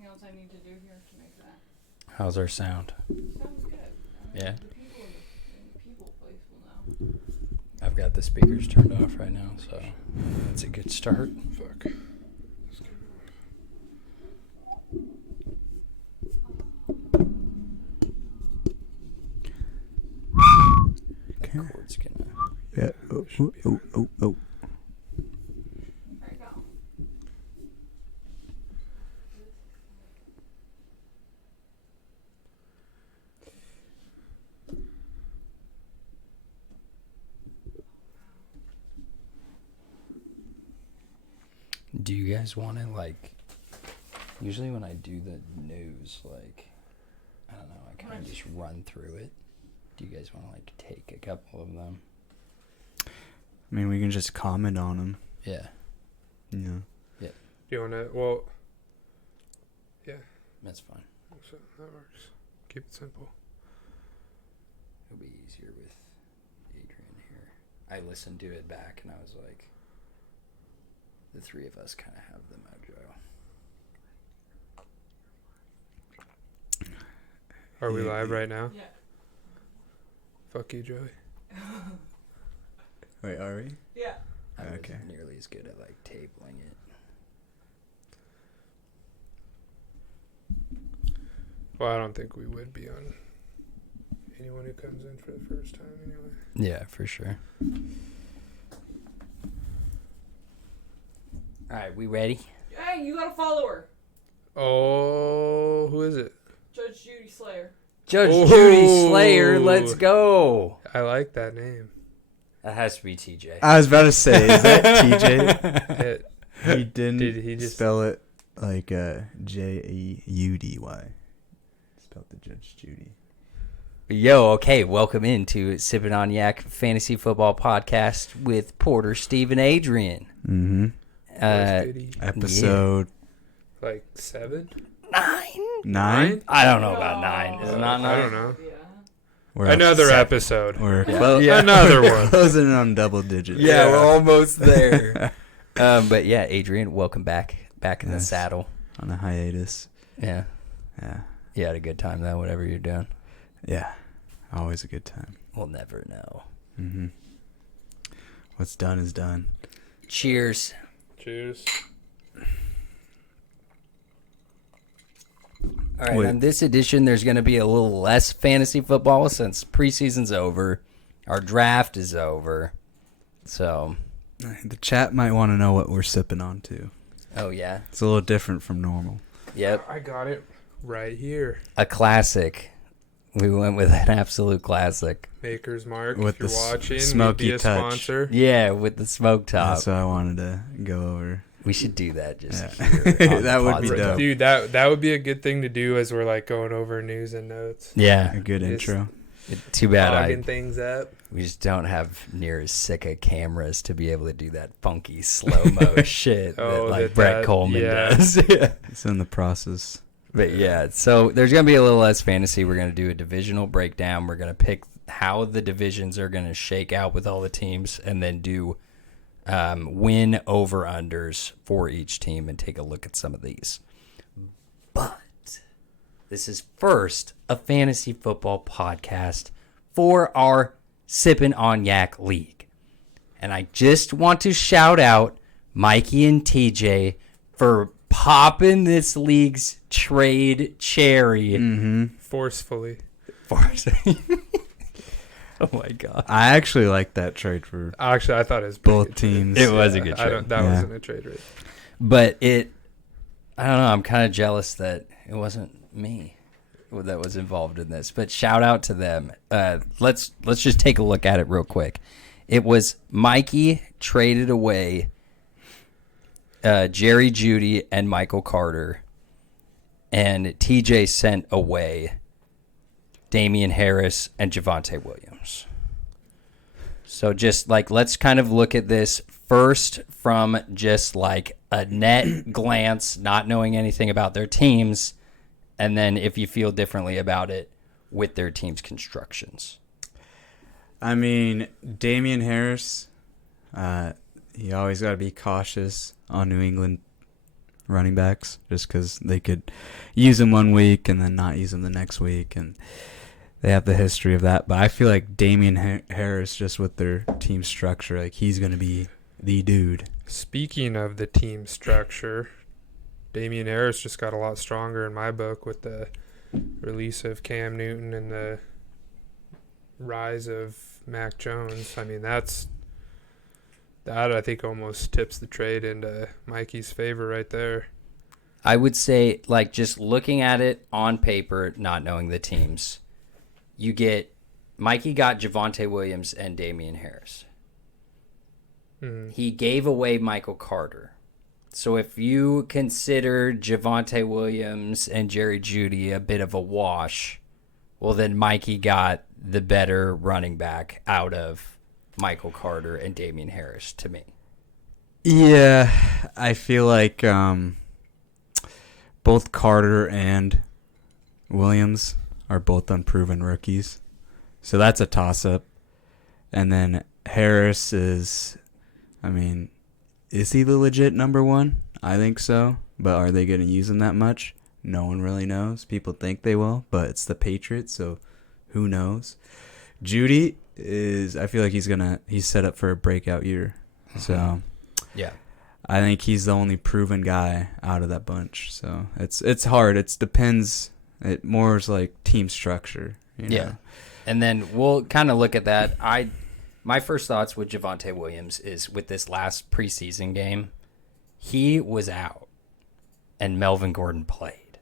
anything else I need to do here to make that. How's our sound? Sounds good. Yeah. The people place will know. I've got the speakers turned off right now, so that's a good start. Fuck. That cord's gonna... Yeah. Oh. There you go. Do you guys want to, like... Usually when I do the news, like... I don't know, I kind of just run through it. Do you guys want to, like, take a couple of them? I mean, we can just comment on them. Yeah. Yeah. Do you want to? Well, yeah. That's fine. So that works. Keep it simple. It'll be easier with Adrian here. I listened to it back and I was like, the three of us kind of have the mojo. Are we live right now? Yeah. Fuck you, Joey. Wait, are we? Yeah. I Okay. wasn't nearly as good at like tabling it. Well, I don't think we would be on anyone who comes in for the first time anyway. Yeah, for sure. All right, we ready? Hey, you got a follower. Oh, who is it? Judge Judy Slayer. Judge Ooh. Judy Slayer, let's go. I like that name. That has to be TJ. I was about to say, is that TJ? It, He didn't Did he just- spell it like Jeudy. Spelled the Judge Judy. Yo, okay, welcome into SippinOnYac Fantasy Football Podcast with Porter, Steve, and Adrian. Mm-hmm. Episode like 7? 9? I don't know about 9. Is it not 9? I don't know. Yeah. We're up Another to episode. We're Yeah. Another one. closing in on double digits. Yeah, we're almost there. But yeah, Adrian, welcome back in the Yes. saddle. On a hiatus. Yeah, Yeah. you had a good time though, whatever you're doing. Yeah. Always a good time. We'll never know. Mm-hmm. What's done is done. Cheers. Cheers. All right, Wait. on this edition, there's going to be a little less fantasy football since preseason's over. Our draft is over. So, The chat might want to know what we're sipping on, too. oh yeah. It's a little different from normal. Yep. I got it right here. A classic. We went with an absolute classic. Maker's Mark. With if you're the watching, smoky be a touch. sponsor. Yeah, with the smoke top. That's what I wanted to go over. We should do that just Yeah. here on That the would be pod. dope. Dude, that would be a good thing to do as we're like going over news and notes. Yeah. A good Just- intro. Too bad Logging things up. we just don't have near as sick of cameras to be able to do that funky slow-mo shit that Oh, like that- Brett Coleman yeah. does. Yeah. It's in the process. But yeah, so there's going to be a little less fantasy. We're going to do a divisional breakdown. We're going to pick how the divisions are going to shake out with all the teams and then do win over-unders for each team and take a look at some of these. But this is first a fantasy football podcast for our SippinOnYac League. And I just want to shout out Mikey and TJ for popping this league's trade cherry. Mm-hmm. Forcefully. Oh my god. I actually like that trade for Actually, I thought it was a pretty both good trade. teams. It was a good I trade. don't, that Yeah. wasn't a trade rate. But I don't know, I'm kind of jealous that it wasn't me that was involved in this. But shout out to them. Let's just take a look at it real quick. It was Mikey traded away Jerry Jeudy and Michael Carter, and TJ sent away Damien Harris and Javonte Williams. So just like, let's kind of look at this first from just like a net glance, not knowing anything about their teams, and then if you feel differently about it with their team's constructions. I mean, Damien Harris, you always got to be cautious on New England running backs just because they could use them one week and then not use them the next week, and they have the history of that. But I feel like Damien Harris, just with their team structure, like he's going to be the dude. Speaking of the team structure, Damien Harris just got a lot stronger in my book with the release of Cam Newton and the rise of Mac Jones. I mean, that I think almost tips the trade into Mikey's favor right there. I would say, like, just looking at it on paper, not knowing the teams, Mikey got Javonte Williams and Damien Harris. Mm-hmm. He gave away Michael Carter. So if you consider Javonte Williams and Jerry Jeudy a bit of a wash, well, then Mikey got the better running back out of Michael Carter and Damien Harris to me. Yeah, I feel like both Carter and Williams are both unproven rookies. So that's a toss-up. And then Harris is, is he the legit number one? I think so. But are they going to use him that much? No one really knows. People think they will, but it's the Patriots, so who knows? Jeudy I feel like he's set up for a breakout year. So yeah, I think he's the only proven guy out of that bunch. So it's hard. It depends. It more is like team structure. Yeah. And then we'll kind of look at that. My first thoughts with Javonte Williams is with this last preseason game, he was out and Melvin Gordon played.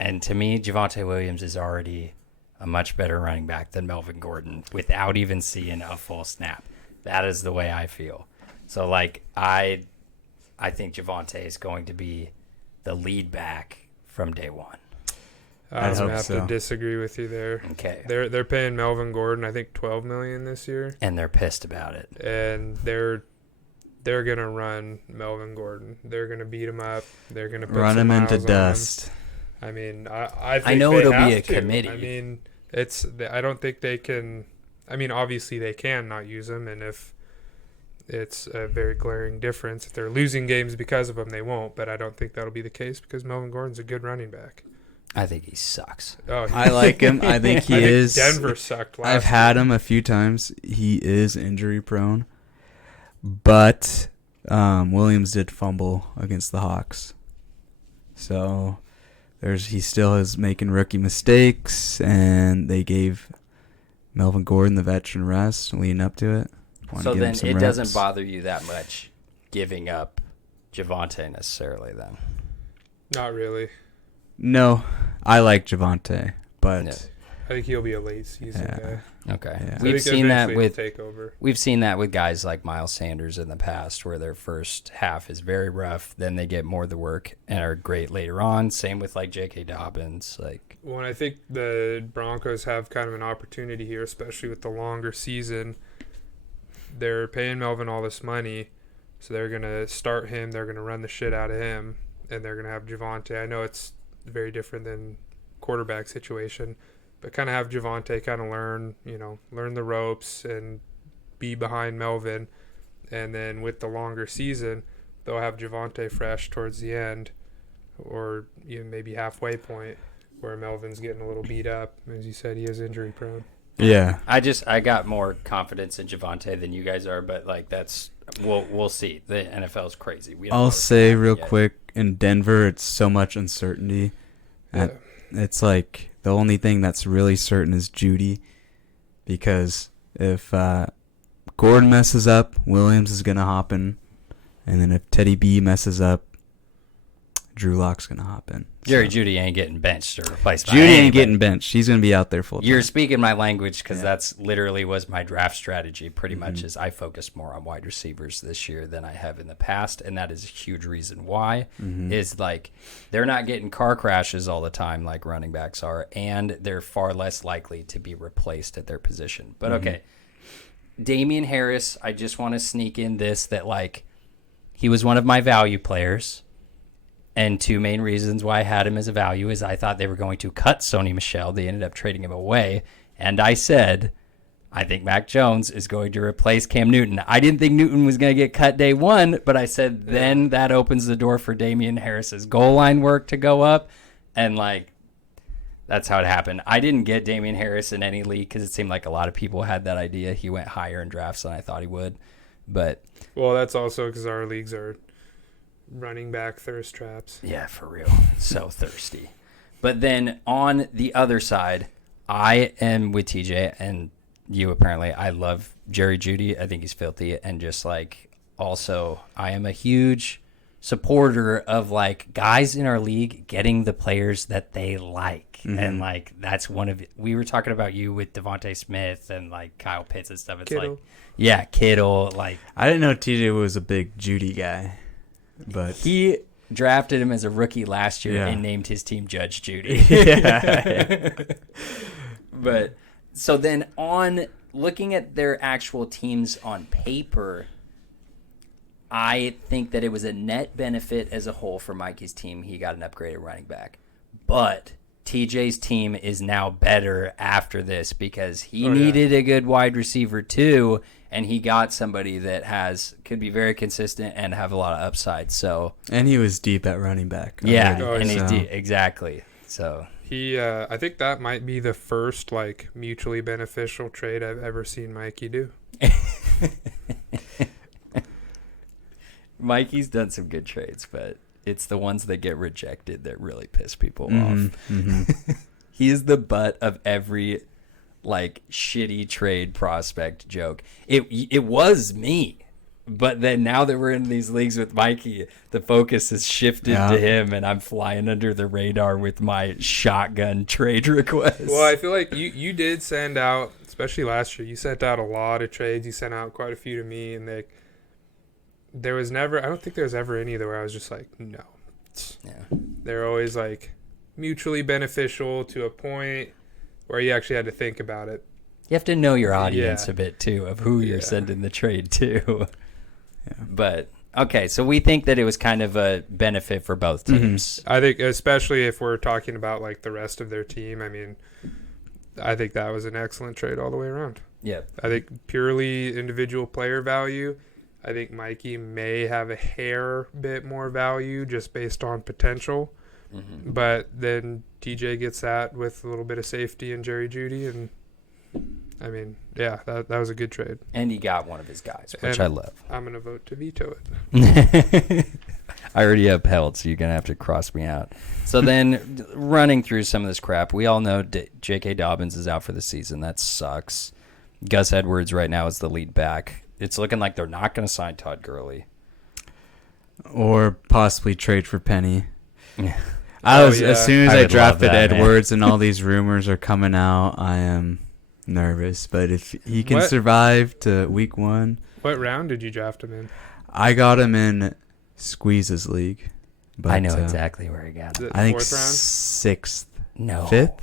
And to me, Javonte Williams is already a much better running back than Melvin Gordon without even seeing a full snap. That is the way I feel. So, like, I think Javonte is going to be the lead back from day one. I'm gonna have to disagree with you there. Okay. They're paying Melvin Gordon, I think, $12 million this year, And they're pissed about it. and they're gonna run Melvin Gordon. They're gonna beat him up. They're gonna put Run some him into miles on dust. I mean, I think I know they it'll have be a to. committee. I mean, I don't think they can. I mean, obviously they can not use him, and if it's a very glaring difference, if they're losing games because of him, they won't. But I don't think that'll be the case because Melvin Gordon's a good running back. I think he sucks. Oh, I like him. I think he is. Denver sucked last I've had him a few times. He is injury prone, but Williams did fumble against the Hawks, so he still is making rookie mistakes, and they gave Melvin Gordon the veteran rest leading up to it. So then it doesn't bother you that much giving up Javonte necessarily then? Not really. No, I like Javonte, but Yeah. I think he'll be a late season guy. Okay. Yeah. I We've think seen that eventually with he'll take over. We've seen that with guys like Miles Sanders in the past, where their first half is very rough, then they get more of the work and are great later on. Same with like J.K. Dobbins. Well, I think the Broncos have kind of an opportunity here, especially with the longer season. They're paying Melvin all this money, so they're going to start him. They're going to run the shit out of him, and they're going to have Javonte. I know it's very different than quarterback situation, but kind of have Javonte kind of learn the ropes and be behind Melvin. And then with the longer season, they'll have Javonte fresh towards the end, or even maybe halfway point where Melvin's getting a little beat up. As you said, he is injury prone. yeah, I got more confidence in Javonte than you guys are, but like we'll see. The NFL is crazy. We don't know I'll what's say gonna real happen yet. quick, in Denver, it's so much uncertainty. Yeah. It's like the only thing that's really certain is Jeudy, because if Gordon messes up, Williams is going to hop in, and then if Teddy B messes up, Drew Lock's going to hop in. Jerry Jeudy ain't getting benched or replaced. by Jeudy ain't anybody. getting benched. He's going to be out there full time. You're speaking my language because Yeah. that's literally was my draft strategy. Pretty much Mhm. is I focus more on wide receivers this year than I have in the past, and that is a huge reason why. Mhm. Is like they're not getting car crashes all the time like running backs are, and they're far less likely to be replaced at their position. But okay, Damien Harris, I just want to sneak in this that like he was one of my value players. And two main reasons why I had him as a value is I thought they were going to cut Sony Michel. They ended up trading him away. And I said, I think Mac Jones is going to replace Cam Newton. I didn't think Newton was going to get cut day one, but I said then that opens the door for Damien Harris's goal line work to go up. And, like, that's how it happened. I didn't get Damien Harris in any league because it seemed like a lot of people had that idea. He went higher in drafts than I thought he would. But Well, that's also because our leagues are running back thirst traps. yeah, for real. So thirsty. But then on the other side, I am with TJ and you apparently. I love Jerry Jeudy. I think he's filthy. And just like also, I am a huge supporter of like guys in our league getting the players that they like. And like that's one of we were talking about you with Devontae Smith and like Kyle Pitts and stuff. It's Kittle. like yeah, Kittle. Like I didn't know TJ was a big Judy guy, but he drafted him as a rookie last year Yeah. and named his team Judge Judy. yeah. But so then on looking at their actual teams on paper, I think that it was a net benefit as a whole for Mikey's team. He got an upgraded running back. But TJ's team is now better after this because he needed a good wide receiver too, and he got somebody that could be very consistent and have a lot of upside. So And he was deep at running back. yeah, already, and so. exactly. So He, I think that might be the first like mutually beneficial trade I've ever seen Mikey do. Mikey's done some good trades, but it's the ones that get rejected that really piss people off. He is the butt of every like shitty trade prospect joke. It was me, but then now that we're in these leagues with Mikey, the focus has shifted to him, and I'm flying under the radar with my shotgun trade requests. Well, I feel like you did send out, especially last year, you sent out a lot of trades. You sent out quite a few to me, and I don't think there was ever any where I was just like, no. Yeah. They're always like mutually beneficial to a point where you actually had to think about it. You have to know your audience Yeah. a bit too of who you're Yeah. sending the trade to. Yeah. But okay, so we think that it was kind of a benefit for both teams. I think, especially if we're talking about like the rest of their team, I mean, I think that was an excellent trade all the way around. Yep. I think purely individual player value, I think Mikey may have a hair bit more value just based on potential. But then TJ gets that with a little bit of safety and Jerry Jeudy. And I mean, yeah, that was a good trade. And he got one of his guys, which And I love. I'm going to vote to veto it. I already upheld, so you're going to have to cross me out. So then running through some of this crap, we all know J.K. Dobbins is out for the season. That sucks. Gus Edwards right now is the lead back. It's looking like they're not going to sign Todd Gurley. Or possibly trade for Penny. Yeah. As soon as I I, would drafted love that, man. Edwards and all these rumors are coming out, I am nervous. But if he can What? survive to week 1, What round did you draft him in? I got him in Squeeze's league. But, I know exactly where he got Is it. it I think fourth round? 6th, No. 5th.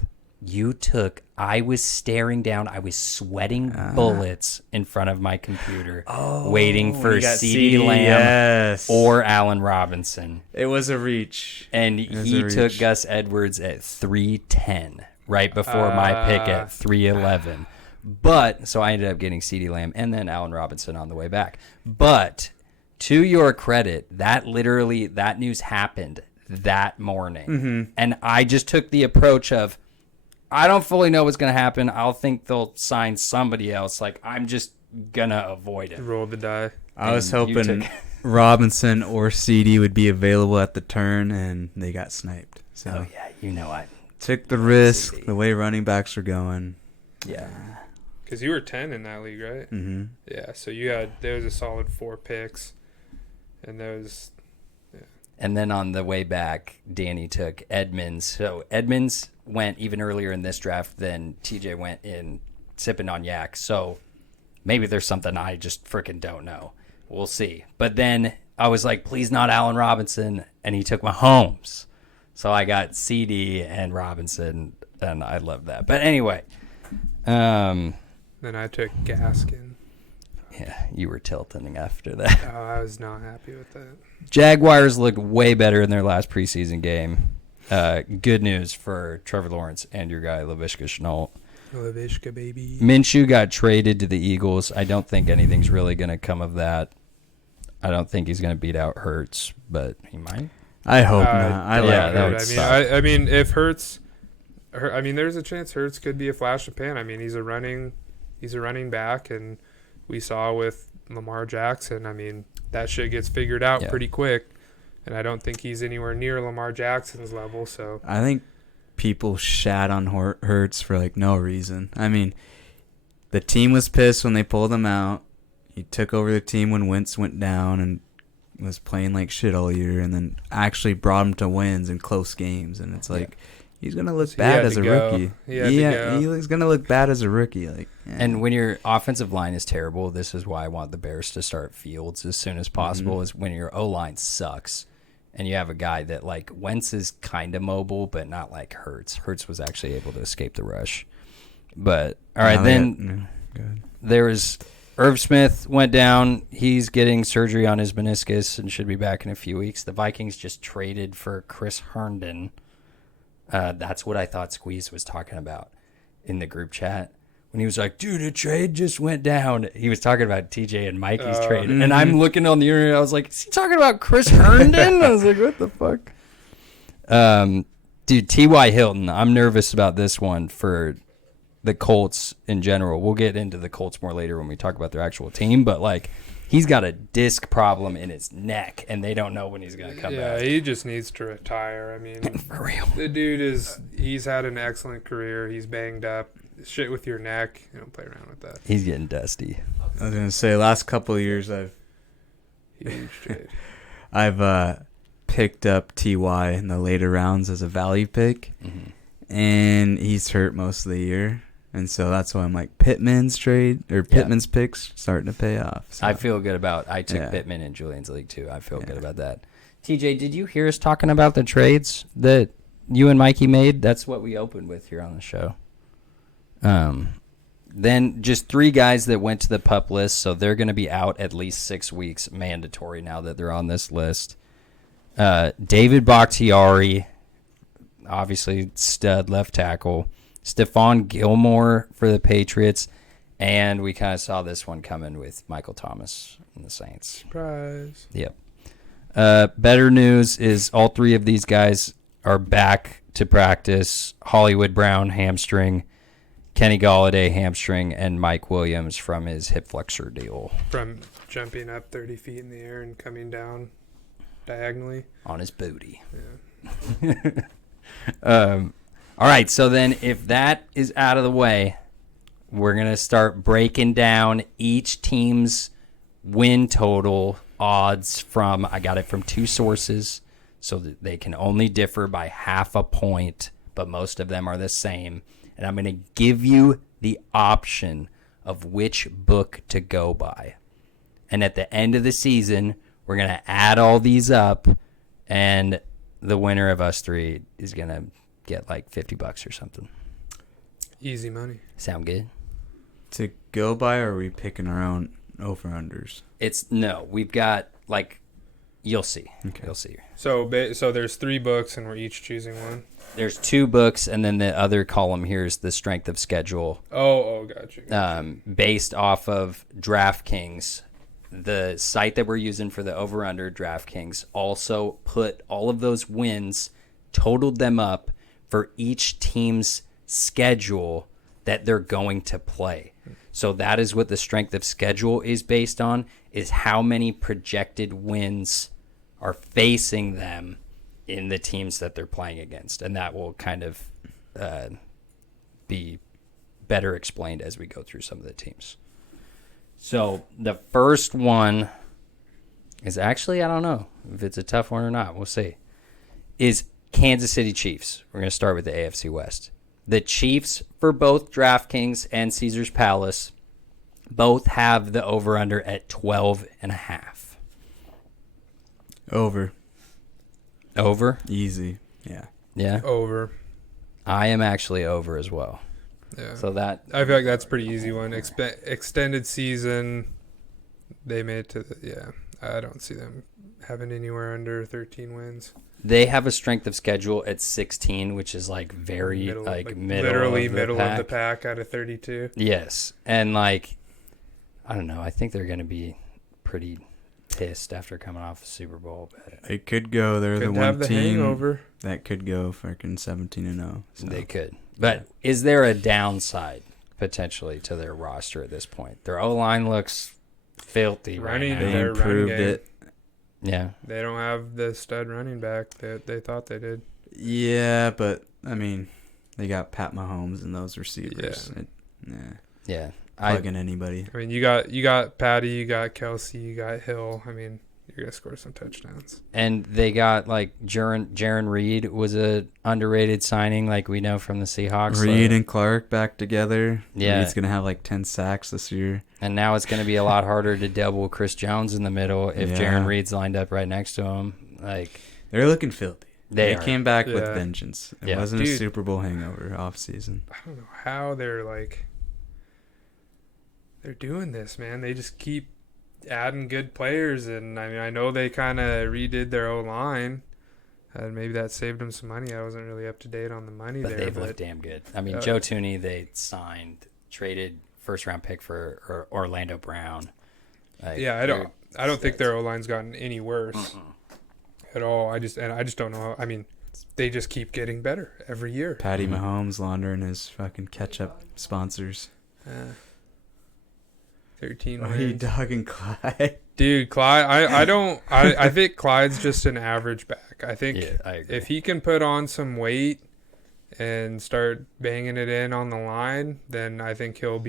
I was staring down, I was sweating bullets in front of my computer, waiting for you got CeeDee Lamb yes. or Allen Robinson. It was a reach. And It was he a took reach. Gus Edwards at 310, right before my pick at 311. But, so I ended up getting CeeDee Lamb and then Allen Robinson on the way back. But, to your credit, that news happened that morning. And I just took the approach of, I don't fully know what's going to happen. I'll think they'll sign somebody else. Like, I'm just going to avoid it. Roll the die. I was And you hoping took- Robinson or CD would be available at the turn, and they got sniped. So Oh, yeah, you know I. took the risk, CD. the way running backs are going. Yeah. Because you were 10 in that league, right? Mm-hmm. Yeah, so there was a solid 4 picks. And there was... And then on the way back, Danny took Edmonds. So Edmonds went even earlier in this draft than TJ went in SippinOnYac. So maybe there's something I just freaking don't know. We'll see. But then I was like, please not Allen Robinson. And he took Mahomes. So I got CD and Robinson, and I love that. But anyway, Then I took Gaskin. yeah, you were tilting after that. Oh, I was not happy with that. Jaguars looked way better in their last preseason game. Good news for Trevor Lawrence and your guy, Laviska Shenault. Lavishka, baby. Minshew got traded to the Eagles. I don't think anything's really going to come of that. I don't think he's going to beat out Hurts, but he might. I hope not. I like yeah, that would Hurts. suck. I mean, if Hurts, I mean, there's a chance Hurts could be a flash in the pan. I mean, he's a running back, and we saw with Lamar Jackson. I mean, that shit gets figured out pretty quick, and I don't think he's anywhere near Lamar Jackson's level. So I think people shat on Hurts for like no reason. I mean, the team was pissed when they pulled him out. He took over the team when Wentz went down and was playing like shit all year, and then actually brought him to wins in close games. And it's like he's gonna look bad as a rookie. He's gonna look bad as a rookie. Like, And when your offensive line is terrible, this is why I want the Bears to start Fields as soon as possible. Is when your O line sucks, and you have a guy that like Wentz is kind of mobile, but not like Hurts. Hurts was actually able to escape the rush. But all right, there was. Irv Smith went down. He's getting surgery on his meniscus and should be back in a few weeks. The Vikings just traded for Chris Herndon. That's what I thought Squeeze was talking about in the group chat. When he was like, dude, a trade just went down. He was talking about TJ and Mikey's trade. And I'm looking on the internet. I was like, is he talking about Chris Herndon? I was like, what the fuck? Dude, T.Y. Hilton. I'm nervous about this one for the Colts in general. We'll get into the Colts more later when we talk about their actual team, but like he's got a disc problem in his neck and they don't know when he's going to come back. Yeah, he just needs to retire. I mean, for real. The dude he's had an excellent career. He's banged up. Shit with your neck. You don't play around with that. He's getting dusty. I was gonna say, last couple of years Huge trade. I've picked up Ty in the later rounds as a value pick, and he's hurt most of the year. And so that's why I'm like Pittman's picks starting to pay off. So. I feel good about. I took Pittman in Julian's league too. I feel good about that. TJ, did you hear us talking about the trades that you and Mikey made? That's what we opened with here on the show. Then just 3 guys that went to the PUP list, so they're going to be out at least 6 weeks, mandatory now that they're on this list. David Bakhtiari, obviously stud left tackle. Stephon Gilmore for the Patriots, and we kind of saw this one coming with Michael Thomas and the Saints. Surprise. Yep. Better news is all 3 of these guys are back to practice. Hollywood Brown, hamstring. Kenny Golladay, hamstring. And Mike Williams from his hip flexor deal. From jumping up 30 feet in the air and coming down diagonally. On his booty. Yeah. All right, so then if that is out of the way, we're going to start breaking down each team's win total odds from, I got it from 2 sources, so that they can only differ by half a point, but most of them are the same. And I'm going to give you the option of which book to go by. And at the end of the season, we're going to add all these up, and the winner of us 3 is going to get like $50 or something. Easy money. Sound good? To go by, or are we picking our own over-unders? We've got like, you'll see. Okay. You'll see. So there's 3 books, and we're each choosing one. There's 2 books, and then the other column here is the strength of schedule. Oh, gotcha. Based off of DraftKings. The site that we're using for the over-under, DraftKings, also put all of those wins, totaled them up for each team's schedule that they're going to play. So that is what the strength of schedule is based on, is how many projected wins are facing them in the teams that they're playing against. And that will kind of be better explained as we go through some of the teams. So the first one is actually, I don't know if it's a tough one or not. We'll see. Is Kansas City Chiefs. We're going to start with the AFC West. The Chiefs, for both DraftKings and Caesars Palace, both have the over-under at 12.5. Over. Over? Easy. Yeah? Over. I am actually over as well. Yeah. So that... I feel like that's a pretty easy one. Extended season, they made it to the... Yeah. I don't see them having anywhere under 13 wins. they have a strength of schedule at 16, which is like very middle literally of the middle pack. of the pack out of 32. Yes, and like I don't know. I think they're going to be pretty pissed after coming off the Super Bowl. But They could go. They're the Could one have the team hangover. that could go fucking 17-0. So. they could. But is there a downside potentially to their roster at this point? Their O-line looks filthy Running, right They now. Their running improved game. it. Yeah. They don't have the stud running back that they thought they did. Yeah, but I mean, they got Pat Mahomes and those receivers. Yeah. Yeah. Plugging anybody. I mean, you got Patty, you got Kelsey, you got Hill. I mean, you're gonna score some touchdowns. And they got like Jaron Reed was a underrated signing, like we know from the Seahawks. Reed and Clark back together. Yeah. Reed's gonna have like 10 sacks this year. And now it's going to be a lot harder to double Chris Jones in the middle if Yeah. Jaron Reed's lined up right next to him. Like They're looking filthy. they are. came back with Yeah. vengeance. It Yeah. wasn't a Dude. Super Bowl hangover off season. I don't know how they're doing this, man. They just keep adding good players, and I mean, I know they kind of redid their O-line, and maybe that saved them some money. I wasn't really up to date on the money But there, they've but looked damn good. I mean, Yeah. Joe Tooney, they traded first-round pick for Orlando Brown. Like, yeah, I don't think studs. their O-line's gotten any worse at all. I just don't know. I mean, they just keep getting better every year. Patty Mahomes laundering his fucking ketchup sponsors. 13 Are you wins. dogging Clyde? Dude, Clyde, I think Clyde's just an average back. I think Yeah, I agree. if he can put on some weight and start banging it in on the line, then I think he'll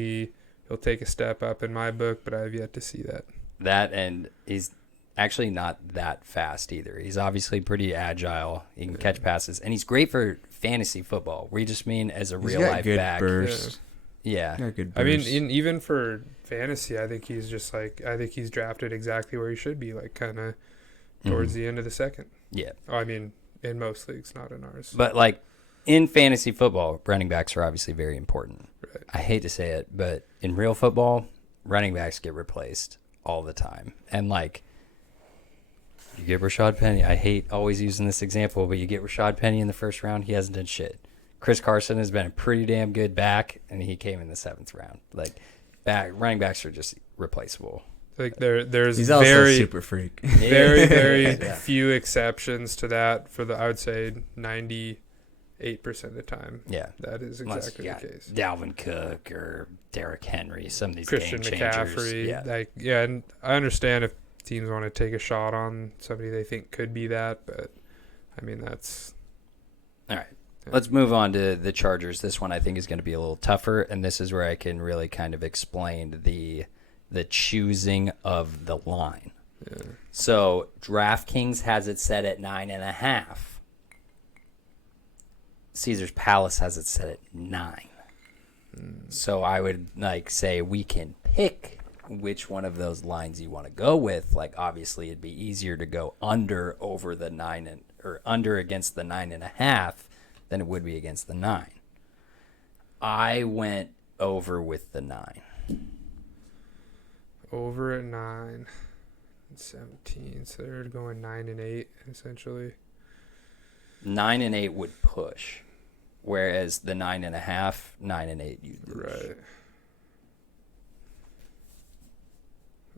take a step up in my book, but I've yet to see that. That, and he's actually not that fast either. He's obviously pretty agile. He can catch passes, and he's great for fantasy football. We just mean as a He's real got life good back. burst. Yeah. Got good I mean, burst. even for fantasy, I think he's drafted exactly where he should be, like kind of towards the end of the second. Yeah. I mean, in most leagues, not in ours. But like in fantasy football, running backs are obviously very important. Right. I hate to say it, but in real football, running backs get replaced all the time. And like you get Rashad Penny. I hate always using this example, but you get Rashad Penny in the first round, he hasn't done shit. Chris Carson has been a pretty damn good back, and he came in the 7th round. Like running backs are just replaceable. Like there's He's also very a super freak. very Yeah. few exceptions to that. I would say 98% of the time, Yeah. that is Unless exactly you the got case. Dalvin Cook or Derrick Henry, some of these Christian game changers. McCaffrey, Yeah. and I understand if teams want to take a shot on somebody they think could be that, but I mean that's All right. Let's move on to the Chargers. This one I think is going to be a little tougher, and this is where I can really kind of explain the choosing of the line. yeah. So DraftKings has it set at 9.5. Caesar's Palace has it set at 9. So I would say we can pick which one of those lines you want to go with. Like obviously it'd be easier to go under over the 9 or under against the 9.5 than it would be against the 9. I went over with the 9. Over at 9 and 17, so they're going 9 and 8 essentially. 9 and 8 would push, whereas the 9.5, 9 and 8 you lose. Right.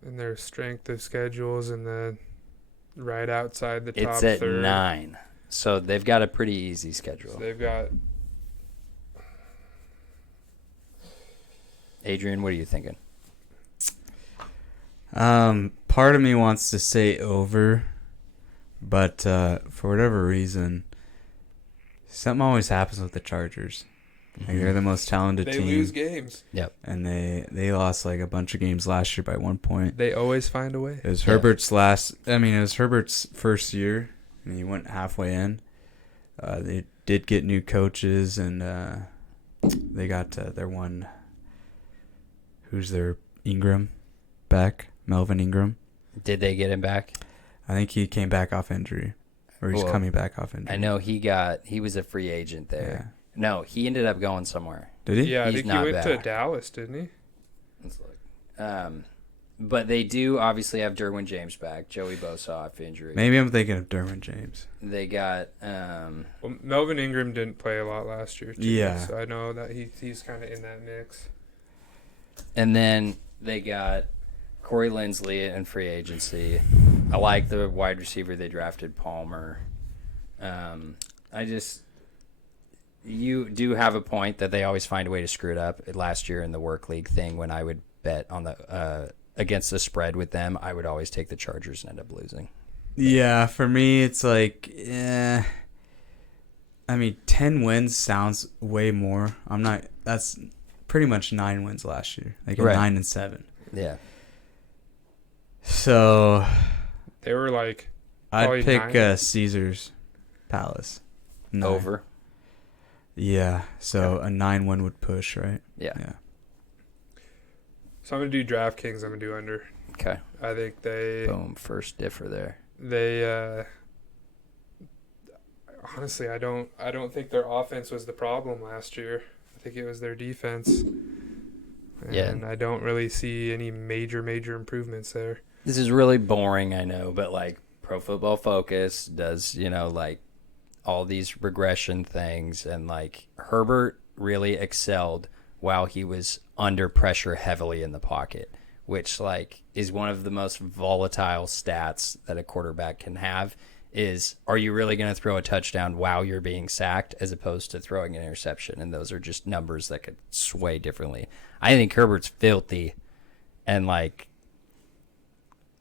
And their strength of schedules and the right outside the top It's at third. 9, so they've got a pretty easy schedule. So they've got Adrian, what are you thinking? Part of me wants to say over, but for whatever reason, something always happens with the Chargers. Like they're the most talented they team, lose games. and they lost like a bunch of games last year by 1 point. They always find a way. It was Yeah. it was Herbert's first year, and he went halfway in. They did get new coaches, and they got their one. Who's their Ingram back? Melvin Ingram. Did they get him back? I think he came back off injury, or he's Well, coming back off injury. I know he was a free agent there. No, he ended up going somewhere. Did he? Yeah, I He's think he not went to back. Dallas, didn't he? Let's look. But they do obviously have Derwin James back. Joey Bosa off injury. Maybe I'm thinking of Derwin James. They got Well, Melvin Ingram didn't play a lot last year, too. Yeah. So I know that he's kind of in that mix. and then they got Corey Linsley in free agency. I like the wide receiver they drafted, Palmer. You do have a point that they always find a way to screw it up. Last year in the work league thing, when I would bet on the against the spread with them, I would always take the Chargers and end up losing. Yeah, for me, it's like, I mean, 10 wins sounds way more. That's pretty much 9 wins last year. Like a Right. 9-7. Yeah. So They were like probably I'd pick 9. Caesar's Palace. 9. Over. Yeah, so a 9-1 would push, right? Yeah. Yeah. So I'm going to do DraftKings. I'm going to do under. Okay. I think they Boom. First differ there. honestly, I don't think their offense was the problem last year. I think it was their defense. And Yeah. I don't really see any major improvements there. This is really boring, I know, but like Pro Football Focus does, like all these regression things, and like Herbert really excelled while he was under pressure heavily in the pocket, which like is one of the most volatile stats that a quarterback can have. Is, are you really going to throw a touchdown while you're being sacked as opposed to throwing an interception? And those are just numbers that could sway differently. I think Herbert's filthy, and like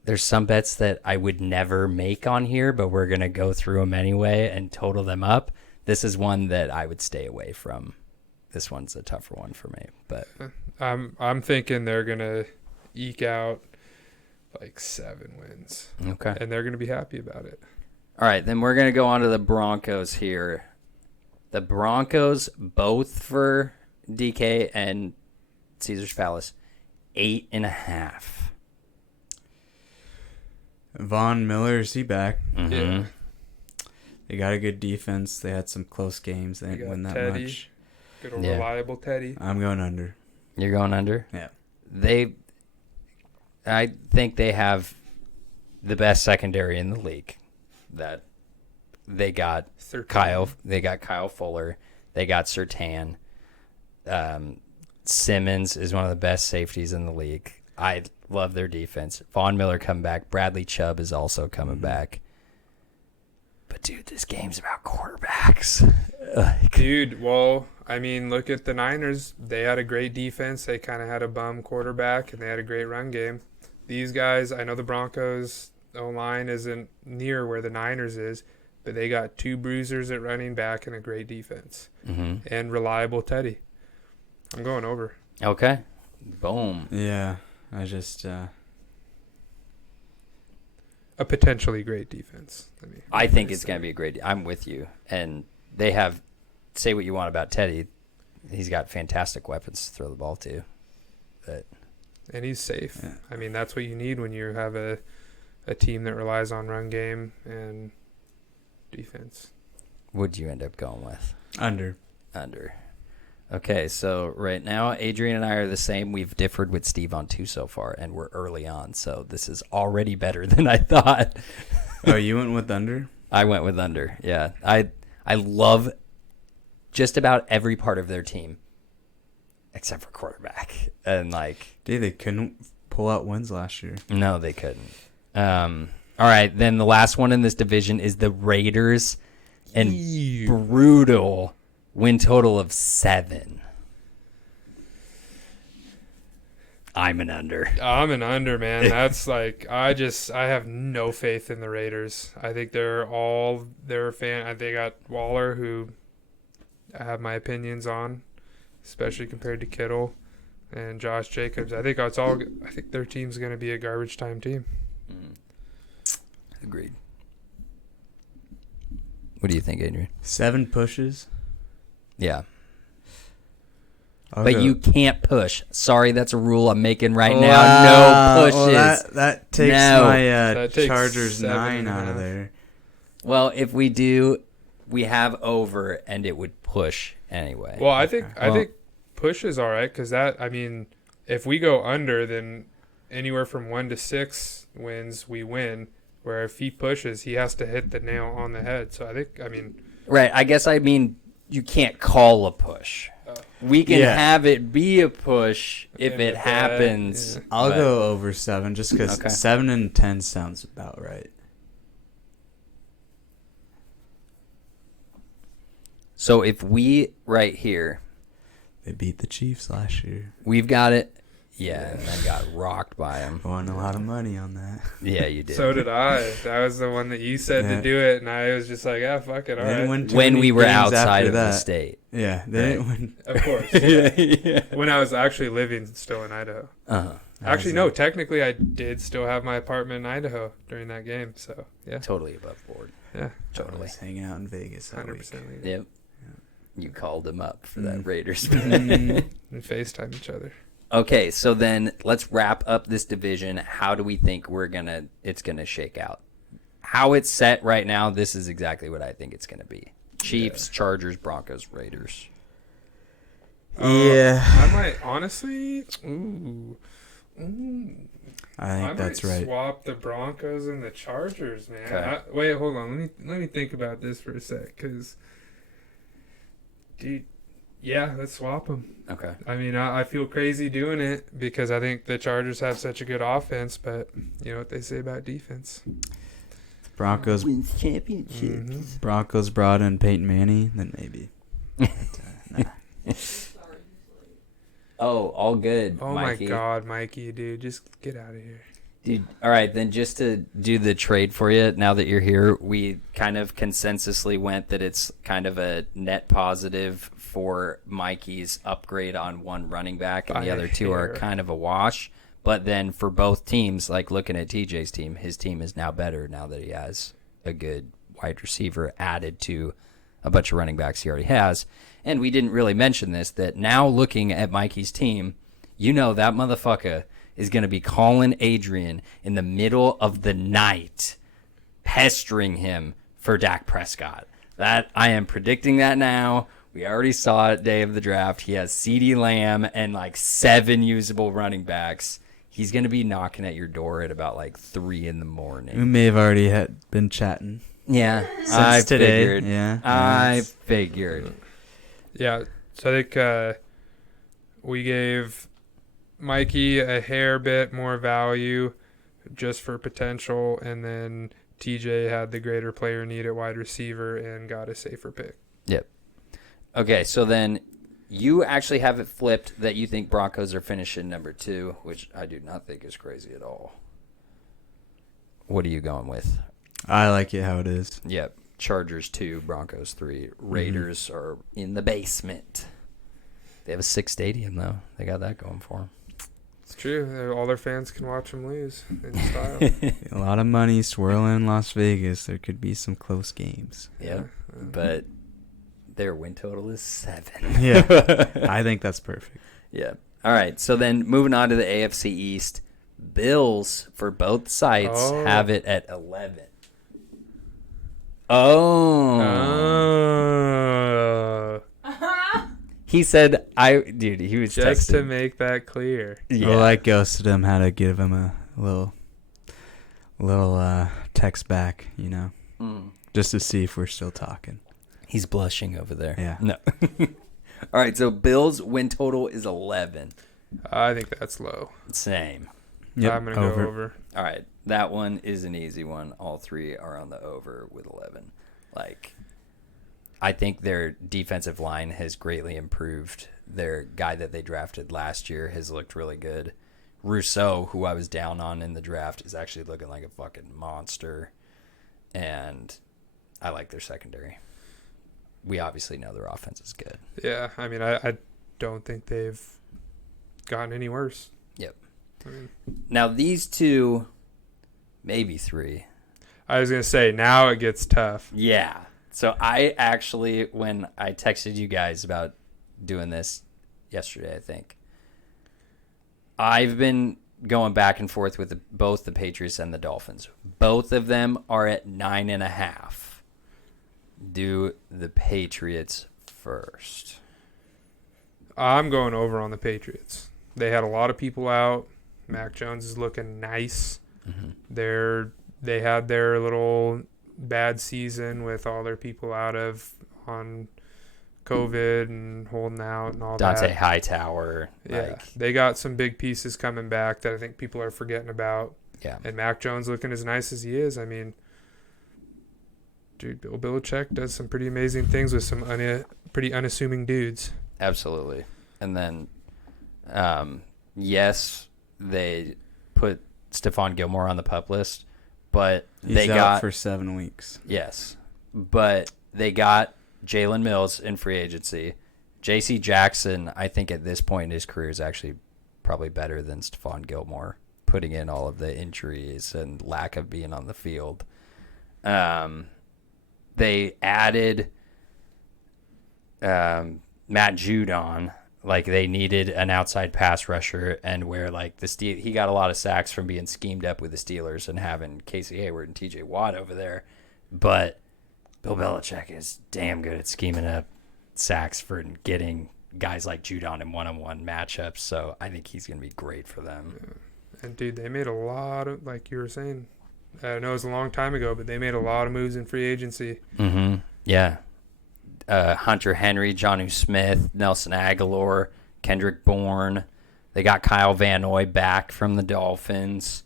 there's some bets that I would never make on here, but we're going to go through them anyway and total them up. This is one that I would stay away from. This one's a tougher one for me, but I'm thinking they're going to eke out like 7 wins. okay. And they're going to be happy about it. All right, then we're going to go on to the Broncos here. The Broncos, both for DK and Caesar's Palace, 8.5. Von Miller, is he back? Mm-hmm. Yeah. They got a good defense. They had some close games. They They didn't got win that Teddy. much. Good old Yeah. reliable Teddy. I'm going under. You're going under? Yeah. I think they have the best secondary in the league. That they got 13. They got Kyle Fuller. They got Surtain. Simmons is one of the best safeties in the league. I love their defense. Von Miller coming back. Bradley Chubb is also coming back. But dude, this game's about quarterbacks. Dude, well, I mean, look at the Niners. They had a great defense. They kind of had a bum quarterback, and they had a great run game. These guys, I know the Broncos O-line isn't near where the Niners is, but they got 2 bruisers at running back and a great defense. Mm-hmm. And reliable Teddy. I'm going over. Okay. Boom. Yeah, I just A potentially great defense. I think it's going to be a great. I'm with you. And they have, say what you want about Teddy, he's got fantastic weapons to throw the ball to. But And he's safe. Yeah. I mean, that's what you need when you have a team that relies on run game and defense. what'd you end up going with? under. Under. Okay, so right now, Adrian and I are the same. We've differed with Steve on 2 so far, and we're early on, so this is already better than I thought. Oh, you went with under? I went with under, yeah. I love just about every part of their team, except for quarterback. And, like, Dude, they couldn't pull out wins last year. no, they couldn't. All right, then the last one in this division is the Raiders, and brutal win total of 7. I'm an under. I'm an under, man. That's like I have no faith in the Raiders. I think they're a fan. They got Waller, who I have my opinions on, especially compared to Kittle and Josh Jacobs. I think their team's going to be a garbage time team. Agreed. What do you think, Adrian? 7 pushes. Yeah. I'll But go- you can't push. Sorry, that's a rule I'm making right now. Wow. No pushes. Well, that takes No. my That takes Chargers 7 9 and a out of half. there. Well, if we do, we have over, and it would push anyway. Well, I think Well- push is all right because if we go under, then anywhere from 1 to 6 wins, we win. Where if he pushes, he has to hit the nail on the head. So I mean, Right. I guess I mean you can't call a push. We can have it be a push if it happens. Yeah. I'll go over 7 just because 7 and 10 sounds about right. So if we right here, They beat the Chiefs last year. we've got it. Yeah, and then got rocked by him. Won a lot of money on that. Yeah, you did. So did I. That was the one that you said to do it, and I was just like, fuck it, all They didn't right. win too When many we were games outside after of the that. state. Yeah, they didn't win. Of course. Yeah. When I was actually living still in Idaho. Uh-huh. Actually, no, technically I did still have my apartment in Idaho during that game, so yeah. Totally above board. Yeah, I Totally. was hanging out in Vegas that 100% week. legal. Yep. You called him up for that Raiders. And FaceTime each other. Okay, so then let's wrap up this division. How do we think it's gonna shake out? How it's set right now, this is exactly what I think it's gonna be. Chiefs, Chargers, Broncos, Raiders. Yeah. I might honestly I think that's right. Swap the Broncos and the Chargers, man. Okay. Wait, hold on. Let me think about this for a sec, because, dude, yeah, let's swap them. Okay. I mean, I feel crazy doing it because I think the Chargers have such a good offense, but you know what they say about defense. Broncos Wins championships. Mhm. Broncos brought in Peyton Manning, then maybe. Oh, all good. Oh Mikey. my God, Mikey, dude, just get out of here. Dude, all right, then just to do the trade for you, now that you're here, we kind of consensusly went that it's kind of a net positive for Mikey's upgrade on one running back, and the other two are kind of a wash. But then for both teams, like looking at TJ's team, his team is now better now that he has a good wide receiver added to a bunch of running backs he already has. And we didn't really mention this, that now looking at Mikey's team, you know that motherfucker is going to be calling Adrian in the middle of the night, pestering him for Dak Prescott. That I am predicting that now. We already saw it day of the draft. He has CeeDee Lamb and like 7 usable running backs. He's going to be knocking at your door at about like 3 in the morning. We may have already been chatting. Yeah, Since I today. figured. Yeah. I figured. Yeah, so I think we gave Mikey a hair bit more value just for potential, and then TJ had the greater player need at wide receiver and got a safer pick. Yep. Okay, so then you actually have it flipped that you think Broncos are finishing number 2, which I do not think is crazy at all. What are you going with? I like it how it is. Yep. Chargers 2, Broncos 3. Raiders are in the basement. They have a 6 stadium, though. They got that going for them. It's true. All their fans can watch them lose in style. A lot of money swirling in Las Vegas. There could be some close games. Yep. Yeah. But their win total is 7. Yeah. I think that's perfect. Yeah. All right. So then moving on to the AFC East, Bills for both sites have it at 11. Oh. He said, he was just texting. to make that clear. Yeah. Well, I ghosted him. Had to give him a little text back, just to see if we're still talking. He's blushing over there. Yeah. No. All right. So Bills win total is 11. I think that's low. Same. Yep, I'm going to go over. All right. That one is an easy one. All 3 are on the over with 11. I think their defensive line has greatly improved. Their guy that they drafted last year has looked really good. Rousseau, who I was down on in the draft, is actually looking like a fucking monster. And I like their secondary. We obviously know their offense is good. Yeah, I mean, I don't think they've gotten any worse. Yep. I mean, Now, these 2, maybe 3. I was going to say, now it gets tough. Yeah. So I actually, when I texted you guys about doing this yesterday, I think, I've been going back and forth with both the Patriots and the Dolphins. Both of them are at 9.5. Do the Patriots first. I'm going over on the Patriots. They had a lot of people out. Mac Jones is looking nice. Mm-hmm. They had their little bad season with all their people on COVID and holding out and all Dante that. Hightower. Yeah, they got some big pieces coming back that I think people are forgetting about. Yeah. And Mac Jones looking as nice as he is. I mean, dude, Bill Belichick does some pretty amazing things with some pretty unassuming dudes. Absolutely. And then, yes, they put Stephon Gilmore on the PUP list, but He's they out got for 7 weeks. Yes, but they got Jalen Mills in free agency. J.C. Jackson, I think at this point in his career, is actually probably better than Stephon Gilmore, putting in all of the injuries and lack of being on the field. They added Matt Judon. Like, they needed an outside pass rusher, and where, like, he got a lot of sacks from being schemed up with the Steelers and having Casey Hayward and T.J. Watt over there. But Bill Belichick is damn good at scheming up sacks for getting guys like Judon in one-on-one matchups, so I think he's going to be great for them. Yeah. And, dude, they made a lot of, like you were saying, I know it was a long time ago, but they made a lot of moves in free agency. Mm-hmm. Yeah. Hunter Henry, Jonnu Smith, Nelson Aguilar, Kendrick Bourne. They got Kyle Van Noy back from the Dolphins.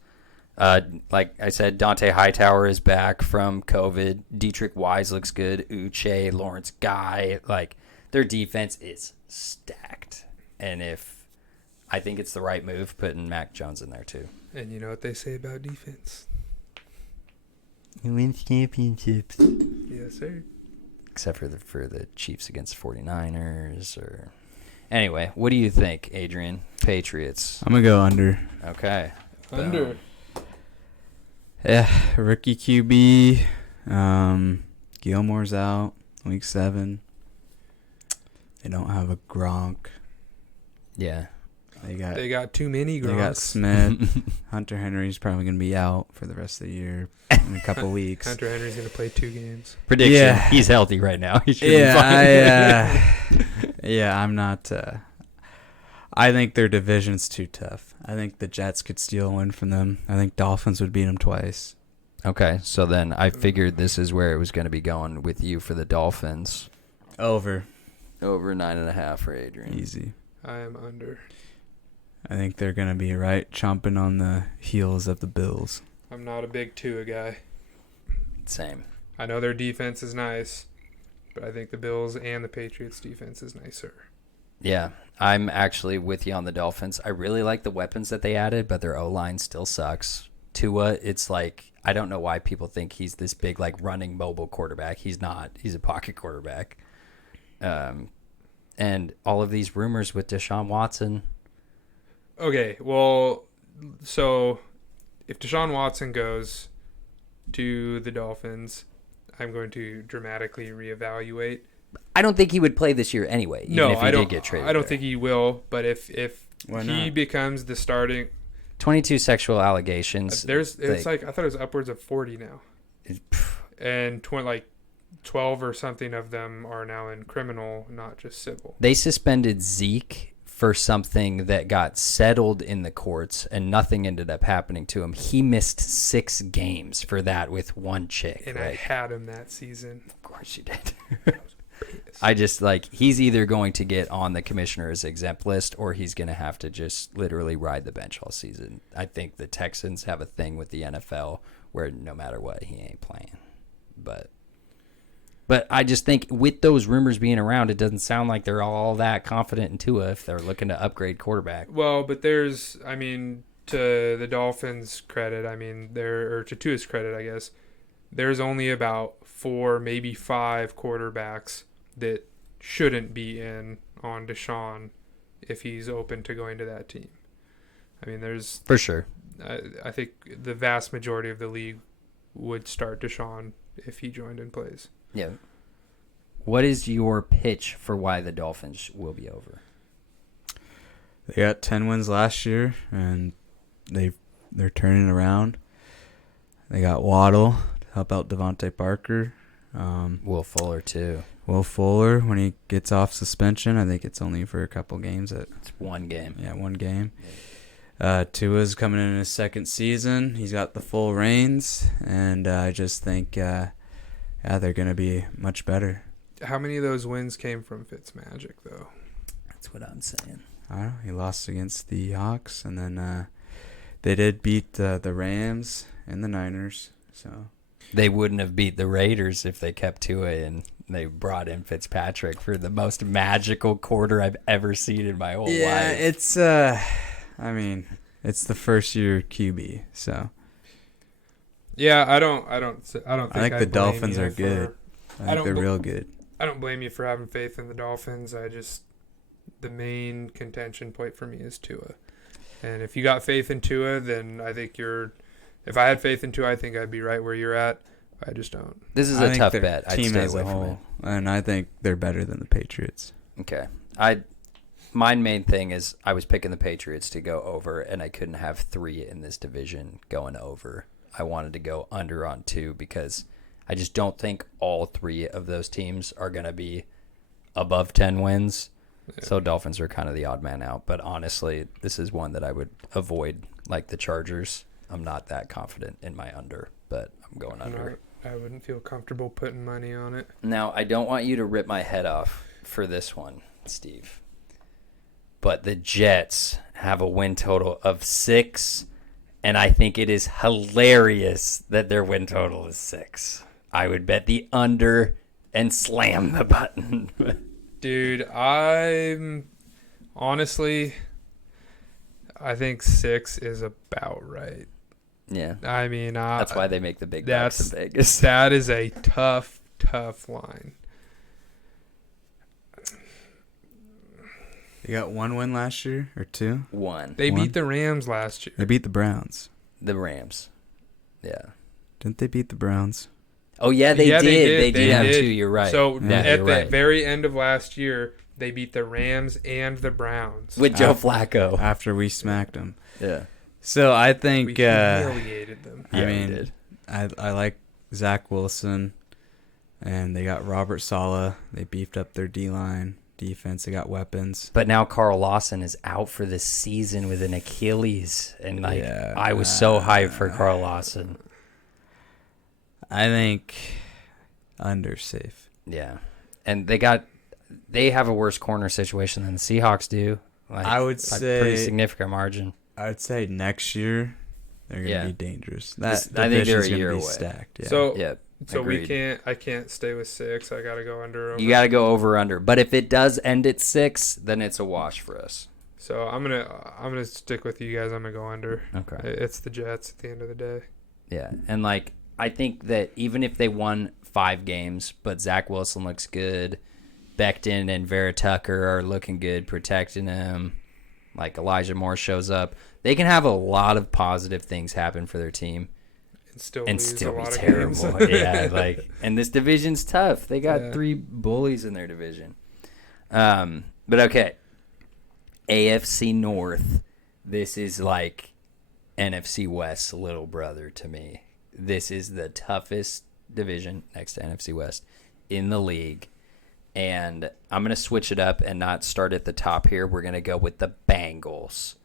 Like I said, Dante Hightower is back from COVID. Dietrich Wise looks good. Uche, Lawrence Guy. Like, their defense is stacked. And I think it's the right move putting Mac Jones in there too. And you know what they say about defense? You win championships. Yes, sir. Except for the Chiefs against 49ers. Anyway, what do you think, Adrian? Patriots. I'm going to go under. Okay. Under. Boom. Yeah, rookie QB. Gilmore's out week 7. They don't have a Gronk. Yeah. They got too many Gronks. They got Smith. Hunter Henry's probably going to be out for the rest of the year in a couple weeks. Hunter Henry's going to play 2 games. Prediction. Yeah. He's healthy right now. He should Yeah, be fine. I'm not. I think their division's too tough. I think the Jets could steal a win from them. I think Dolphins would beat them twice. Okay, so then I figured this is where it was going to be going with you for the Dolphins. Over 9.5 for Adrian. easy. I am under. I think they're going to be right chomping on the heels of the Bills. I'm not a big Tua guy. Same. I know their defense is nice, but I think the Bills and the Patriots defense is nicer. Yeah, I'm actually with you on the Dolphins. I really like the weapons that they added, but their O-line still sucks. Tua, it's like, I don't know why people think he's this big, like, running mobile quarterback. He's not. He's a pocket quarterback. And all of these rumors with Deshaun Watson. Okay, well, so if Deshaun Watson goes to the Dolphins, I'm going to dramatically reevaluate. I don't think he would play this year anyway. Even No, if he I don't. Did get traded I don't there. think he will. But if Why he not? becomes the starting, 22 sexual allegations. it's like I thought it was upwards of 40 now, and 12 or something of them are now in criminal, not just civil. They suspended Zeke for something that got settled in the courts, and nothing ended up happening to him. He missed 6 games for that with one chick. And like, I had him that season. Of course you did. I just, like, he's either going to get on the commissioner's exempt list or he's going to have to just literally ride the bench all season. I think the Texans have a thing with the NFL where no matter what, he ain't playing. But I just think with those rumors being around, it doesn't sound like they're all that confident in Tua if they're looking to upgrade quarterback. Well, but there's, I mean, to the Dolphins' credit, I mean, to Tua's credit, I guess, there's only about 4, maybe 5 quarterbacks that shouldn't be in on Deshaun if he's open to going to that team. I mean, there's... For sure. I think the vast majority of the league would start Deshaun if he joined and plays. Yeah. What is your pitch for why the Dolphins will be over? They got 10 wins last year, and they're turning around. They got Waddle to help out Devontae Parker. Will Fuller, too. Will Fuller, when he gets off suspension, I think it's only for a couple games. It's one game. Yeah, one game. Tua's coming in his second season. He's got the full reins, and I just think, they're going to be much better. How many of those wins came from Fitzmagic, though? That's what I'm saying. I don't know. He lost against the Hawks, and then they did beat the Rams and the Niners. So They wouldn't have beat the Raiders if they kept Tua and they brought in Fitzpatrick for the most magical quarter I've ever seen in my whole life. It's it's the first year QB, so Yeah, I don't think I think the Dolphins are good. I think they're real good. I don't blame you for having faith in the Dolphins. The main contention point for me is Tua. And if you got faith in Tua, then I think if I had faith in Tua, I think I'd be right where you're at. I just don't. This is I a think tough their bet. I'd team stay as away a from it. whole, and I think they're better than the Patriots. Okay. My main thing is I was picking the Patriots to go over, and I couldn't have 3 in this division going over. I wanted to go under on 2 because I just don't think all 3 of those teams are going to be above 10 wins. Yeah. So Dolphins are kind of the odd man out. But honestly, this is one that I would avoid, like the Chargers. I'm not that confident in my under, but I'm going under. I wouldn't feel comfortable putting money on it. Now, I don't want you to rip my head off for this one, Steve. But the Jets have a win total of 6, and I think it is hilarious that their win total is 6. I would bet the under and slam the button. Dude, I'm honestly, I think 6 is about right. Yeah. I mean, That's why they make the big bucks in Vegas. That is a tough line. They got 1 win last year or 2. 1. They One. beat the Rams last year. They beat the Browns. The Rams. Yeah. Didn't they beat the Browns? Oh, yeah, they Yeah, did. They They did have did. 2. You're right. So Yeah, at you're the right. very end of last year, they beat the Rams and the Browns. With Joe Flacco. After we smacked them. Yeah. So I We think, humiliated them. Yeah, I we mean, did. I like Zach Wilson, and they got Robert Saleh. They beefed up their D-line defense. They got weapons. But now Carl Lawson is out for the season with an Achilles. And, Yeah. I was so hyped for Carl Lawson. I think under safe. Yeah. And they have a worse corner situation than the Seahawks do. I would by a pretty say significant margin. I'd say next year they're gonna Yeah. be dangerous. This- That I think they're division's a gonna year be away. stacked. Yeah. So Yeah. so agreed. I can't stay with 6. I got to go under. You got to go over under. But if it does end at 6, then it's a wash for us. So I'm gonna stick with you guys. I'm gonna go under. Okay. It's the Jets at the end of the day. Yeah. And, I think that even if they won 5 games, but Zach Wilson looks good, Becton and Vera Tucker are looking good, protecting him, Elijah Moore shows up, they can have a lot of positive things happen for their team And still and lose still a be lot of terrible. games. Yeah, and this division's tough. They got Yeah. 3 bullies in their division. But okay, AFC North. This is like NFC West's little brother to me. This is the toughest division next to NFC West in the league. And I'm going to switch it up and not start at the top here. We're going to go with the Bangles.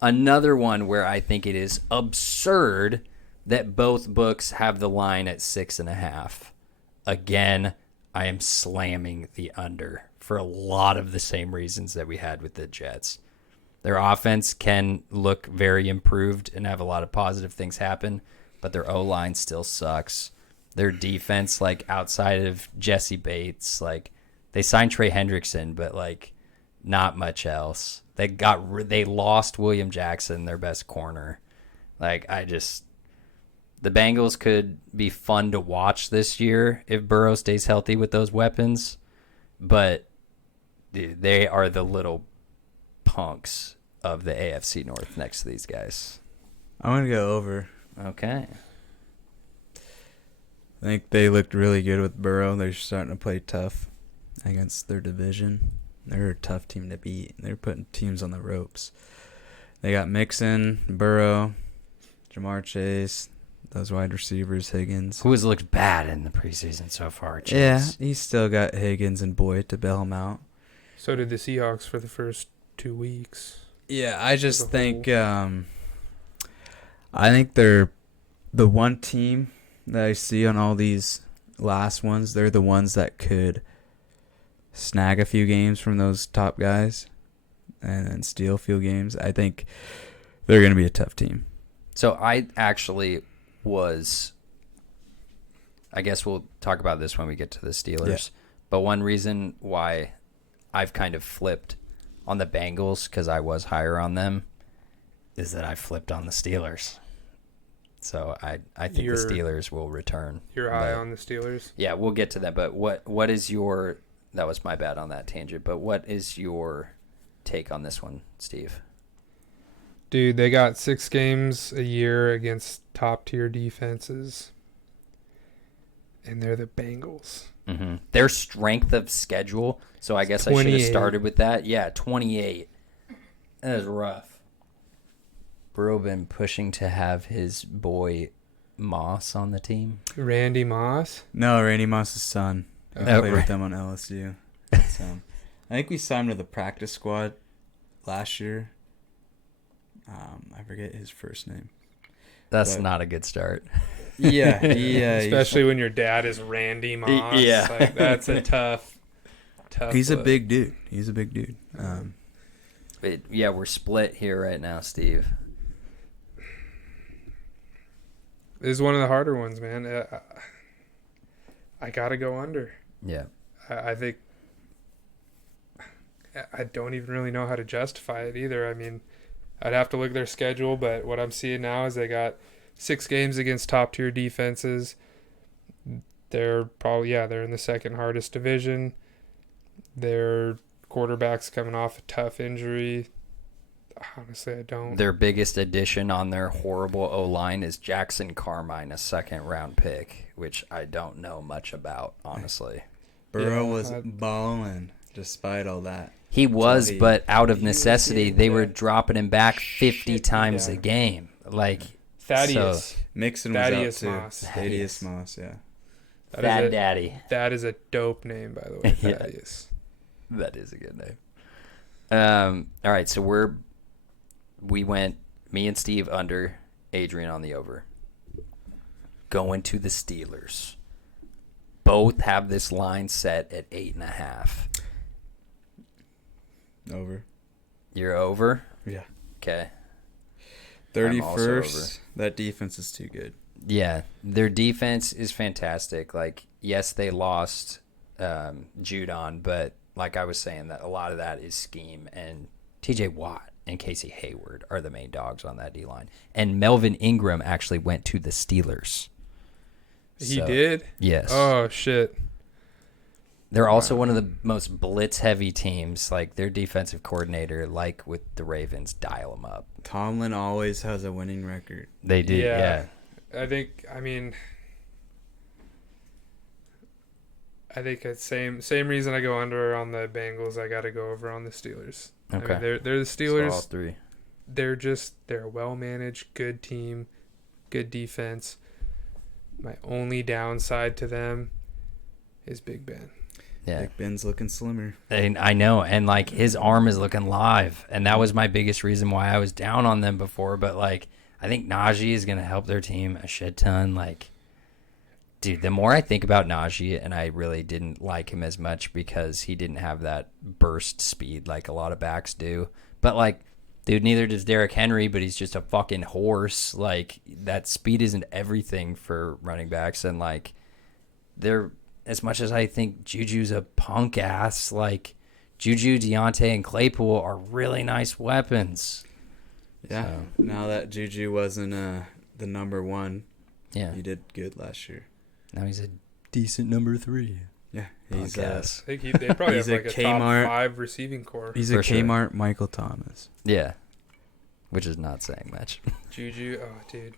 Another one where I think it is absurd that both books have the line at 6.5. Again, I am slamming the under for a lot of the same reasons that we had with the Jets. Their offense can look very improved and have a lot of positive things happen, but their O-line still sucks. Their defense, outside of Jesse Bates, they signed Trey Hendrickson, but not much else. They lost William Jackson, their best corner. The Bengals could be fun to watch this year if Burrow stays healthy with those weapons, but dude, they are the little punks of the AFC North next to these guys. I'm gonna go over. Okay. I think they looked really good with Burrow. They're starting to play tough against their division. They're a tough team to beat. They're putting teams on the ropes. They got Mixon, Burrow, Jamar Chase, those wide receivers, Higgins. Who has looked bad in the preseason so far? Chase? Yeah, he's still got Higgins and Boyd to bail him out. So did the Seahawks for the first 2 weeks. Yeah, I just as a think I think they're the one team that I see on all these last ones. They're the ones that could snag a few games from those top guys and then steal a few games. I think they're going to be a tough team. So I actually was, I guess we'll talk about this when we get to the Steelers. Yeah. But one reason why I've kind of flipped on the Bengals, because I was higher on them, is that I flipped on the Steelers. So I think the Steelers will return. You're high on the Steelers? Yeah, we'll get to that. But what is your, that was my bad on that tangent, but what is your take on this one, Steve? Dude, they got 6 games a year against top-tier defenses, and they're the Bengals. Mm-hmm. Their strength of schedule, so I guess I should have started with that. Yeah, 28. That is rough. Bro been pushing to have his boy Moss on the team. Randy Moss? No, Randy Moss's son. I played with them on LSU. So, I think we signed with the practice squad last year. I forget his first name. That's not a good start. Yeah. Especially when your dad is Randy Moss. Yeah. Like, that's a tough He's look. a big dude. Yeah, we're split here right now, Steve. This is one of the harder ones, man. I got to go under. Yeah. I think I don't even really know how to justify it either. I mean, I'd have to look at their schedule, but what I'm seeing now is they got 6 games against top-tier defenses. They're probably, they're in the second hardest division. Their quarterback's coming off a tough injury. Honestly, I don't. Their biggest addition on their horrible O-line is Jackson Carmine, a second-round pick, which I don't know much about, honestly. Burrow was balling despite all that. He was, but out of necessity, they were yeah. dropping him back 50 Shit, times yeah. a game. Like, Thaddeus. Mixon was Thaddeus out too. Moss. Thaddeus Moss, yeah. Thad Daddy. That is a dope name, by the way, Yeah. Thaddeus. That is a good name. All right, so we went, me and Steve under, Adrian on the over. Going to the Steelers. Both have this line set at 8.5. Over. You're over? Yeah. Okay. I'm also 31st. That defense is too good. Yeah, their defense is fantastic. Like, yes, they lost Judon, but like I was saying, that a lot of that is scheme. And TJ Watt and Casey Hayward are the main dogs on that D-line. And Melvin Ingram actually went to the Steelers. He So, did? Yes. Oh, shit. They're also one of the most blitz-heavy teams. Like, their defensive coordinator, like with the Ravens, dial them up. Tomlin always has a winning record. They do, yeah. I think it's same reason I go under on the Bengals. I got to go over on the Steelers. Okay. I mean, they're the Steelers. So all three. They're a well-managed, good team, good defense. My only downside to them is Big Ben. Yeah. Big Ben's looking slimmer. And I know, and like his arm is looking live, and that was my biggest reason why I was down on them before. But like, I think Najee is gonna help their team a shit ton. Like, dude, the more I think about Najee, and I really didn't like him as much because he didn't have that burst speed like a lot of backs do. But like, dude, neither does Derrick Henry, but he's just a fucking horse. Like, that speed isn't everything for running backs, and like, they're. As much as I think Juju's a punk ass, like Juju, Deontay, and Claypool are really nice weapons. Yeah. So, Now that Juju wasn't the number 1, yeah. he did good last year. Now he's a decent number 3. Yeah. He's Punk ass. I think they probably He's have a like a Kmart. top 5 receiving core. He's For a sure. Kmart Michael Thomas. Yeah. Which is not saying much. Juju, oh dude,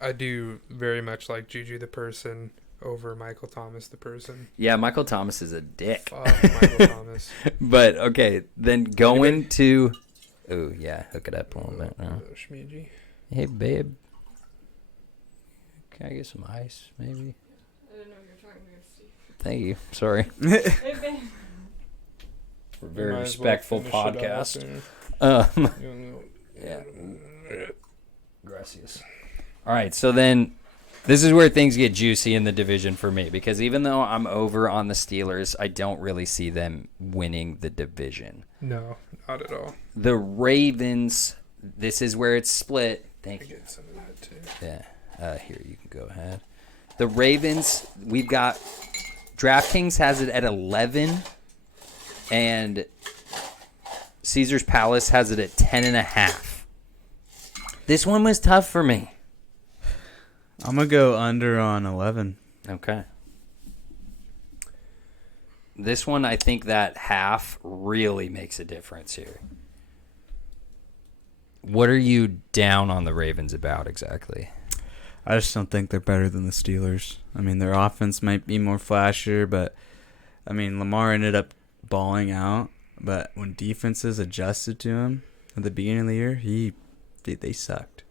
I do very much like Juju the person over Michael Thomas the person. Yeah, Michael Thomas is a dick. Fuck Michael Thomas. But, okay, then going to... Oh, yeah, hook it up a little bit. Shmeegee. Hey, babe. Can I get some ice, maybe? I didn't know you were talking to Steve. Thank you. Sorry. Hey, babe. We're a very Might as well respectful finish it off podcast. there. Yeah. Gracias. All right, so then this is where things get juicy in the division for me, because even though I'm over on the Steelers, I don't really see them winning the division. No, not at all. The Ravens, this is where it's split. Thank you. Get some of that too. Yeah. Here, you can go ahead. The Ravens, we've got DraftKings has it at 11, and Caesar's Palace has it at 10.5. This one was tough for me. I'm going to go under on 11. Okay. This one, I think that half really makes a difference here. What are you down on the Ravens about exactly? I just don't think they're better than the Steelers. I mean, their offense might be more flashier, but, I mean, Lamar ended up balling out. But when defenses adjusted to him at the beginning of the year, they sucked.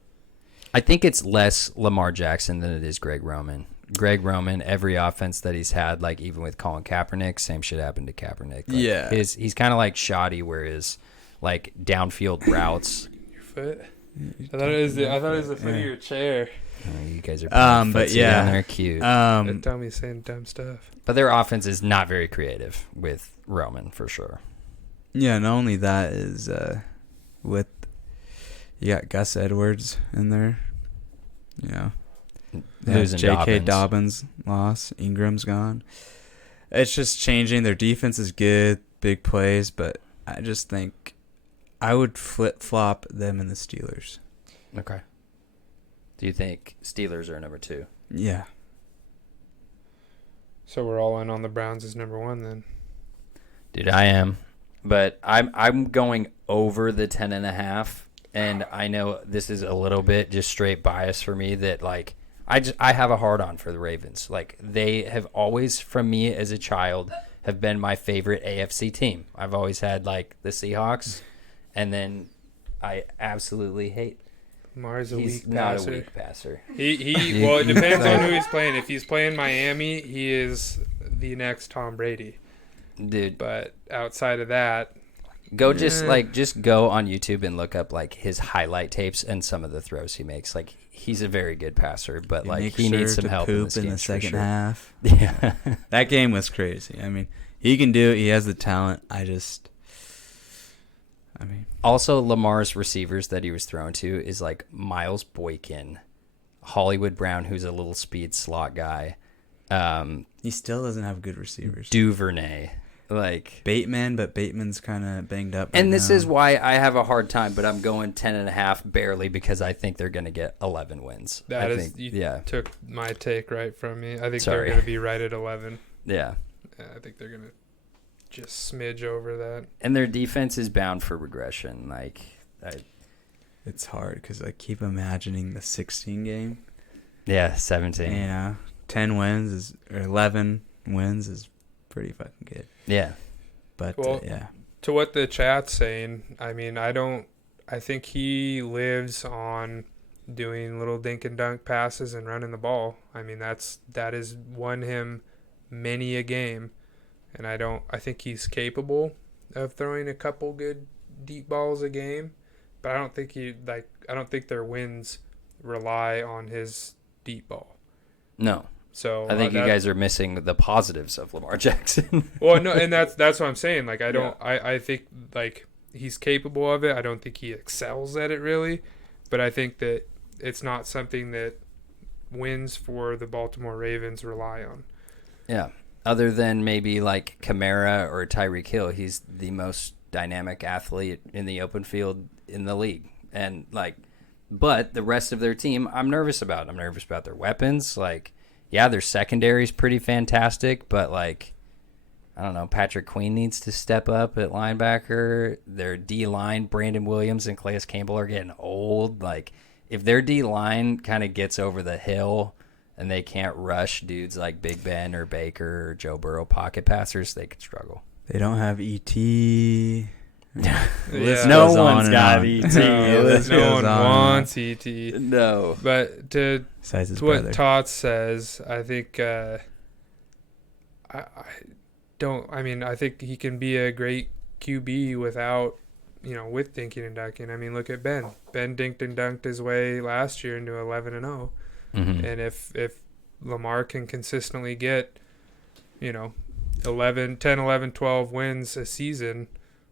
I think it's less Lamar Jackson than it is Greg Roman. Greg Roman, every offense that he's had, like even with Colin Kaepernick, same shit happened to Kaepernick. Like, yeah. He's kind of like shoddy where his like downfield routes. Your foot? I thought it was the foot of your chair. Oh, you guys are but yeah, down there cute. Tell me saying dumb stuff. But their offense is not very creative with Roman for sure. Yeah, not only that is with you got Gus Edwards in there. You know. Losing J.K. Dobbins lost. Ingram's gone. It's just changing. Their defense is good, big plays, but I just think I would flip-flop them and the Steelers. Okay. Do you think Steelers are number 2? Yeah. So we're all in on the Browns as number 1 then. Dude, I am. But I'm going over the 10.5, and I know this is a little bit just straight bias for me that like I have a hard on for the Ravens. Like they have always, from me as a child, have been my favorite AFC team. I've always had like the Seahawks, and then I absolutely hate. Lamar's a He's weak not passer. a weak passer. He well, it depends on who he's playing. If he's playing Miami, he is the next Tom Brady. Dude, But outside of that, go just go on YouTube and look up like his highlight tapes and some of the throws he makes. Like he's a very good passer, but like he needs some help in this game the second for sure. half. Yeah. That game was crazy. I mean, he can do it. He has the talent. Also, Lamar's receivers that he was thrown to is like Miles Boykin, Hollywood Brown, who's a little speed slot guy. He still doesn't have good receivers. Duvernay. Like Bateman, but Bateman's kind of banged up. and right this now. is why I have a hard time, but I'm going 10.5 barely because I think they're going to get 11 wins. you took my take right from me. I think Sorry. they're going to be right at 11. Yeah. I think they're going to just smidge over that. And their defense is bound for regression. Like, It's hard because I keep imagining the 16 game. yeah, 17. You know, 11 wins is pretty fucking good. Yeah. But Well, yeah, To what the chat's saying, I mean, I think he lives on doing little dink and dunk passes and running the ball. I mean, that has won him many a game. And I think he's capable of throwing a couple good deep balls a game, but I don't think their wins rely on his deep ball. No. So I think you guys are missing the positives of Lamar Jackson. Well, no, and that's what I'm saying. Like I think like he's capable of it. I don't think he excels at it really, but I think that it's not something that wins for the Baltimore Ravens rely on. Yeah. Other than maybe like Kamara or Tyreek Hill, he's the most dynamic athlete in the open field in the league. And but the rest of their team, I'm nervous about. I'm nervous about their weapons. Like, yeah, their secondary is pretty fantastic, but like, I don't know, Patrick Queen needs to step up at linebacker. Their D-line, Brandon Williams and Calais Campbell are getting old. Like, if their D-line kind of gets over the hill and they can't rush dudes like Big Ben or Baker or Joe Burrow pocket passers, they could struggle. they don't have ET. No one's got ET. No one wants ET. No. But to Besides his what brother. Tots says, I think I think he can be a great QB without, with dinking and dunking. I mean, look at Ben. Ben dinked and dunked his way last year into 11-0. Mm-hmm. And if Lamar can consistently get, 11, 10, 11, 12 wins a season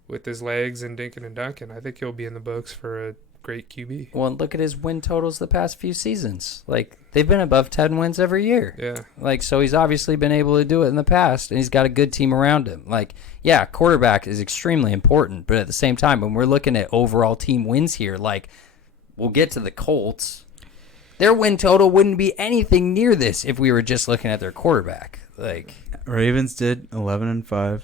with his legs and dinking and dunking, I think he'll be in the books for a great QB. Well, and look at his win totals the past few seasons. Like, they've been above 10 wins every year. Yeah. Like, so he's obviously been able to do it in the past, and he's got a good team around him. Like, yeah, quarterback is extremely important, but at the same time, when we're looking at overall team wins here, like, we'll get to the Colts. Their win total wouldn't be anything near this if we were just looking at their quarterback. Like, Ravens did 11-5.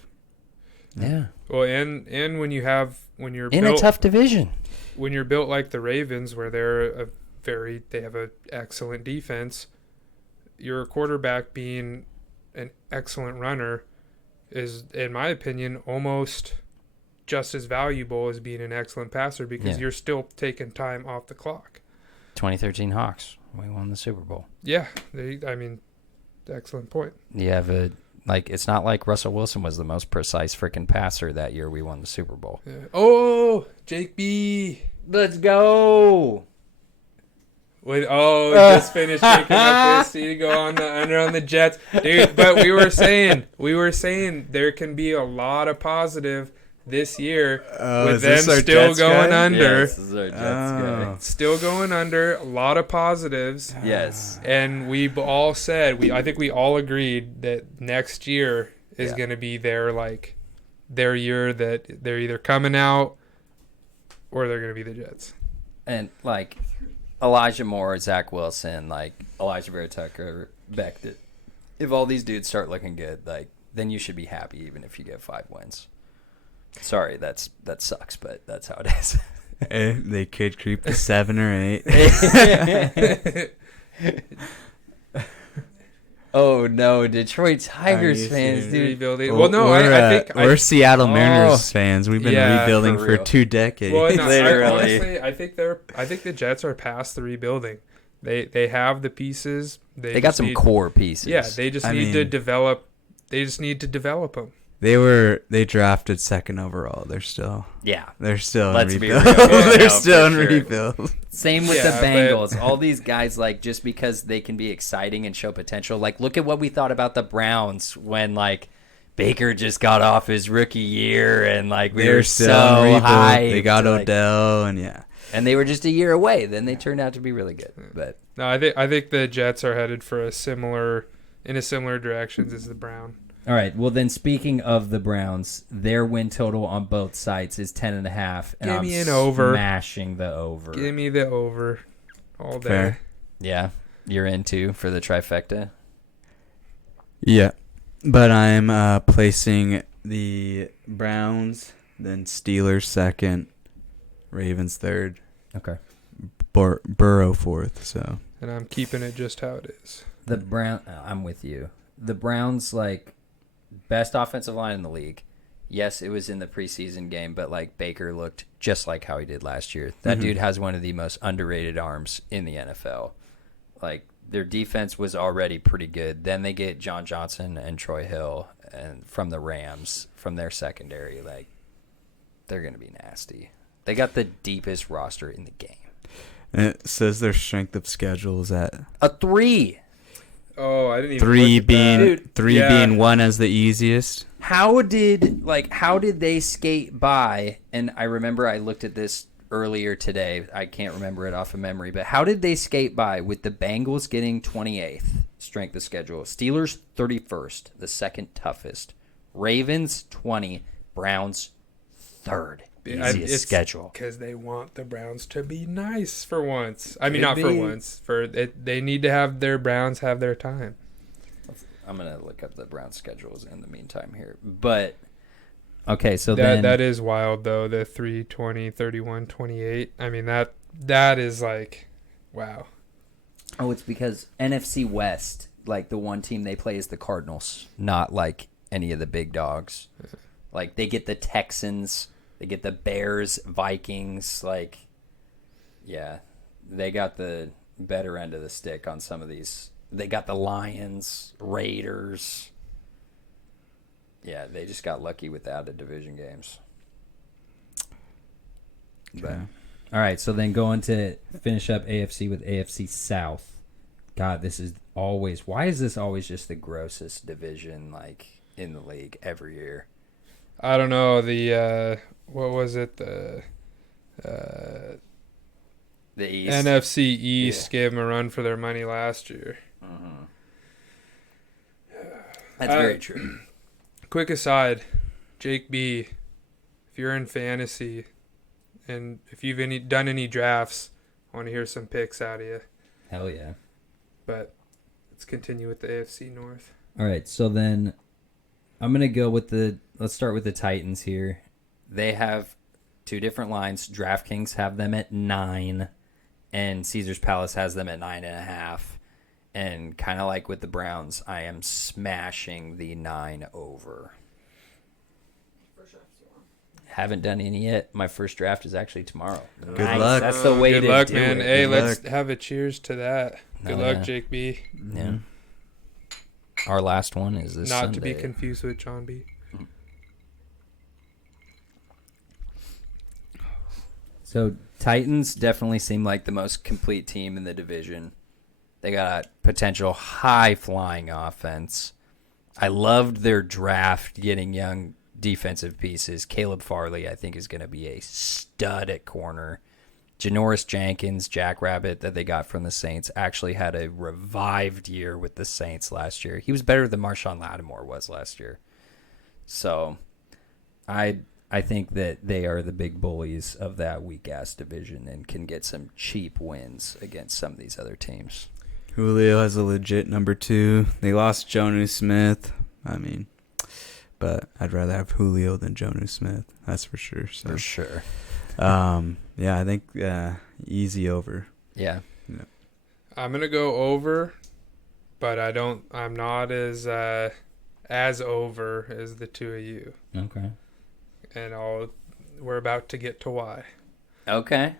yeah. Well, and when you're In built, a tough division. when you're built like the Ravens, where they have an excellent defense, your quarterback being an excellent runner is, in my opinion, almost just as valuable as being an excellent passer, because you're still taking time off the clock. 2013 Hawks. We won the Super Bowl. Yeah, excellent point. You have it's not like Russell Wilson was the most precise freaking passer that year we won the Super Bowl. Yeah. Oh, Jake B. Let's go. Wait, just finished drinking up this. You go on the Jets, dude. But we were saying there can be a lot of positive this year with them still going under. Yeah, this is our Jets guy. Still going under. A lot of positives. Yes. And we all said I think we all agreed that next year is going to be their year, that they're either coming out or they're going to be the Jets. And Elijah Moore, Zach Wilson, Elijah Vera Tucker, Beckett. If all these dudes start looking good, then you should be happy even if you get 5 wins. Sorry, that sucks, but that's how it is. They could creep to 7 or 8. Oh no, Detroit Tigers fans, dude. Rebuilding. Well, no, I think we're Seattle Mariners fans. We've been rebuilding for 2 decades. Well, no, Literally. honestly, I think the Jets are past the rebuilding. They have the pieces. They got some core pieces. Yeah, they just need to develop. They just need to develop them. They drafted 2nd overall. They're still Let's in be rebuild. real. Yeah, They're no, still in for sure. rebuild. Same with the Bengals. All these guys, just because they can be exciting and show potential. Look at what we thought about the Browns when, Baker just got off his rookie year and, we were so hyped. They got Odell and they were just a year away. Then they turned out to be really good. But no, I think the Jets are headed for a similar directions as the Browns. all right. Well, then speaking of the Browns, their win total on both sides is 10.5. And Give me I'm an over. Smashing the over. Give me the over all day. Fair. Yeah, you're in too for the trifecta. Yeah, but I'm placing the Browns, then Steelers 2nd, Ravens 3rd. Okay. Burrow 4th. So. And I'm keeping it just how it is. I'm with you. The Browns, best offensive line in the league. Yes, it was in the preseason game, but Baker looked just like how he did last year. That dude has one of the most underrated arms in the NFL. Their defense was already pretty good. Then they get John Johnson and Troy Hill and from the Rams, from their secondary. They're going to be nasty. They got the deepest roster in the game. And it says their strength of schedule is at A 3. Oh, I didn't even 3 look at being that. Dude, being 1 as the easiest. How did they skate by? And I remember I looked at this earlier today. I can't remember it off of memory, but how did they skate by with the Bengals getting 28th strength of schedule, Steelers 31st, the second toughest, Ravens 20, Browns 3rd easiest schedule? Because they want the Browns to be nice for once. I mean, Could not be. for once. They need to have their Browns have their time. I'm going to look up the Browns schedules in the meantime here. But, okay, so that is wild, though, the 3, 20, 31, 28. I mean, that is wow. Oh, it's because NFC West, the one team they play is the Cardinals, not any of the big dogs. They get the Texans, they get the Bears, Vikings. Yeah, they got the better end of the stick on some of these. They got the Lions, Raiders. Yeah, they just got lucky with the out of division games. But, Okay. all right, so then going to finish up AFC with AFC South. God, this is always. Why is this always just the grossest division like in the league every year? I don't know. The what was it? The East. NFC East gave them a run for their money last year. Mhm. That's very true. Quick aside, Jake B, if you're in fantasy and if you've done any drafts, I want to hear some picks out of you. Hell yeah. But let's continue with the AFC North. All right, so then I'm going to go with let's start with the Titans here. They have two different lines. DraftKings have them at 9, and Caesars Palace has them at 9.5. And kind of like with the Browns, I am smashing the 9 over. First draft you want. Haven't done any yet. My first draft is actually tomorrow. Good luck. That's the way Good to luck, do man. it. Hey, Good let's luck. have a cheers to that. Good Oh, luck, yeah. Jake B. Yeah. Our last one is this Not Sunday. to be confused with John B. So Titans definitely seem like the most complete team in the division. They got a potential high-flying offense. I loved their draft getting young defensive pieces. Caleb Farley, I think, is going to be a stud at corner. Janoris Jenkins, Jackrabbit, that they got from the Saints, actually had a revived year with the Saints last year. He was better than Marshawn Lattimore was last year. So I think that they are the big bullies of that weak-ass division and can get some cheap wins against some of these other teams. Julio has a legit number 2. They lost Jonnu Smith. I mean, but I'd rather have Julio than Jonnu Smith. That's for sure. So. For sure. Yeah, I think easy over. Yeah. I'm gonna go over, but I'm not as over as the two of you, Okay. and we're about to get to why. Okay.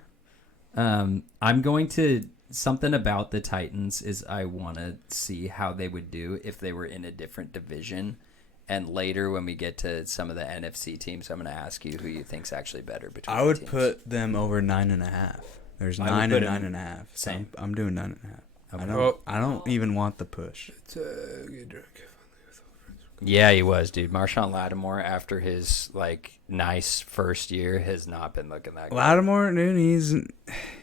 I'm going to something about the Titans is I want to see how they would do if they were in a different division. And later when we get to some of the NFC teams, I'm going to ask you who you think's actually better between I the would teams. put them over 9.5. There's I would 9 put and him 9.5. same. I'm doing 9.5. Okay. I don't even want the push. It's get drunk. Yeah, he was, dude. Marshawn Lattimore, after his nice first year, has not been looking that good. Lattimore, dude,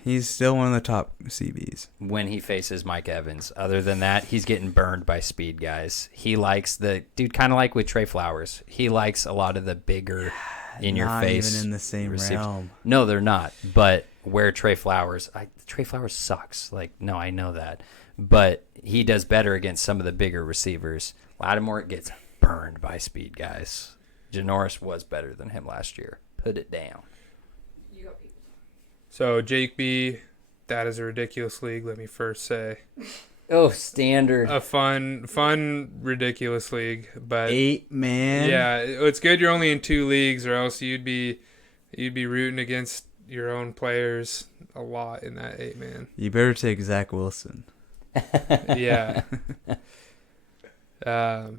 he's still one of the top CBs. When he faces Mike Evans. Other than that, he's getting burned by speed guys. He likes kind of like with Trey Flowers. He likes a lot of the bigger, in your face. Not even in the same receivers. realm. No, they're not. But where Trey Flowers sucks. No, I know that. But he does better against some of the bigger receivers. Lattimore gets burned by speed guys. Janoris was better than him last year. Put it down. You got people. So Jake B, that is a ridiculous league. Let me first say, Oh, standard. a fun ridiculous league, but 8 man. yeah, it's good you're only in 2 leagues, or else you'd be rooting against your own players a lot in that 8-man. You better take Zach Wilson. Yeah.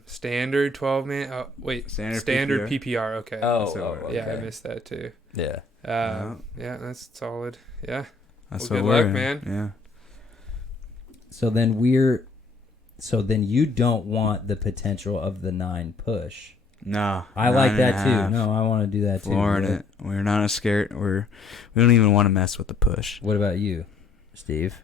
Standard 12-man. Oh wait, Standard PPR. Okay. Oh, So, okay. Yeah, I missed that too. Yeah. Yeah, that's solid. Yeah. That's Well, what good we're luck, in. man. Yeah. So then you don't want the potential of the 9 push. Nah. I like 9.5. that too. No, I want to do that too. Flooring it. We're not scared. We don't even want to mess with the push. What about you, Steve?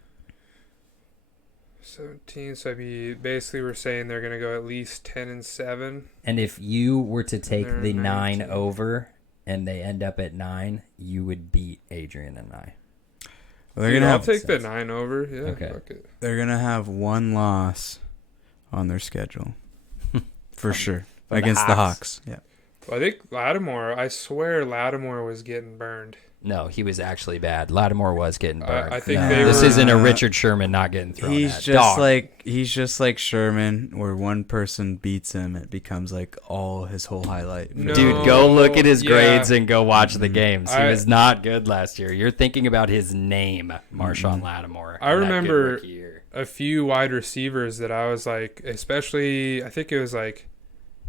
17. So we're saying they're gonna go at least 10-7. And if you were to take They're the 9 19. over and they end up at 9, you would beat Adrian and I. They're Dude, gonna I'll have. take the 9 over. Yeah. Okay. Fuck it. They're gonna have one loss on their schedule, for sure, the against the Hawks. Hawks. Yeah. Well, I think Lattimore. I swear Lattimore was getting burned. No, he was actually bad. Lattimore was getting burned. I think No. they This were. isn't a Richard Sherman not getting thrown He's at. just Dog. he's like Sherman, where one person beats him, it becomes like all his whole highlight. No. Dude, go look at his Yeah. grades and go watch the games. He I- was not good last year. You're thinking about his name, Marshawn Lattimore. I and that good remember- rookie year. A few wide receivers that I was like, especially I think it was like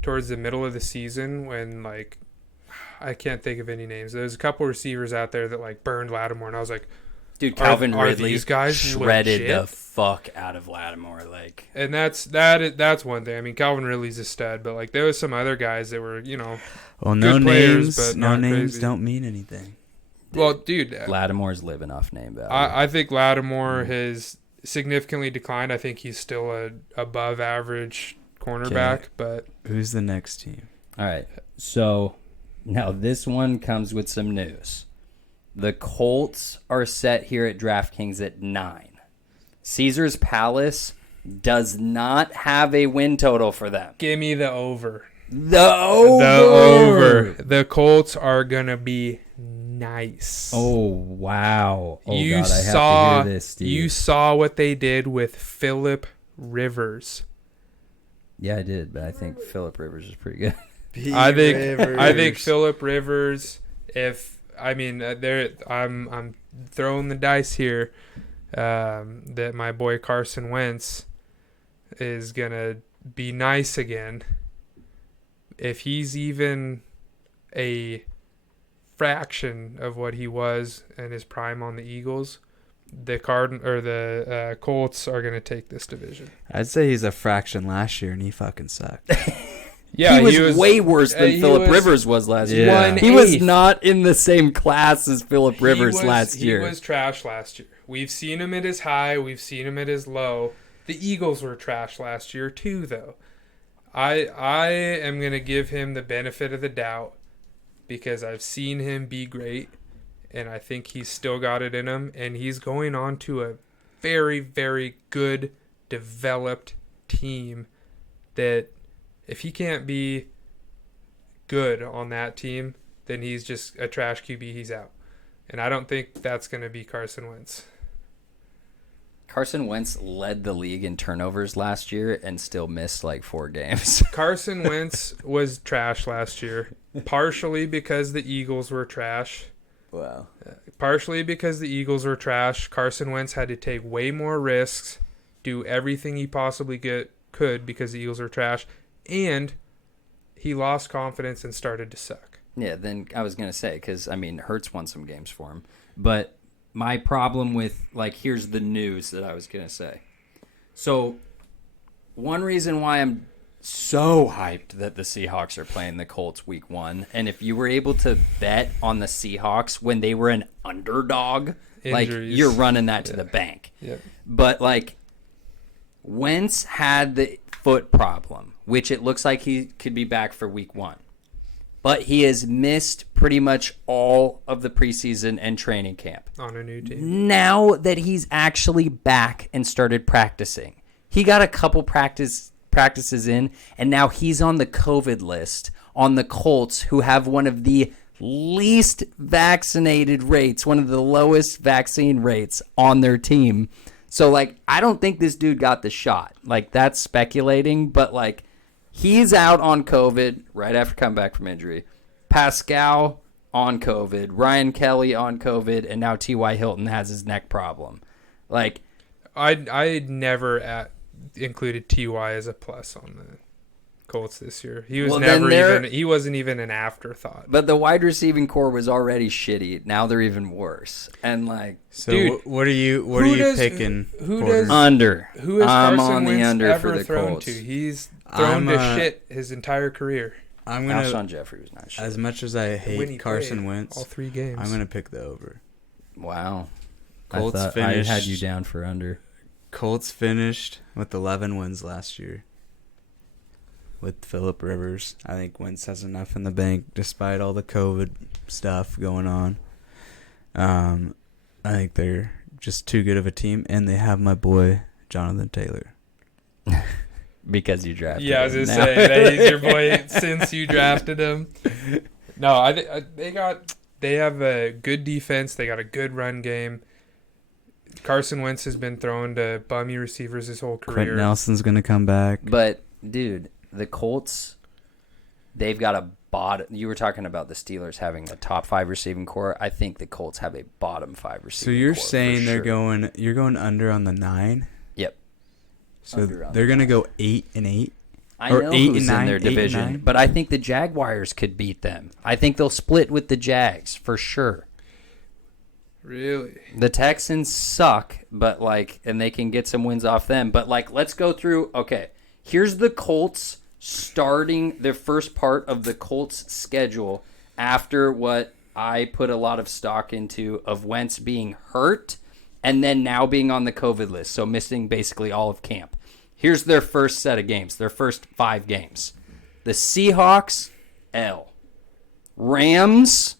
towards the middle of the season when like I can't think of any names. There's a couple receivers out there that like burned Lattimore, and I was like, Dude, Calvin are Ridley these guys shredded legit? the fuck out of Lattimore. Like, and that's one thing. I mean, Calvin Ridley's a stud, but like there was some other guys that were, Well, no good players, names. but No not names crazy. don't mean anything. Well, dude, Lattimore's living off name value. I think Lattimore has significantly declined. I think he's still a above average cornerback, Okay. but Who's the next team? All right. So now this one comes with some news. The Colts are set here at DraftKings at 9. Caesar's Palace does not have a win total for them. give me the over. The over. The over. The Colts are gonna be nice. Oh, wow. Oh, you God, I have saw to hear this, dude. you saw what they did with Phillip Rivers. Yeah, I did, but I think Phillip Rivers is pretty good. I think Phillip Rivers. I'm throwing the dice here that my boy Carson Wentz is gonna be nice again. If he's even a fraction of what he was in his prime on the Eagles, the Colts are gonna take this division. I'd say he's a fraction last year, and he fucking sucked. Yeah, he was way worse than he Phillip was Rivers was last year. Yeah. He was 1/8. not in the same class as Phillip Rivers last year. He was trash last year. We've seen him at his high. We've seen him at his low. The Eagles were trash last year too, though. I am going to give him the benefit of the doubt because I've seen him be great, and I think he's still got it in him, and he's going on to a very, very good, developed team that if he can't be good on that team, then he's just a trash QB. He's out. And I don't think that's going to be Carson Wentz. Carson Wentz led the league in turnovers last year and still missed like 4 games. Carson Wentz was trash last year, partially because the Eagles were trash. Wow. Partially because the Eagles were trash. Carson Wentz had to take way more risks, do everything he possibly could because the Eagles were trash, and he lost confidence and started to suck. Yeah, then I was going to say, because, I mean, Hurts won some games for him. But my problem with, like, here's the news that I was going to say. So, one reason why I'm so hyped that the Seahawks are playing the Colts week 1, and if you were able to bet on the Seahawks when they were an underdog, like, Injuries. you're running that to the bank. Yep. But, like, Wentz had the foot problem, which it looks like he could be back for week 1. But he has missed pretty much all of the preseason and training camp. On a new team. Now that he's actually back and started practicing, he got a couple practices in, and now he's on the COVID list on the Colts, who have one of the least vaccinated rates, one of the lowest vaccine rates on their team. So, like, I don't think this dude got the shot. Like, that's speculating, but, like, he's out on COVID right after coming back from injury. Pascal on COVID. Ryan Kelly on COVID. And now T.Y. Hilton has his neck problem. Like, I never included T.Y. as a plus on the Colts this year. He was he wasn't even an afterthought. but the wide receiving core was already shitty. Now they're even worse. And, like, So Dude, what are you picking? who for- does- under. Who has I'm Carson on the Wentz under ever for the thrown Colts. to? He's thrown I'm, to shit his entire career. I'm gonna, Alshon Jeffrey was not shit. as much as I When he hate Carson played Wentz, all 3 games. I'm gonna pick the over. Wow. Colts I thought finished. I had you down for under. Colts finished with 11 wins last year. With Phillip Rivers, I think Wentz has enough in the bank, despite all the COVID stuff going on. I think they're just too good of a team, and they have my boy Jonathan Taylor. Because you drafted Yeah, I was him gonna now. say that he's your boy since you drafted him. No, they have a good defense. They got a good run game. Carson Wentz has been thrown to bummy receivers his whole Quentin career. Nelson's gonna come back. But, dude, the Colts, they've got a bottom. You were talking about the Steelers having a top 5 receiving core. I think the Colts have a bottom 5 receiving So you're core for saying sure. you're going under on the 9? Yep. So Under on they're the gonna 9. go 8-8. I Or know 8 who's and 9, in their 8 and division, 9? but I think the Jaguars could beat them. I think they'll split with the Jags for sure. Really? The Texans suck, but and they can get some wins off them. But let's go through. Okay, here's the Colts starting the first part of the Colts schedule after what I put a lot of stock into of Wentz being hurt and then now being on the COVID list, so missing basically all of camp. Here's their first set of games, their first 5 games. The Seahawks, L. Rams,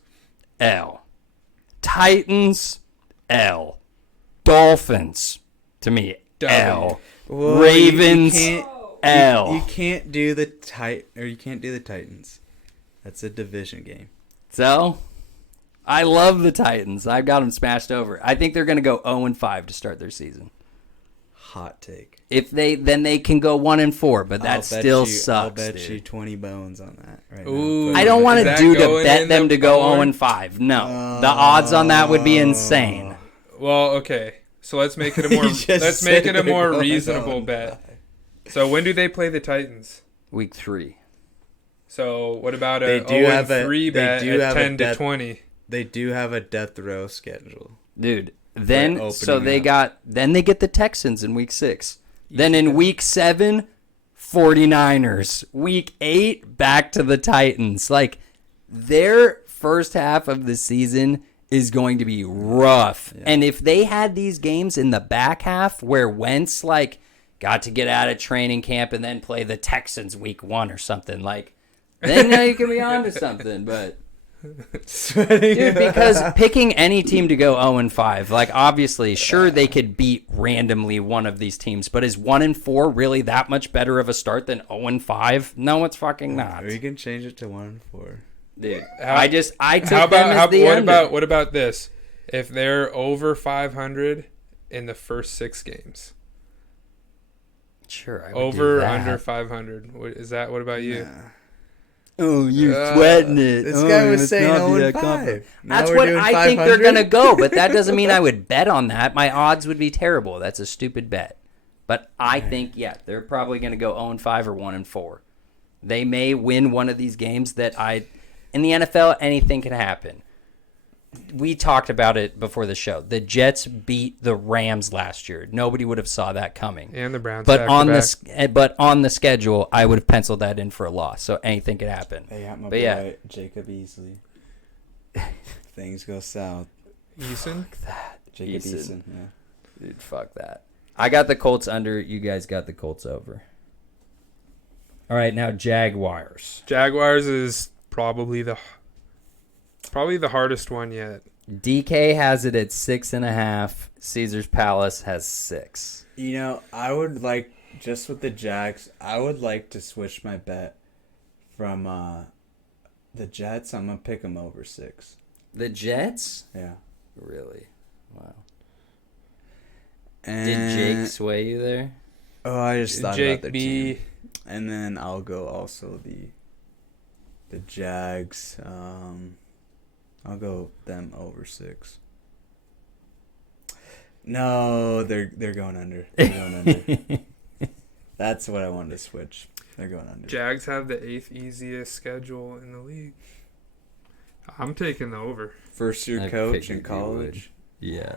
L. Titans, L. Dolphins, to me, W. L. Well, Ravens, L. You can't do the Titans. That's a division game. So, I love the Titans. I've got them smashed over. I think they're going to go 0-5 to start their season. Hot take. If then they can go 1-4, but that I'll bet still you- sucks. I'll bet dude. you 20 bones on that right Ooh. now. I don't want Is to that do to going bet in them the to go barn? 0-5. No, the odds on that would be insane. Well, okay. So let's make it a more You just let's make said it a they're more going reasonable 0-5. bet. So when do they play the Titans? Week 3. So what about They a do have a- 0-3 they bet do at have a 10 to death- 20? They do have a death row schedule. Dude, then opening then they get the Texans in week 6. Then in week 7, 49ers. Week 8, back to the Titans. Their first half of the season is going to be rough. Yeah. And if they had these games in the back half where Wentz got to get out of training camp and then play the Texans week 1 or something, then you can be on to something, but dude, because picking any team to go 0-5, obviously, sure they could beat randomly one of these teams, but is 1-4 really that much better of a start than 0-5? No, it's fucking not. We can change it to 1-4. Dude, How- I took How them about as the under. what about this? If they're over 500 in the first 6 games, Sure, I would over do that. under 500. What about you? Nah. Oh, you're sweating it. This Oh, guy you was must saying not be that 0-5. confident. Now That's we're what doing I think they're 500? gonna go, but that doesn't mean I would bet on that. My odds would be terrible. That's a stupid bet. But I think, they're probably gonna go 0-5 or 1-4. They may win one of these games in the NFL, anything can happen. We talked about it before the show. The Jets beat the Rams last year. Nobody would have saw that coming. And the Browns. But back-to-back. but on the schedule, I would have penciled that in for a loss. So anything could happen. They got my But boy, yeah. Jacob Easley. Things go south. Eason? Jacob Eason. Eason, yeah. Dude, fuck that. I got the Colts under. You guys got the Colts over. All right, now Jaguars. Jaguars is probably the hardest one yet. DK has it at 6.5. Caesar's Palace has 6. I would like, just with the Jags, I would like to switch my bet from the Jets. I'm going to pick them over 6. The Jets? Yeah. Really? Wow. And, Did Jake sway you there? Oh, I just thought Jake about their B. team. And then I'll go also the Jags. I'll go them over 6. No, they're going under. They're going under. That's what I wanted to switch. They're going under. Jags have the 8th easiest schedule in the league. I'm taking the over. First year I coach in figured you would. college. Yeah.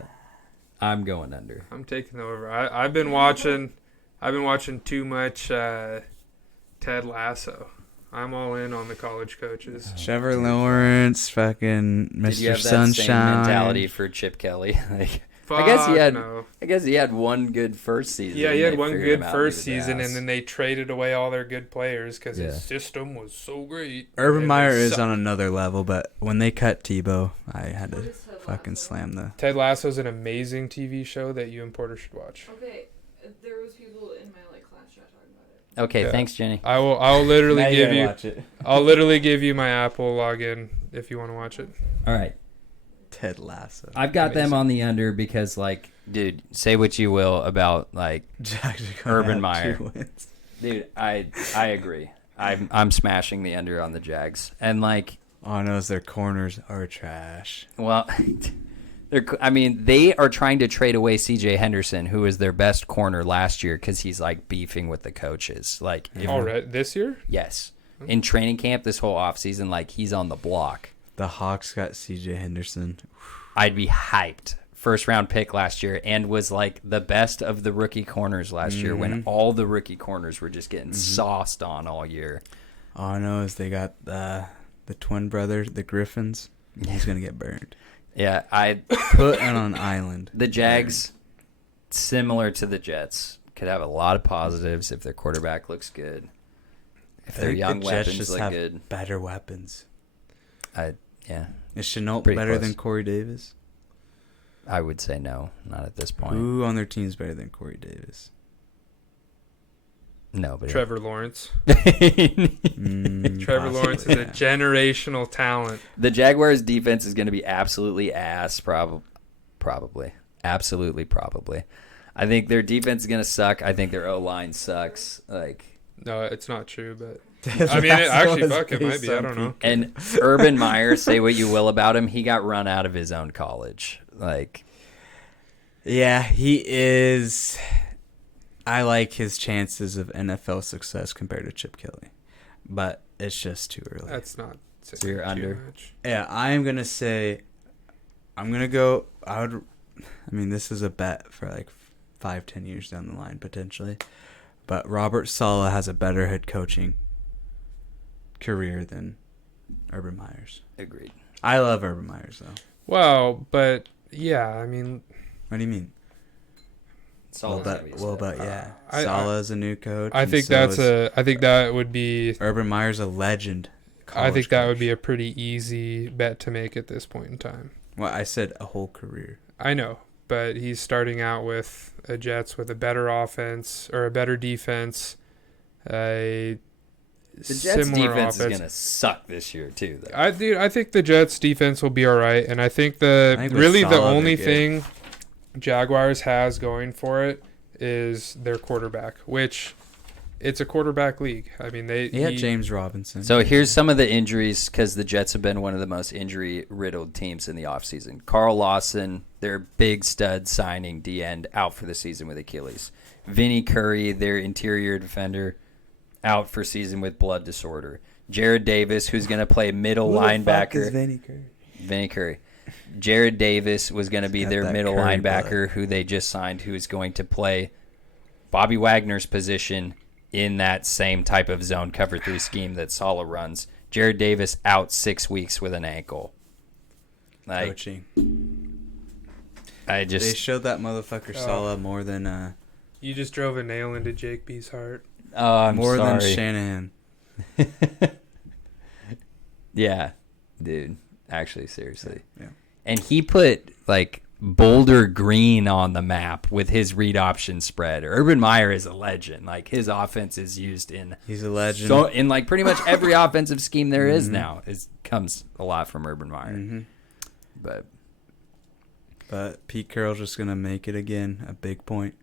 I'm going under. I'm taking the over. I've been watching too much Ted Lasso. I'm all in on the college coaches. Trevor Lawrence, fucking Mr. Did you have that Sunshine. same mentality for Chip Kelly? Fuck I no. guess he had one good first season. Yeah, he and had they one figured good him out first he was season, ass. and then they traded away all their good players because Yeah. his system was so great. Urban And Meyer they is sucked. on another level, but when they cut Tebow, I had What to is Ted fucking Lasso? slam the. Ted Lasso's an amazing TV show that you and Porter should watch. Okay, there was people in my class chat talking about it. Okay, Yeah. thanks, Jenny. I'll literally Now you give gotta you watch it. I'll literally give you my Apple login if you want to watch it. All right. Ted Lasso. I've got them Amazing. on the under because, dude, say what you will about, Jags are gonna Urban have Meyer. 2 wins. dude, I agree. I'm smashing the under on the Jags. And, All I know is their corners are trash. well, They are trying to trade away C.J. Henderson, who was their best corner last year, because he's like beefing with the coaches. Like, All right, this year? Yes, in training camp this whole offseason, like he's on the block. The Hawks got C.J. Henderson. I'd be hyped. First round pick last year, and was like the best of the rookie corners last year when all the rookie corners were just getting sauced on all year. All I know is they got the twin brother, the Griffins. He's gonna get burned. Yeah, I Put on an island. The Jags, similar to the Jets, could have a lot of positives if their quarterback looks good. If their young weapons just look have good. better weapons. Yeah. Is Chenault Pretty better close. than Corey Davis? I would say no, not at this point. Who on their team's better than Corey Davis? Nobody. Trevor Lawrence. Mm, Trevor Lawrence is a generational talent. The Jaguars' defense is going to be absolutely ass, probably. Absolutely, probably. I think their defense is going to suck. I think their O-line sucks. No, it's not true, but I mean, it actually, fuck, it might be. I don't know. And Urban Meyer, say what you will about him, he got run out of his own college. Yeah, he is. I like his chances of NFL success compared to Chip Kelly, but it's just too early. That's not So you're too under? much. Yeah, I am gonna say, I'm gonna go. This is a bet for like 5-10 years down the line potentially, but Robert Saleh has a better head coaching career than Urban Meyers. Agreed. I love Urban Meyers though. Well, but yeah, I mean, What do you mean? Saleh's gonna be set. Saleh is a new coach. I and think so is I think that would be. Urban Meyer's a legend. I think college that would coach. be a pretty easy bet to make at this point in time. Well, I said a whole career. I know, but he's starting out with a Jets with a better offense or a better defense. The Jets' defense is going to suck this year, too, though. I think the Jets' defense will be all right, and I think with the Saleh, only they're thing Jaguars has going for it is their quarterback, which it's a quarterback league. I mean, James Robinson. So here's some of the injuries, because the Jets have been one of the most injury-riddled teams in the offseason. Carl Lawson, their big stud signing D-end, out for the season with Achilles. Vinny Curry, their interior defender, out for season with blood disorder. Jared Davis, who's going to play middle linebacker. Vinny Curry. Jared Davis was going to be their middle linebacker, who they just signed, who is going to play Bobby Wagner's position in that same type of zone cover 3 scheme that Saleh runs. Jared Davis out 6 weeks with an ankle. Coaching. They They showed that motherfucker Saleh more than you just drove a nail into Jake B's heart. I'm more sorry. than Shanahan. Yeah, dude. Actually, seriously. Yeah. And he put Boulder Green on the map with his read option spread. Urban Meyer is a legend. His offense is used in He's a legend. so in pretty much every offensive scheme there is now. It comes a lot from Urban Meyer. Mm-hmm. But Pete Carroll's just gonna make it again. A big point.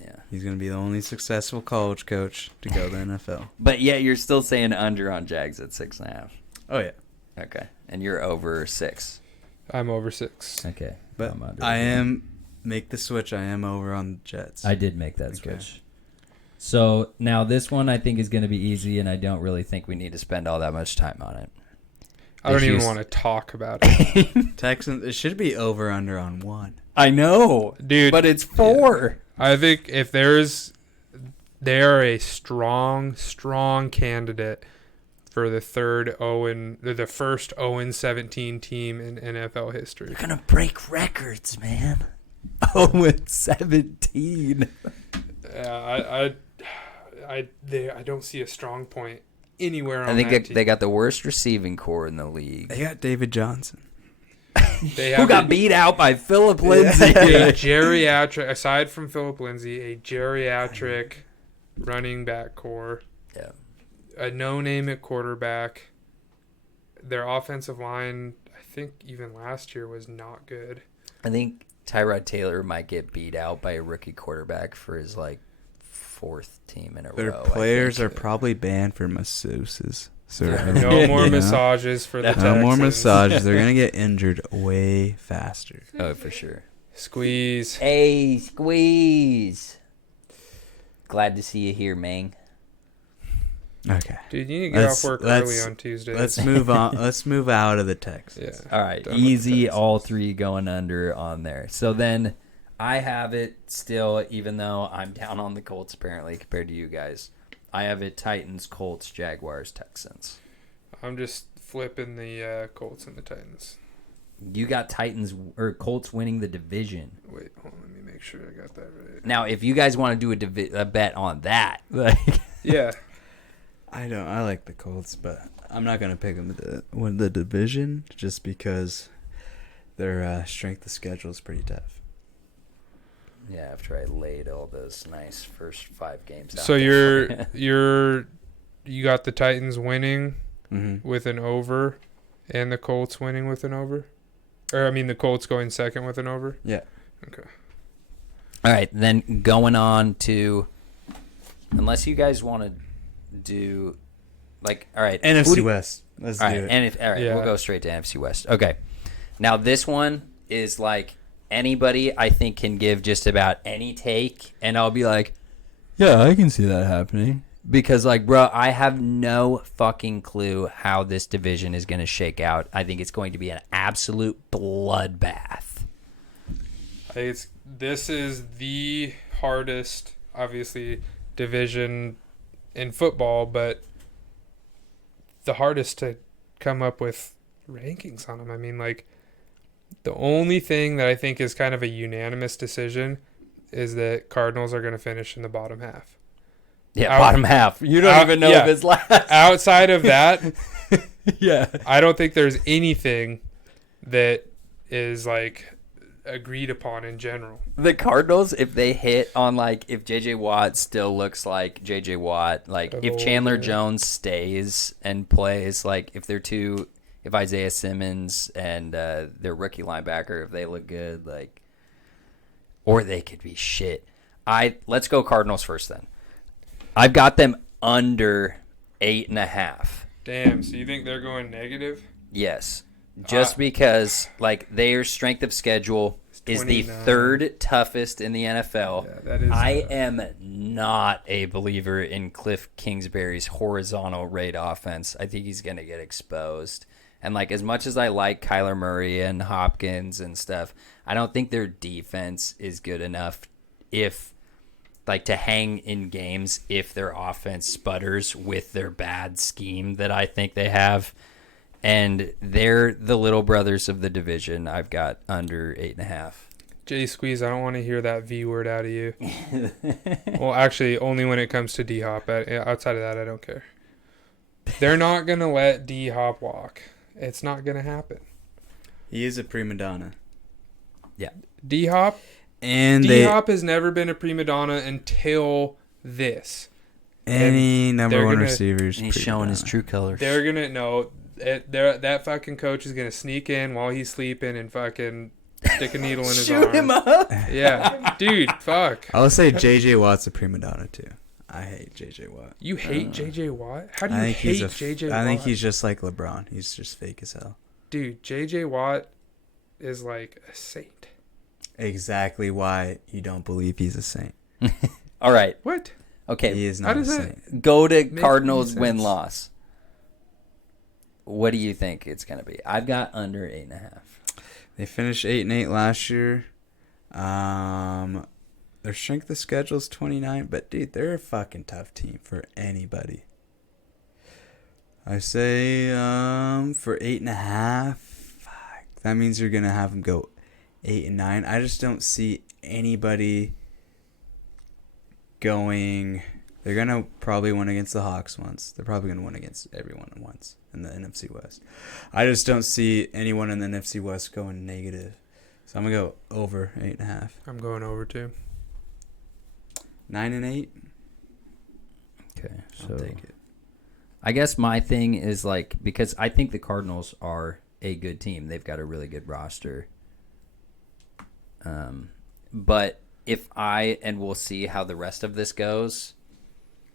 yeah. He's gonna be the only successful college coach to go to the NFL. But yet you're still saying under on Jags at 6.5. Oh yeah. Okay. And you're over 6. I'm over 6. Okay. But I am make the switch. I am over on the Jets. I did make that Okay. switch. So now this one I think is going to be easy, and I don't really think we need to spend all that much time on it. I don't even Houston- want to talk about it. Texans. It should be over under on 1. I know, Dude, but it's 4. I think if they are a strong candidate for the the first 0-17 team in NFL history. They're gonna break records, man. 0-17. I don't see a strong point anywhere on I think that team. they got the worst receiving core in the league. They got David Johnson. They Who have got beat out by Philip Lindsay? a geriatric, aside from Philip Lindsay, a geriatric running back core. Yeah. A no-name at quarterback. Their offensive line, I think even last year, was not good. I think Tyrod Taylor might get beat out by a rookie quarterback for his 4th team in a Their row. players are probably banned for masseuses. So No more massages for the No Texans. more massages. They're gonna get injured way faster. Oh, for sure. Squeeze. Hey, squeeze. Glad to see you here, man. Okay. Dude, you need to get Let's- off work let's- early on Tuesdays. Let's move on. Let's move out of the Texans. Yeah. All right, Done with the easy. Texans. All three going under on there. So then I have it still, even though I'm down on the Colts apparently compared to you guys. I have it Titans, Colts, Jaguars, Texans. I'm just flipping the Colts and the Titans. You got Titans or Colts winning the division. Wait, hold on, let me make sure I got that right. Now, if you guys want to do a bet on that, like, Yeah. I don't. I like the Colts, but I'm not gonna pick them to win the division just because their strength of schedule is pretty tough. yeah, after I laid all those nice first 5 games out So there. you got the Titans winning Mm-hmm. with an over and the Colts winning with an over? Or, I mean, the Colts going second with an over? Yeah. Okay. All right, then going on to, unless you guys want to do, like, all right, who NFC do- West. Let's all do right, it. and all right, Yeah. we'll go straight to NFC West. Okay, now this one is like anybody I think can give just about any take, and I'll be like, yeah, I can see that happening. Because, like, bro, I have no fucking clue how this division is going to shake out. I think it's going to be an absolute bloodbath. This is the hardest, obviously, division in football, but the hardest to come up with rankings on them. I mean, like, the only thing that I think is kind of a unanimous decision is that Cardinals are going to finish in the bottom half. Yeah, bottom half. You don't even know if it's last. Outside of that, Yeah. I don't think there's anything that is, like, agreed upon in general. The Cardinals, if they hit on, like, if J.J. Watt still looks like J.J. Watt, like, if Chandler Jones stays and plays, like, if Isaiah Simmons and their rookie linebacker, if they look good, like, or they could be shit. Let's go Cardinals first then. I've got them under 8.5. Damn, so you think they're going negative? Yes. Just because, like, their strength of schedule is the 29. third toughest in the NFL. Yeah, that is. I am not a believer in Cliff Kingsbury's horizontal rate offense. I think he's going to get exposed. And, like, as much as I like Kyler Murray and Hopkins and stuff, I don't think their defense is good enough to hang in games if their offense sputters with their bad scheme that I think they have. And they're the little brothers of the division. I've got under 8.5. Jay Squeeze, I don't want to hear that V word out of you. Well, actually, only when it comes to D-Hop. Outside of that, I don't care. They're not going to let D-Hop walk. It's not going to happen. He is a prima donna. D-Hop? And D-Hop has never been a prima donna until this. any number they're one gonna- receivers. And he's showing his true colors. They're going to know. That fucking coach is going to sneak in while he's sleeping and fucking stick a needle in his arm. Shoot him up. Yeah. Dude, fuck. I would say J.J. Watt's a prima donna too. I hate J.J. Watt. You hate J.J. Watt? How do I you think hate he's J.J. Watt? I think he's just like LeBron. He's just fake as hell. Dude, J.J. Watt is like a saint. Exactly why you don't believe he's a saint. All right. What? Okay. He is How not a does that- saint. Go to Make Cardinals any sense. win-loss. What do you think it's going to be? I've got under 8.5. They finished 8-8 last year. Their strength of schedule is 29, but dude, they're a fucking tough team for anybody. I say for 8.5. Fuck, that means you're gonna have them go 8-9. I just don't see anybody going. They're gonna probably win against the Hawks once. They're probably gonna win against everyone once in the NFC West. I just don't see anyone in the NFC West going negative. So I'm gonna go over 8.5. I'm going over too. 9 and 8. Okay. I'll take it. I guess my thing is, like, because I think the Cardinals are a good team. They've got a really good roster. But and we'll see how the rest of this goes.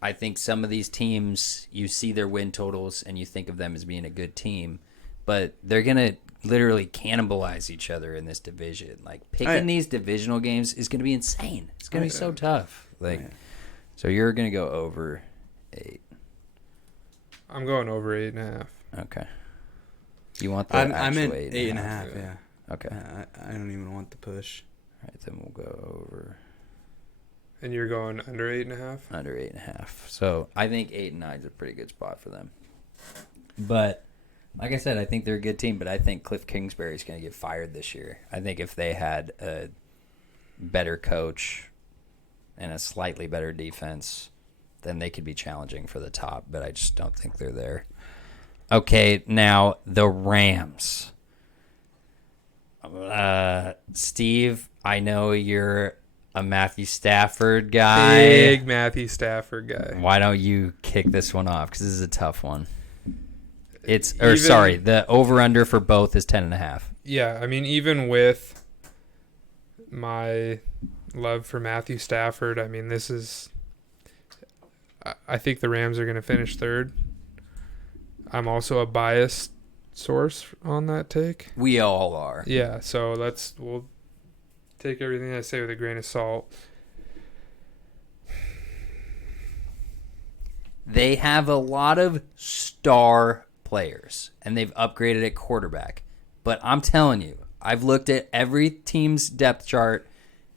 I think some of these teams, you see their win totals and you think of them as being a good team, but they're going to literally cannibalize each other in this division. Like, picking these divisional games is going to be insane. It's going to be so tough. Like, so you're going to go over 8. I'm going over 8.5. Okay. You want the I'm actual in 8.5. Yeah. Okay. I don't even want the push. All right, then we'll go over And you're going under 8.5? under 8.5. So I think 8 and 9 is a pretty good spot for them. But Like I said, I think they're a good team, but I think Cliff Kingsbury's going to get fired this year. I think if they had a better coach and a slightly better defense, then they could be challenging for the top, but I just don't think they're there. Okay, now the Rams. Steve, I know you're a Matthew Stafford guy. Big Matthew Stafford guy. Why don't you kick this one off? Because this is a tough one. Even- The over-under for both is 10.5. Yeah, I mean, even with my love for Matthew Stafford, I mean, this is... I think the Rams are going to finish third. I'm also a biased source on that take. We all are. Yeah, so we'll take everything I say with a grain of salt. They have a lot of star players, and they've upgraded at quarterback. But I'm telling you, I've looked at every team's depth chart,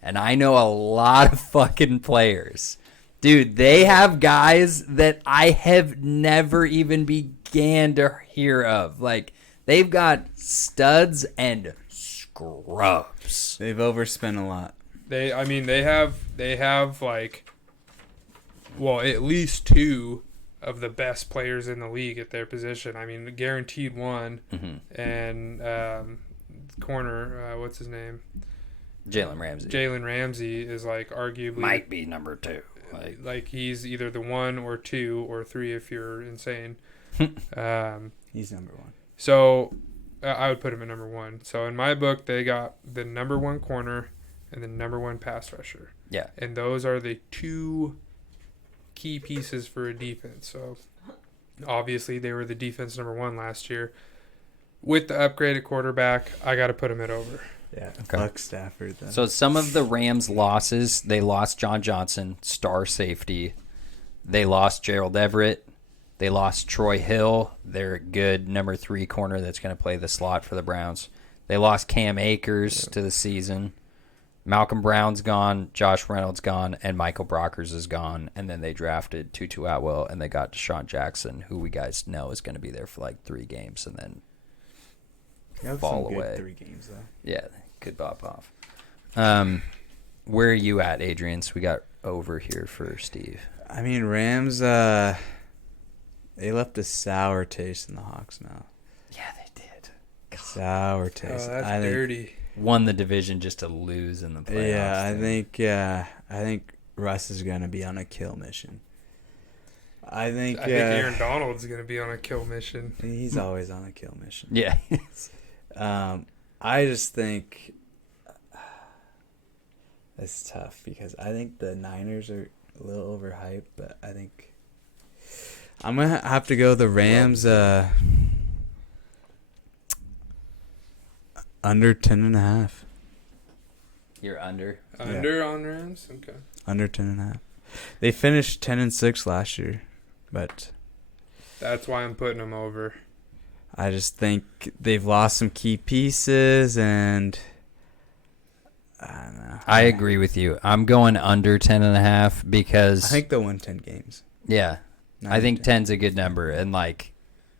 and I know a lot of fucking players. Dude, they have guys that I have never even began to hear of. Like, they've got studs and scrubs. They've overspent a lot. They have like, well, at least 2 of the best players in the league at their position. I mean, guaranteed one. Mm-hmm. And corner, what's his name? Jalen Ramsey is like arguably might be number 2. Like he's either the 1 or 2 or 3 if you're insane. He's number 1. So I would put him at number 1. So in my book, they got the number 1 corner and the number 1 pass rusher. Yeah. And those are the 2 key pieces for a defense. So obviously they were the defense number 1 last year. With the upgraded quarterback, I got to put him at over. Yeah, Okay. fuck Stafford then. So some of the Rams' losses, they lost John Johnson, star safety. They lost Gerald Everett. They lost Troy Hill, their good number 3 corner that's going to play the slot for the Browns. They lost Cam Akers to the season. Malcolm Brown's gone, Josh Reynolds gone, and Michael Brockers is gone. And then they drafted Tutu Atwell, and they got Deshaun Jackson, who we guys know is going to be there for like 3 games and then fall some away. Good 3 games though. Yeah, could pop off. Where are you at, Adrian? So we got over here for Steve. I mean, Rams. They left a sour taste in the Hawks' mouth. Yeah, they did. Sour Oh, taste. that's I think, dirty. Won the division just to lose in the playoffs. Yeah, I think Russ is gonna be on a kill mission. I think Aaron Donald's going to be on a kill mission. he's always on a kill mission. Yeah. I just think it's tough because I think the Niners are a little overhyped, but I think I'm going to have to go the Rams under 10.5. You're under. Under on Rams? Okay. Under 10.5. They finished 10-6 last year, but That's why I'm putting them over. I just think they've lost some key pieces, and I don't know. I agree with you. I'm going under 10.5 because I think they'll win 10 games. yeah, Nine I or think 10. 10's a good number. And like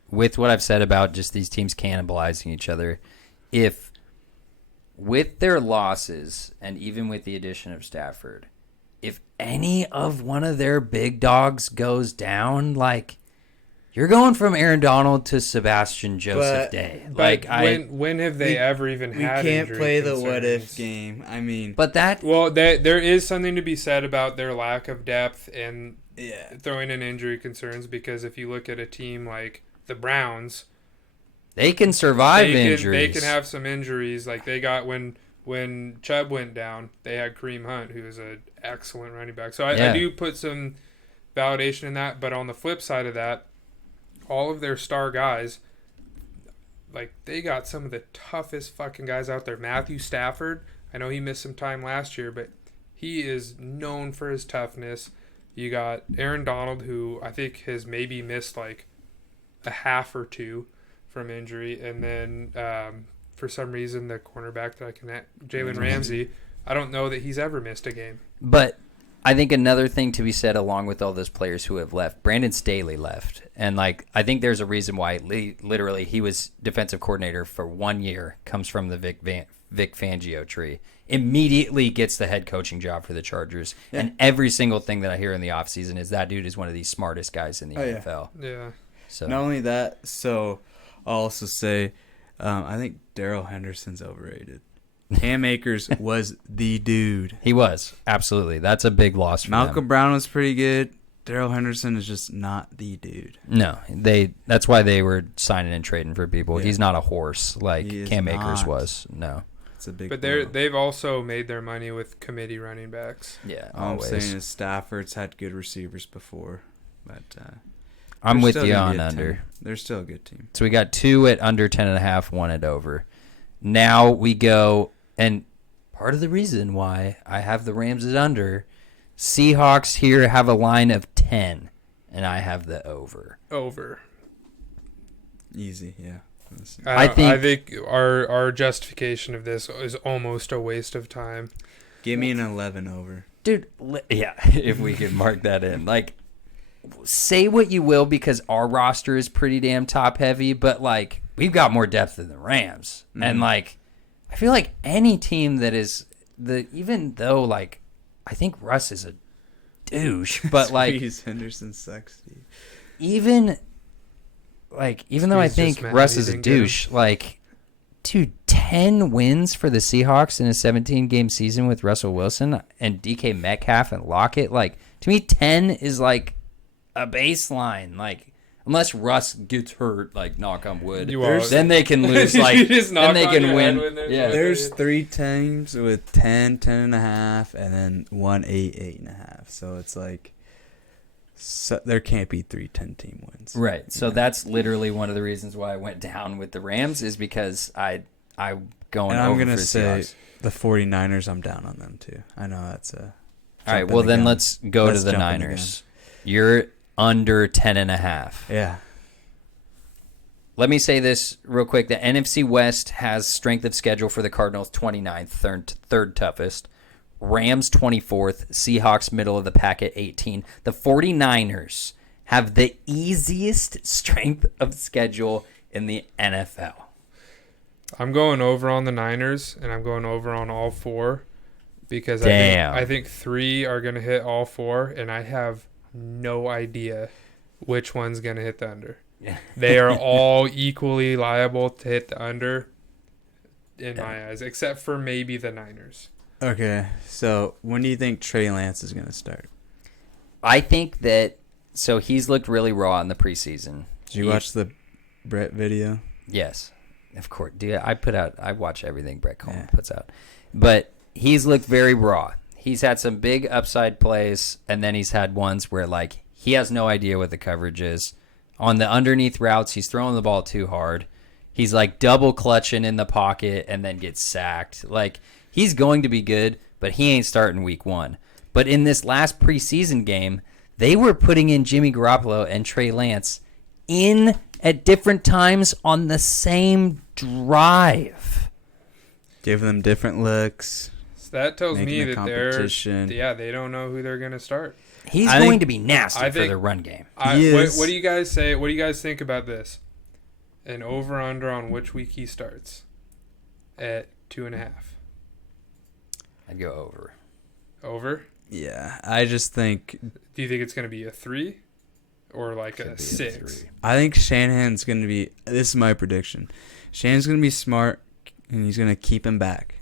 with what I've said about just these teams cannibalizing each other, if with their losses and even with the addition of Stafford, if any of one of their big dogs goes down, like you're going from Aaron Donald to Sebastian Joseph But- Day. But Like when have they ever even We had can't injury play the what if concerns? game. I mean, but that Well, there is something to be said about their lack of depth and yeah. throwing in injury concerns, because if you look at a team like the Browns, they can survive they injuries. can have some injuries. Like they got when Chubb went down, they had Kareem Hunt, who is an excellent running back. So I Yeah. do put some validation in that. But on the flip side of that, all of their star guys, like, they got some of the toughest fucking guys out there. Matthew Stafford, I know he missed some time last year, but he is known for his toughness. You got Aaron Donald, who I think has maybe missed like a half or two from injury. And then for some reason, the cornerback that I connect, Jalen Ramsey, I don't know that he's ever missed a game. But I think another thing to be said along with all those players who have left, Brandon Staley left. And, like, I think there's a reason why literally he was defensive coordinator for 1 year, comes from the Vic Fangio tree, immediately gets the head coaching job for the Chargers. Yeah. And every single thing that I hear in the offseason is that dude is one of the smartest guys in the NFL. Yeah. So not only that, so I'll also say I think Darrell Henderson's overrated. Cam Akers was the dude. He was, absolutely. That's a big loss for Malcolm them. Brown was pretty good. Darrell Henderson is just not the dude. No, that's why they were signing and trading for people. Yeah. He's not a horse like Cam Akers was. No. It's a big But they've also made their money with committee running backs. Yeah, all I'm saying is Stafford's had good receivers before, but I'm with you on under. They're still a good team. So we got 2 at under 10.5, 1 at over. Now we go, and part of the reason why I have the Rams at under, Seahawks here have a line of 10, and I have the over. Over. Easy, yeah. I think our justification of this is almost a waste of time. Give me an 11 over. Dude, yeah, if we could mark that in. Like, say what you will because our roster is pretty damn top-heavy, but, like, we've got more depth than the Rams. Mm-hmm. And, like, I feel like any team that is even though, like, I think Russ is a douche, but, like, Henderson sucks, dude. Even though I think Russ is a douche, like, dude, 10 wins for the Seahawks in a 17-game season with Russell Wilson and DK Metcalf and Lockett, like, to me, 10 is, like, a baseline. Like, unless Russ gets hurt, like, knock on wood, then they can lose, like, then they can win. Yeah. There's 3 teams with 10, 10.5, and then 1, 8, 8.5. So it's like, there can't be 3 10-team wins. Right. So that's literally one of the reasons why I went down with the Rams is because I'm going and over I'm going to for say Seahawks. The 49ers, I'm down on them too. I know that's a... All right, well, then let's go to the Niners. You're under 10.5. Yeah. Let me say this real quick. The NFC West has strength of schedule for the Cardinals 29th, third toughest. Rams 24th. Seahawks middle of the pack at 18. The 49ers have the easiest strength of schedule in the NFL. I'm going over on the Niners, and I'm going over on all 4 because I think 3 are going to hit all 4, and I have no idea which one's going to hit the under. Yeah. They are all equally liable to hit the under in my eyes, except for maybe the Niners. Okay, so when do you think Trey Lance is going to start? I think that, so he's looked really raw in the preseason. Did you watch the Brett video? Yes, of course. Dude, I watch everything Brett Coleman puts out. But he's looked very raw. He's had some big upside plays, and then he's had ones where, like, he has no idea what the coverage is. On the underneath routes, he's throwing the ball too hard. He's, like, double clutching in the pocket and then gets sacked. Like, he's going to be good, but he ain't starting week 1. But in this last preseason game, they were putting in Jimmy Garoppolo and Trey Lance in at different times on the same drive. Give them different looks. So that tells me that they don't know who they're going to start. He's going to be nasty for the run game. What do you guys say? What do you guys think about this? An over-under on which week he starts at 2.5. I'd go over. Over? Yeah, I just think... Do you think it's going to be a 3 or like a 6? I think Shanahan's going to be... This is my prediction. Shanahan's going to be smart, and he's going to keep him back.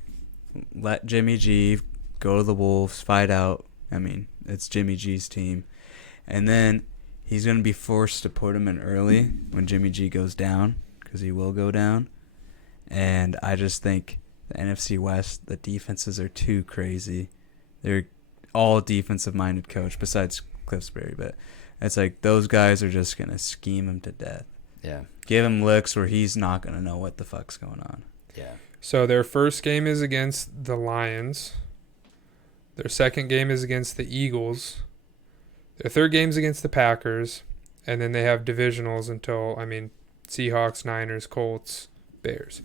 Let Jimmy G go to the Wolves, fight out. I mean, it's Jimmy G's team. And then he's going to be forced to put him in early when Jimmy G goes down, because he will go down. And I just think the NFC West, the defenses are too crazy. They're all defensive-minded coach, besides Cliffsbury, but it's like those guys are just gonna scheme him to death. Yeah. Give him looks where he's not gonna know what the fuck's going on. Yeah. So their first game is against the Lions. Their second game is against the Eagles. Their third game is against the Packers. And then they have divisionals until, Seahawks, Niners, Colts, Bears.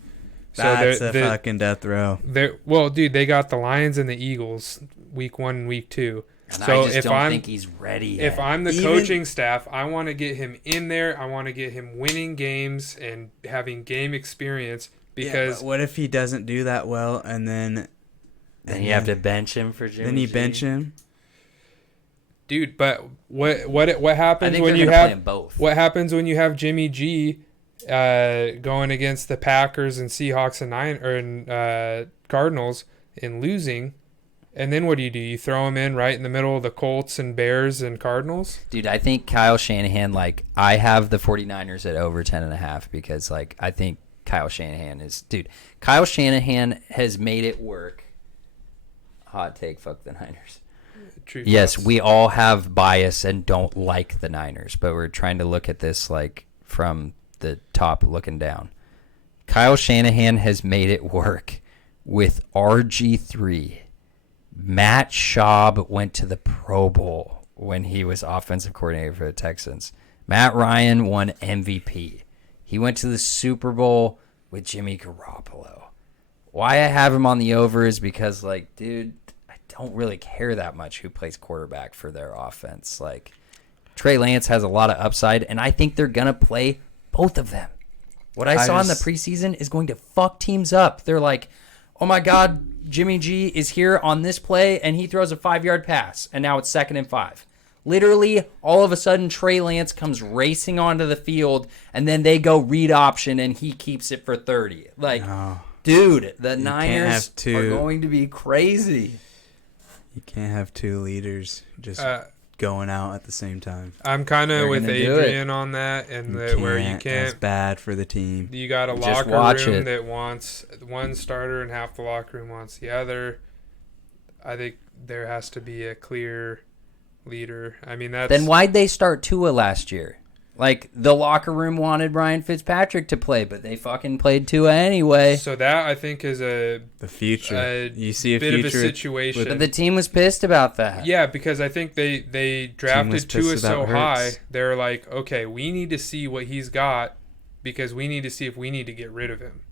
That's a fucking death row. Well, dude, they got the Lions and the Eagles week 1 and week 2. And so I just don't think he's ready yet. If I'm the coaching staff, I want to get him in there. I want to get him winning games and having game experience. Because but what if he doesn't do that well, and then you have to bench him for Jimmy? Then you G? bench him, dude. But what happens when you have both? What happens when you have Jimmy G going against the Packers and Seahawks and Cardinals and losing? And then what do? You throw him in right in the middle of the Colts and Bears and Cardinals? Dude, I think Kyle Shanahan, I have the 49ers at over 10.5 because, I think Kyle Shanahan Kyle Shanahan has made it work. Hot take, fuck the Niners. True yes, facts. we all have bias and don't like the Niners, but we're trying to look at this, from the top looking down. Kyle Shanahan has made it work with RG3. Matt Schaub went to the Pro Bowl when he was offensive coordinator for the Texans. Matt Ryan won MVP. He went to the Super Bowl with Jimmy Garoppolo. Why I have him on the over is because, dude, I don't really care that much who plays quarterback for their offense. Trey Lance has a lot of upside, and I think they're going to play both of them. What I saw in the preseason is going to fuck teams up. They're like, oh, my God, Jimmy G is here on this play, and he throws a 5-yard pass, and now it's 2nd and 5. Literally, all of a sudden, Trey Lance comes racing onto the field, and then they go read option, and he keeps it for 30. Dude, the Niners are going to be crazy. You can't have two leaders just going out at the same time. I'm kind of with Adrian on that, and where you can't. It's bad for the team. You got a Just locker room that wants one starter, and half the locker room wants the other. I think there has to be a clear leader. Then why'd they start Tua last year? The locker room wanted Ryan Fitzpatrick to play, but they fucking played Tua anyway. So that, I think, is the future. You see a bit future of a situation. But the team was pissed about that. Yeah, because I think they drafted Tua so high. They're like, okay, we need to see what he's got because we need to see if we need to get rid of him.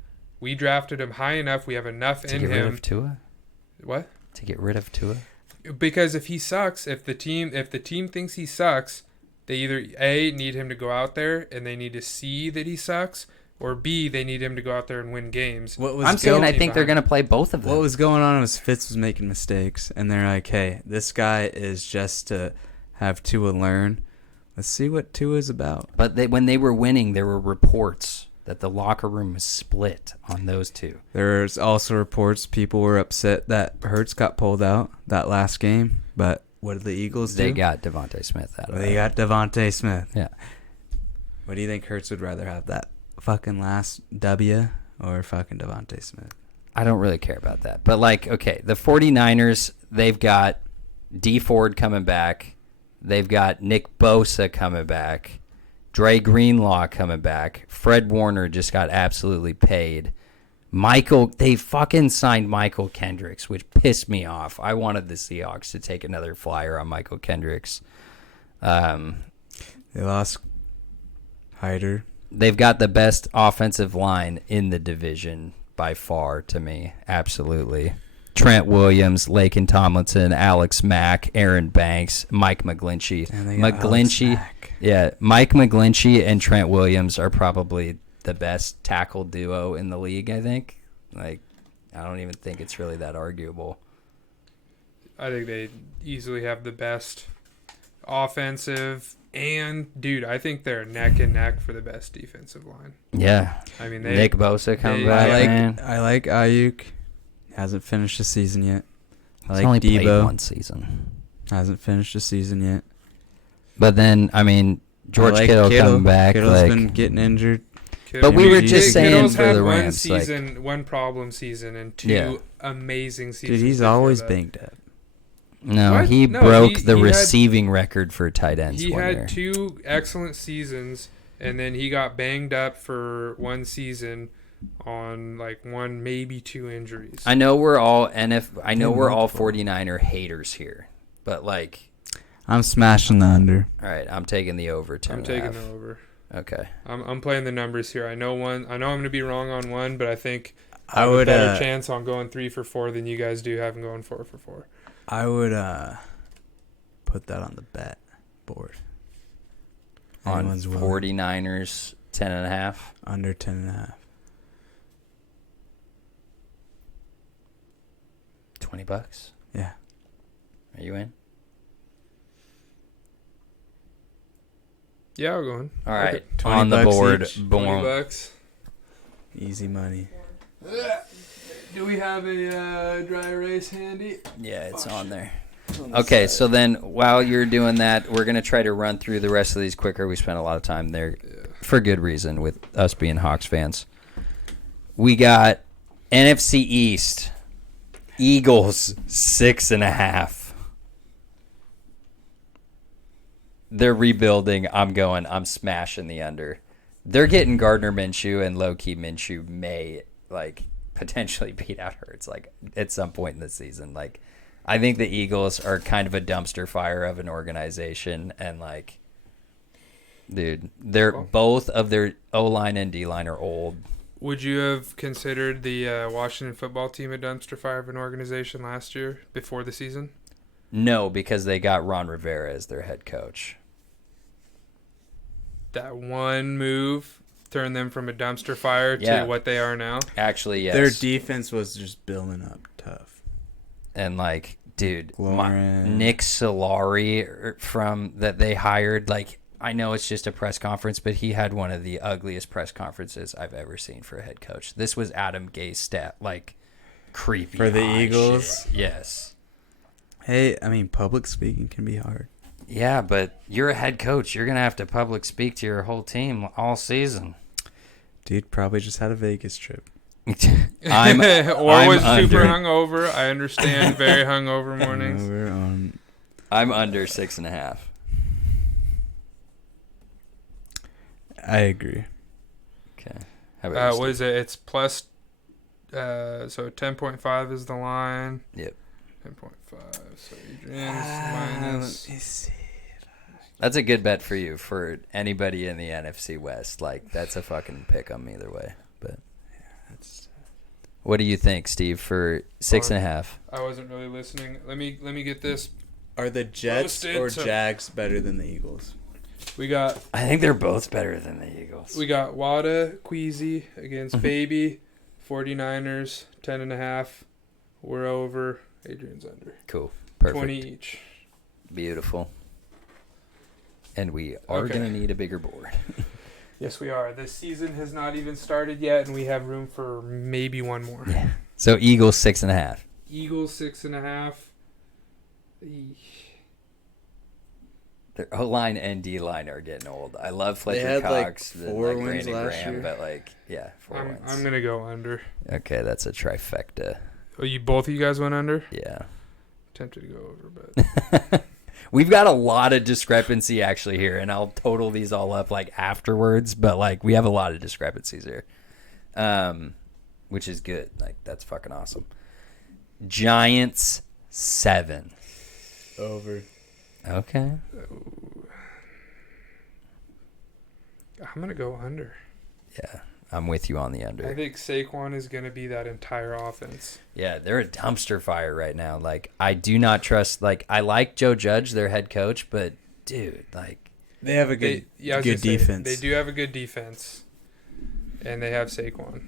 We drafted him high enough. We have enough in him. To get rid of Tua? What? To get rid of Tua? Because if he sucks, if the team thinks he sucks, they either A, need him to go out there and they need to see that he sucks, or B, they need him to go out there and win games. I think they're going to play both of them. What was going on was Fitz was making mistakes, and they're like, hey, this guy is just to have Tua learn. Let's see what Tua is about. But when they were winning, there were reports that the locker room was split on those two. There's also reports people were upset that Hurts got pulled out that last game, but what did the Eagles do? They got Devontae Smith out of it. They got Devontae Smith. Yeah. What do you think Hurts would rather have, that fucking last W or fucking Devontae Smith? I don't really care about that. But, the 49ers, they've got D Ford coming back. They've got Nick Bosa coming back. Dre Greenlaw coming back. Fred Warner just got absolutely paid. They fucking signed Michael Kendricks, which pissed me off. I wanted the Seahawks to take another flyer on Michael Kendricks. They lost Hyder. They've got the best offensive line in the division by far to me. Absolutely. Trent Williams, Laken Tomlinson, Alex Mack, Aaron Banks, Mike McGlinchey. Mike McGlinchey and Trent Williams are probably the best tackle duo in the league, I think. I don't even think it's really that arguable. I think they easily have the best offensive, and dude, I think they're neck and neck for the best defensive line. Yeah. Nick Bosa coming back. I like Ayuk. Hasn't finished the season yet. I like only Debo. Played one season. Hasn't finished the season yet. But then, George Kittle coming back. Kittle's been getting injured. But we were just saying Kittle's for had the Rams, one problem season and two amazing seasons. Dude, he's always banged up. No, What? he No, broke the he had- receiving record for tight ends He one had year. 2 excellent seasons, and then he got banged up for one season on like 1, maybe 2 injuries. I know we're all I know Yeah, we're all multiple. 49er haters here, but like, I'm smashing the under. all right, I'm taking the over 10 I'm and a taking half. the over. Okay. I'm playing the numbers here. I know I'm going to be wrong on one, but I think I have would a better chance on going 3 for 4 than you guys do having going 4 for 4. I would put that on the bet board. On Anyone's willing. 49ers 10 and a half. Under 10.5. $20. Yeah. Are you in? Yeah, I'll go in. All right. Okay. 20 On the bucks board. each. Boom. $20. Easy money. Do we have a dry erase handy? Yeah, it's on there. Okay, so then while you're doing that, we're going to try to run through the rest of these quicker. We spent a lot of time there for good reason with us being Hawks fans. We got NFC East. Eagles 6.5. They're rebuilding. I'm smashing the under. They're getting Gardner Minshew, and low-key Minshew may like potentially beat out Hurts like at some point in the season. Like, I think the Eagles are kind of a dumpster fire of an organization, and like, dude, they're both of their O-line and D-line are old. Would you have considered the Washington football team a dumpster fire of an organization last year before the season? No, because they got Ron Rivera as their head coach. That one move turned them from a dumpster fire Yeah. to what they are now. Actually, yes. Their defense was just building up tough. And like, dude, Lauren. Nick Solari from that they hired, like, I know it's just a press conference, but he had one of the ugliest press conferences I've ever seen for a head coach. This was Adam Gase stat, like, creepy For the hot Eagles? shit. Yes. Hey, I mean, public speaking can be hard. Yeah, but you're a head coach. You're gonna have to public speak to your whole team all season. Dude probably just had a Vegas trip. Or I'm was super under. hungover. I understand very hungover mornings. Over on, I'm under 6.5. I agree. Okay. How about you, What is it? It's plus. So 10.5 is the line. Yep. 10.5. So Adrian's minus. Let me see. That's a good bet for you, for anybody in the NFC West. Like, that's a fucking pick 'em either way. But what do you think, Steve, for 6.5? I wasn't really listening. Let me get this. Are the Jets Roasted or to- Jags better than the Eagles? We got I think they're both better than the Eagles. Wada Queasy against Baby. 49ers 10.5. We're over. Adrian's under. Cool. Perfect. 20 each. Beautiful. And we are Okay. going to need a bigger board. Yes, we are. This season has not even started yet, and we have room for maybe one more. So Eagles 6.5. Eagles 6.5. Eesh. Their O-line and D-line are getting old. I love Fletcher had, like, Cox, and, 4 like, wins Brandon last Graham, year. but like, yeah, 4 wins. I'm gonna go under. Okay, that's a trifecta. Oh, both of you guys went under. Yeah. Tempted to go over, but We've got a lot of discrepancy actually here, and I'll total these all up like afterwards, but like we have a lot of discrepancies here. Which is good. Like, that's fucking awesome. Giants 7. Over. Okay. I'm gonna go under. Yeah, I'm with you on the I under. think Saquon is gonna be that entire offense. Yeah, they're a dumpster fire right now. Like, I do not trust. Like, I like Joe Judge, their head coach, but dude, like, They have a I was good gonna say, defense. They do have a good defense, and they have Saquon.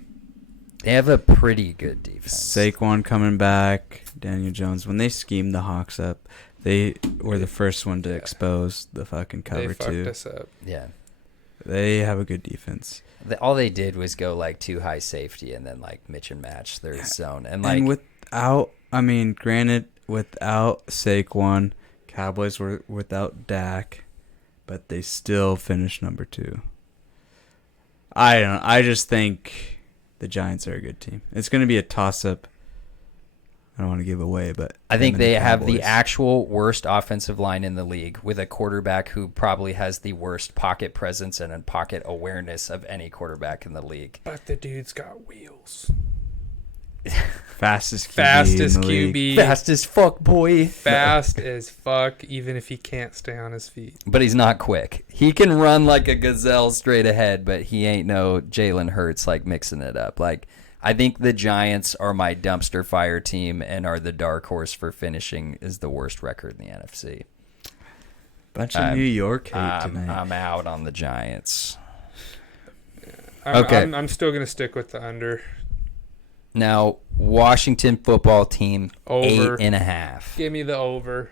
they have a pretty good defense. Saquon coming back, Daniel Jones. When they schemed the Hawks up, they were the first one to expose the fucking cover They fucked two. us up. Yeah. They have a good defense. All they did was go like too high safety and then like mitch and match their zone. And like, And without, I mean, granted, without Saquon, Cowboys were without Dak, but they still finished number 2. I don't know. I just think the Giants are a good team. It's going to be a toss-up. I don't want to give away, but I think him and they the have the Cowboys. actual worst offensive line in the league with a quarterback who probably has the worst pocket presence and a pocket awareness of any quarterback in the league. But the dude's got wheels. fastest QB. Fastest in the league. QB. Fast as fuck, boy. Fast as fuck, even if he can't stay on his feet. But he's not quick. He can run like a gazelle straight ahead, but he ain't no Jalen Hurts like mixing it up. Like, I think the Giants are my dumpster fire team and are the dark horse for finishing as the worst record in the NFC. Bunch of New York hate tonight. I'm out on the Giants. I'm still going to stick with the under. Now, Washington football team, Over. 8.5. Give me the over.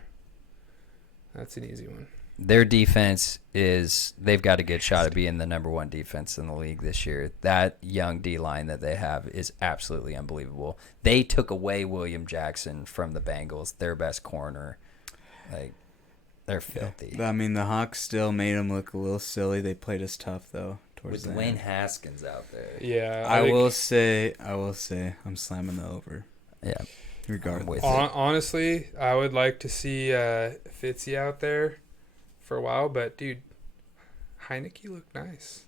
That's an easy one. Their defense they've got a good shot at being the number one defense in the league this year. That young D-line that they have is absolutely unbelievable. They took away William Jackson from the Bengals, their best corner. Like, they're filthy. I mean, the Hawks still made them look a little silly. They played us tough, though. With Dwayne Haskins out there. Yeah. I will say, I'm slamming the over. Yeah. Regardless. Honestly, I would like to see Fitzy out there for a while, but dude, Heineke looked nice.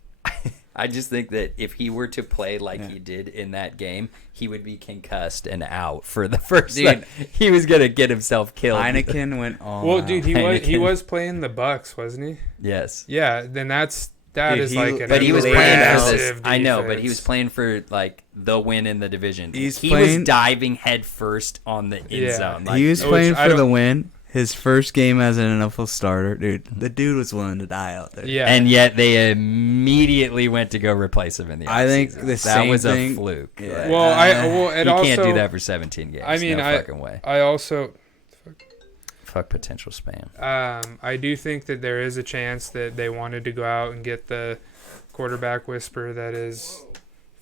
I just think that if he were to play like he did in that game, he would be concussed and out for the first. Dude, he was gonna get himself killed. Heineken went all Well, out. dude, he was playing the Bucks, wasn't he? Yes. Yeah. Then that Dude, is he- like an But he was playing for this. massive I know, but he was defense. playing for like the win in the division. He was playing- diving head first on the end Yeah. zone. Like, He was which playing I for the don't- win. His first game as an NFL starter, dude. The dude was willing to die out there. Yeah. and yet they immediately went to go replace him in the. I think offseason. the that same was thing- a fluke. Yeah. Like, Well, you it also can't do that for 17 games. I mean, no fucking way. I also Fuck potential spam. I do think that there is a chance that they wanted to go out and get the quarterback whisperer that is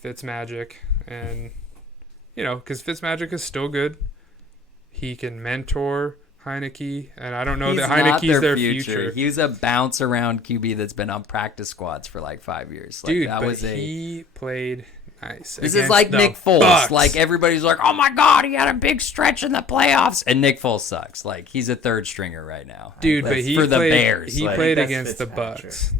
Fitzmagic, and because Fitzmagic is still good. He can mentor Heineke, and I don't know that Heineke's their future. He was a bounce around QB that's been on practice squads for like 5 years. Like, Dude, that but was he played nice. This is against like the Nick Foles. Bucks. Like, everybody's like, "Oh my God, he had a big stretch in the playoffs," and Nick Foles sucks. Like, he's a third stringer right now. Dude, Like, but he for the played, Bears. He like, played that's against the Fitzpatrick. Bucks.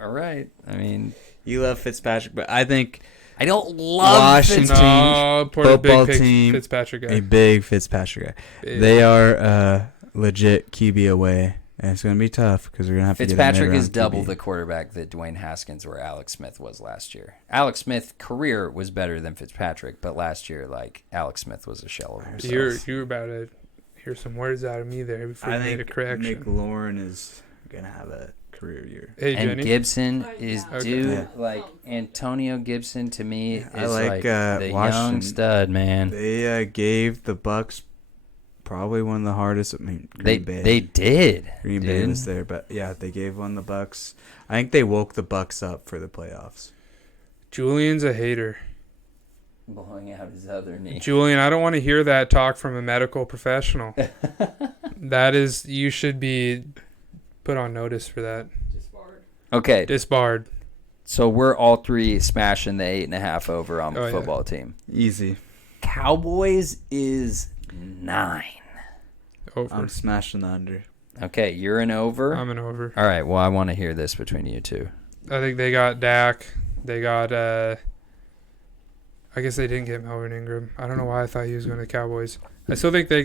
All right. I mean, You love Fitzpatrick, but I think I don't love Washington Fitz- No, Porter football big team, Fitzpatrick guy. a big Fitzpatrick guy. Big. They are legit QB away, and it's going to be tough because we're going to have to Fitzpatrick get a is double QB. the quarterback that Dwayne Haskins or Alex Smith was last year. Alex Smith's career was better than Fitzpatrick, but last year, like, Alex Smith was a shell of himself. You were about to hear some words out of me there before I you made a think correction. McLaurin is going to have a career year. Hey, And Jenny. Gibson Oh, is yeah. due, Yeah. like, Antonio Gibson to me I is like, the young Washington. stud, man. They gave the Bucks probably one of the hardest. I mean, Green Bay. They did. Green Bay dude. was there, but yeah, they gave one the Bucks. I think they woke the Bucks up for the playoffs. Julian's a hater. Blowing out his other knee. Julian, I don't want to hear that talk from a medical professional. You should be put on notice for that. Disbarred. Okay, Disbarred. so we're all three smashing the 8.5 over on the Oh, yeah. football team. Easy. Cowboys is 9. Over. I'm smashing the under. Okay, you're an over. I'm an over. All right, well, I want to hear this between you two. I think they got Dak. They got I guess they didn't get Melvin Ingram. I don't know why I thought he was going to the Cowboys. I still think they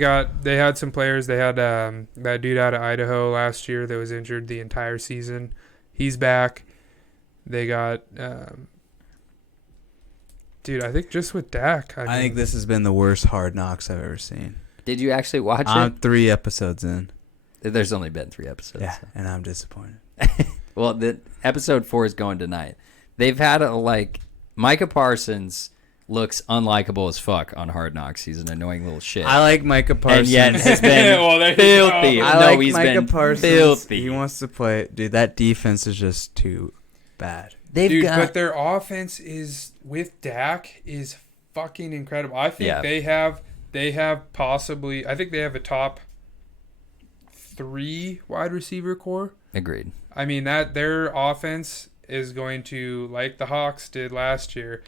had some players. They had that dude out of Idaho last year that was injured the entire season. He's back. They got dude, I think just with Dak. I think this has been the worst Hard Knocks I've ever seen. Did you actually watch I'm 3 episodes in. it? There's only been 3 episodes. Yeah, so. and I'm disappointed. Well, the episode 4 is going tonight. They've had Micah Parsons looks unlikable as fuck on Hard Knocks. He's an annoying little shit. I like Micah Parsons. and yet has been Well, there you filthy. go. I No, like he's Micah been Parsons. filthy. He wants to play. Dude, that defense is just too bad. They've Dude, got but their offense is with Dak is fucking incredible. I think Yeah. they have possibly. I think they have a top 3 wide receiver core. agreed. I mean that their offense is going to, like the Hawks did last year,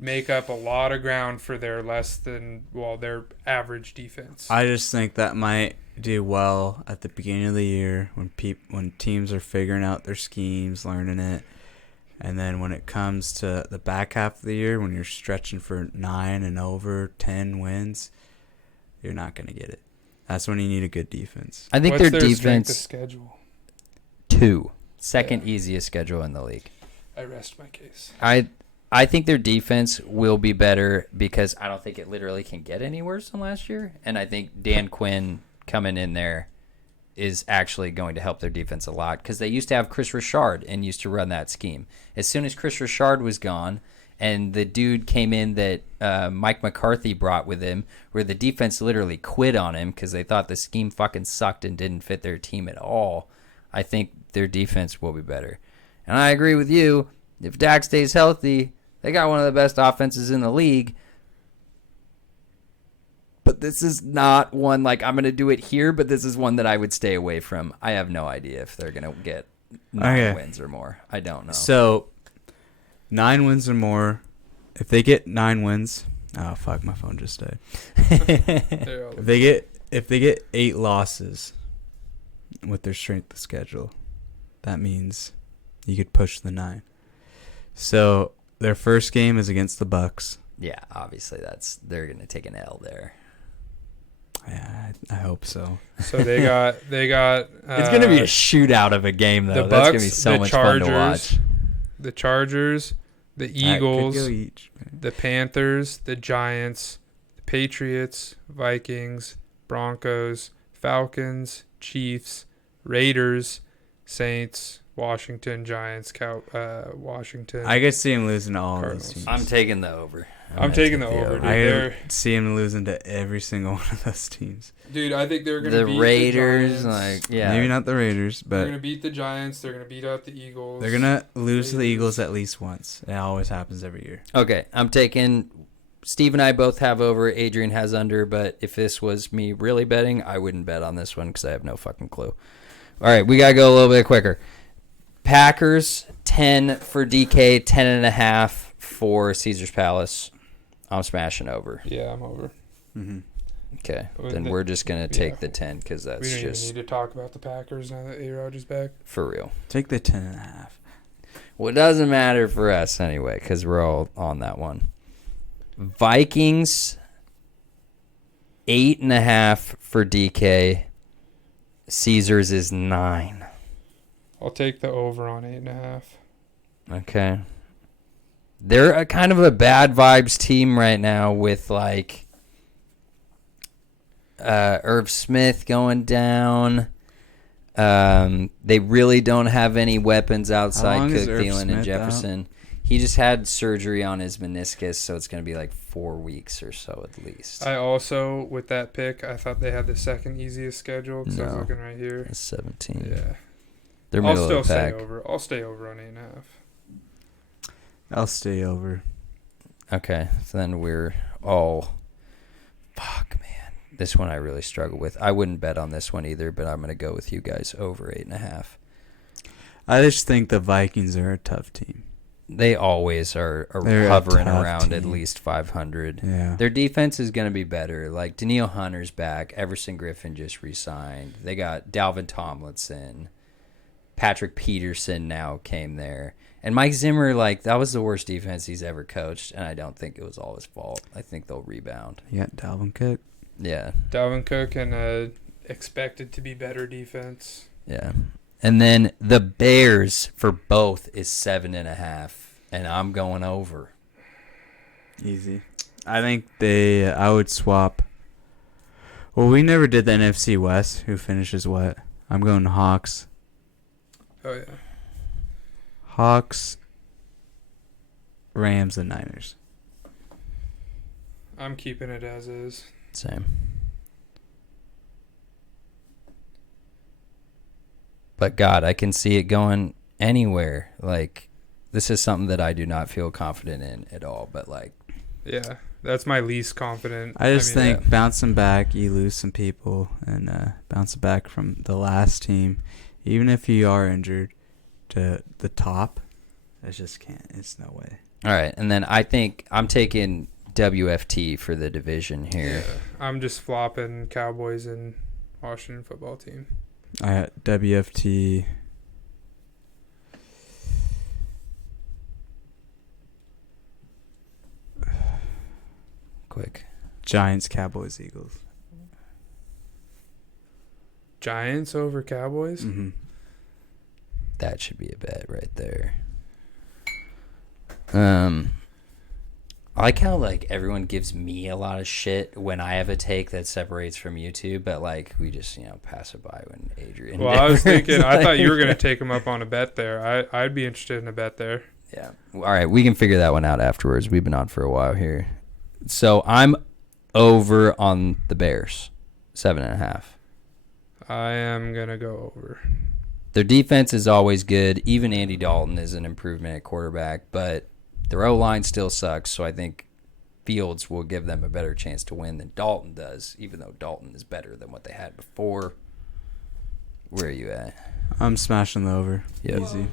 make up a lot of ground for their their average defense. I just think that might do well at the beginning of the year when teams are figuring out their schemes, learning it. And then when it comes to the back half of the year, when you're stretching for 9 and over 10 wins, you're not going to get it. That's when you need a good defense. I think What's their strength of defense schedule? 2, second easiest schedule in the league. I rest my case. I think their defense will be better because I don't think it literally can get any worse than last year, and I think Dan Quinn coming in there is actually going to help their defense a lot because they used to have Chris Richard and used to run that scheme. As soon as Chris Richard was gone and the dude came in that Mike McCarthy brought with him, where the defense literally quit on him because they thought the scheme fucking sucked and didn't fit their team at all, I think their defense will be better. And I agree with you. If Dak stays healthy, they got one of the best offenses in the league. But this is not one like I'm going to do it here, but this is one that I would stay away from. I have no idea if they're going to get 9 wins or more. I don't know. So, 9 wins or more. If they get 9 wins, oh fuck, my phone just died. If they get 8 losses with their strength of schedule, that means you could push the 9. So their first game is against the Bucks. Yeah, obviously they're going to take an L there. Yeah, I hope so. So they got. It's going to be a shootout of a game though. The That's going Bucks, to be so the much Chargers, fun to watch. The Chargers, the Eagles, That could go each. the Panthers, the Giants, the Patriots, Vikings, Broncos, Falcons, Chiefs, Raiders, Saints, Washington, Giants, Washington. I could see him losing to all of Cardinals. those teams. I'm taking the over. I'm taking the over, dude. I could see him losing to every single one of those teams. Dude, I think they're going to The beat Raiders, the Giants. like, yeah. Maybe not the Raiders, They're but going to beat the Giants. They're going to beat out the Eagles. they're going to lose to the Raiders. Eagles at least once. It always happens every year. Okay, I'm taking. Steve and I both have over. Adrian has under, but if this was me really betting, I wouldn't bet on this one because I have no fucking clue. All right, we got to go a little bit quicker. Packers, 10 for DK, 10.5 for Caesar's Palace. I'm smashing over. Yeah, I'm over. Mm-hmm. Okay, Well, then the- we're just going to take yeah. the 10 because We that's don't even just need to talk about the Packers now that A-Rod is back. for real. Take the 10.5. Well, it doesn't matter for us anyway because we're all on that one. Vikings, 8.5 for DK. Caesars is 9. I'll take the over on 8.5. Okay. They're a kind of a bad vibes team right now with like Irv Smith going down. They really don't have any weapons outside long is Cook, Irv Thielen, and Smith Jefferson. He just had surgery on his meniscus, so it's going to be like 4 weeks or so at least. I also, with that pick, I thought they had the second easiest schedule because I was No. looking right here. It's 17. Yeah. They're I'll middle still of the stay pack. over. I'll stay over on 8.5. I'll stay over. Okay, so then we're all... Fuck, man. This one I really struggle with. I wouldn't bet on this one either, but I'm going to go with you guys over 8.5. I just think the Vikings are a tough team. They always are They're a hovering tough around at team. least 500. Yeah. Their defense is going to be better. Like, Daniil Hunter's back. Everson Griffin just re-signed. They got Dalvin Tomlinson. Patrick Peterson now came there. And Mike Zimmer, like, that was the worst defense he's ever coached, and I don't think it was all his fault. I think they'll rebound. You got Dalvin Cook. Yeah, Dalvin Cook and expected to be better defense. yeah. And then the Bears for both is 7.5, and I'm going over. Easy. I think I would swap. Well, we never did the NFC West. Who finishes what? I'm going Hawks. Oh, yeah. Hawks, Rams, and Niners. I'm keeping it as is. Same. But God, I can see it going anywhere. Like, this is something that I do not feel confident in at all. But, like, Yeah, that's my least confident. I just mean, think bouncing back, you lose some people, and bouncing back from the last team, even if you are injured, to the top, it just can't. It's no way. All right, and then I think I'm taking WFT for the division here. Yeah. I'm just flopping Cowboys and Washington football team. I got WFT. Quick. Giants, Cowboys, Eagles. Giants over Cowboys? Mm-hmm. That should be a bet right there. I like how like everyone gives me a lot of shit when I have a take that separates from you two, but like we just pass it by when Adrian. Well, I was thinking, I thought you were like- going to take him up on a bet there. I'd be interested in a bet there. Yeah. All right, we can figure that one out afterwards. We've been on for a while here. So I'm over on the Bears, 7.5. I am going to go over. Their defense is always good. Even Andy Dalton is an improvement at quarterback, but their O-line still sucks, so I think Fields will give them a better chance to win than Dalton does, even though Dalton is better than what they had before. Where are you at? I'm smashing the over. Yep. Easy.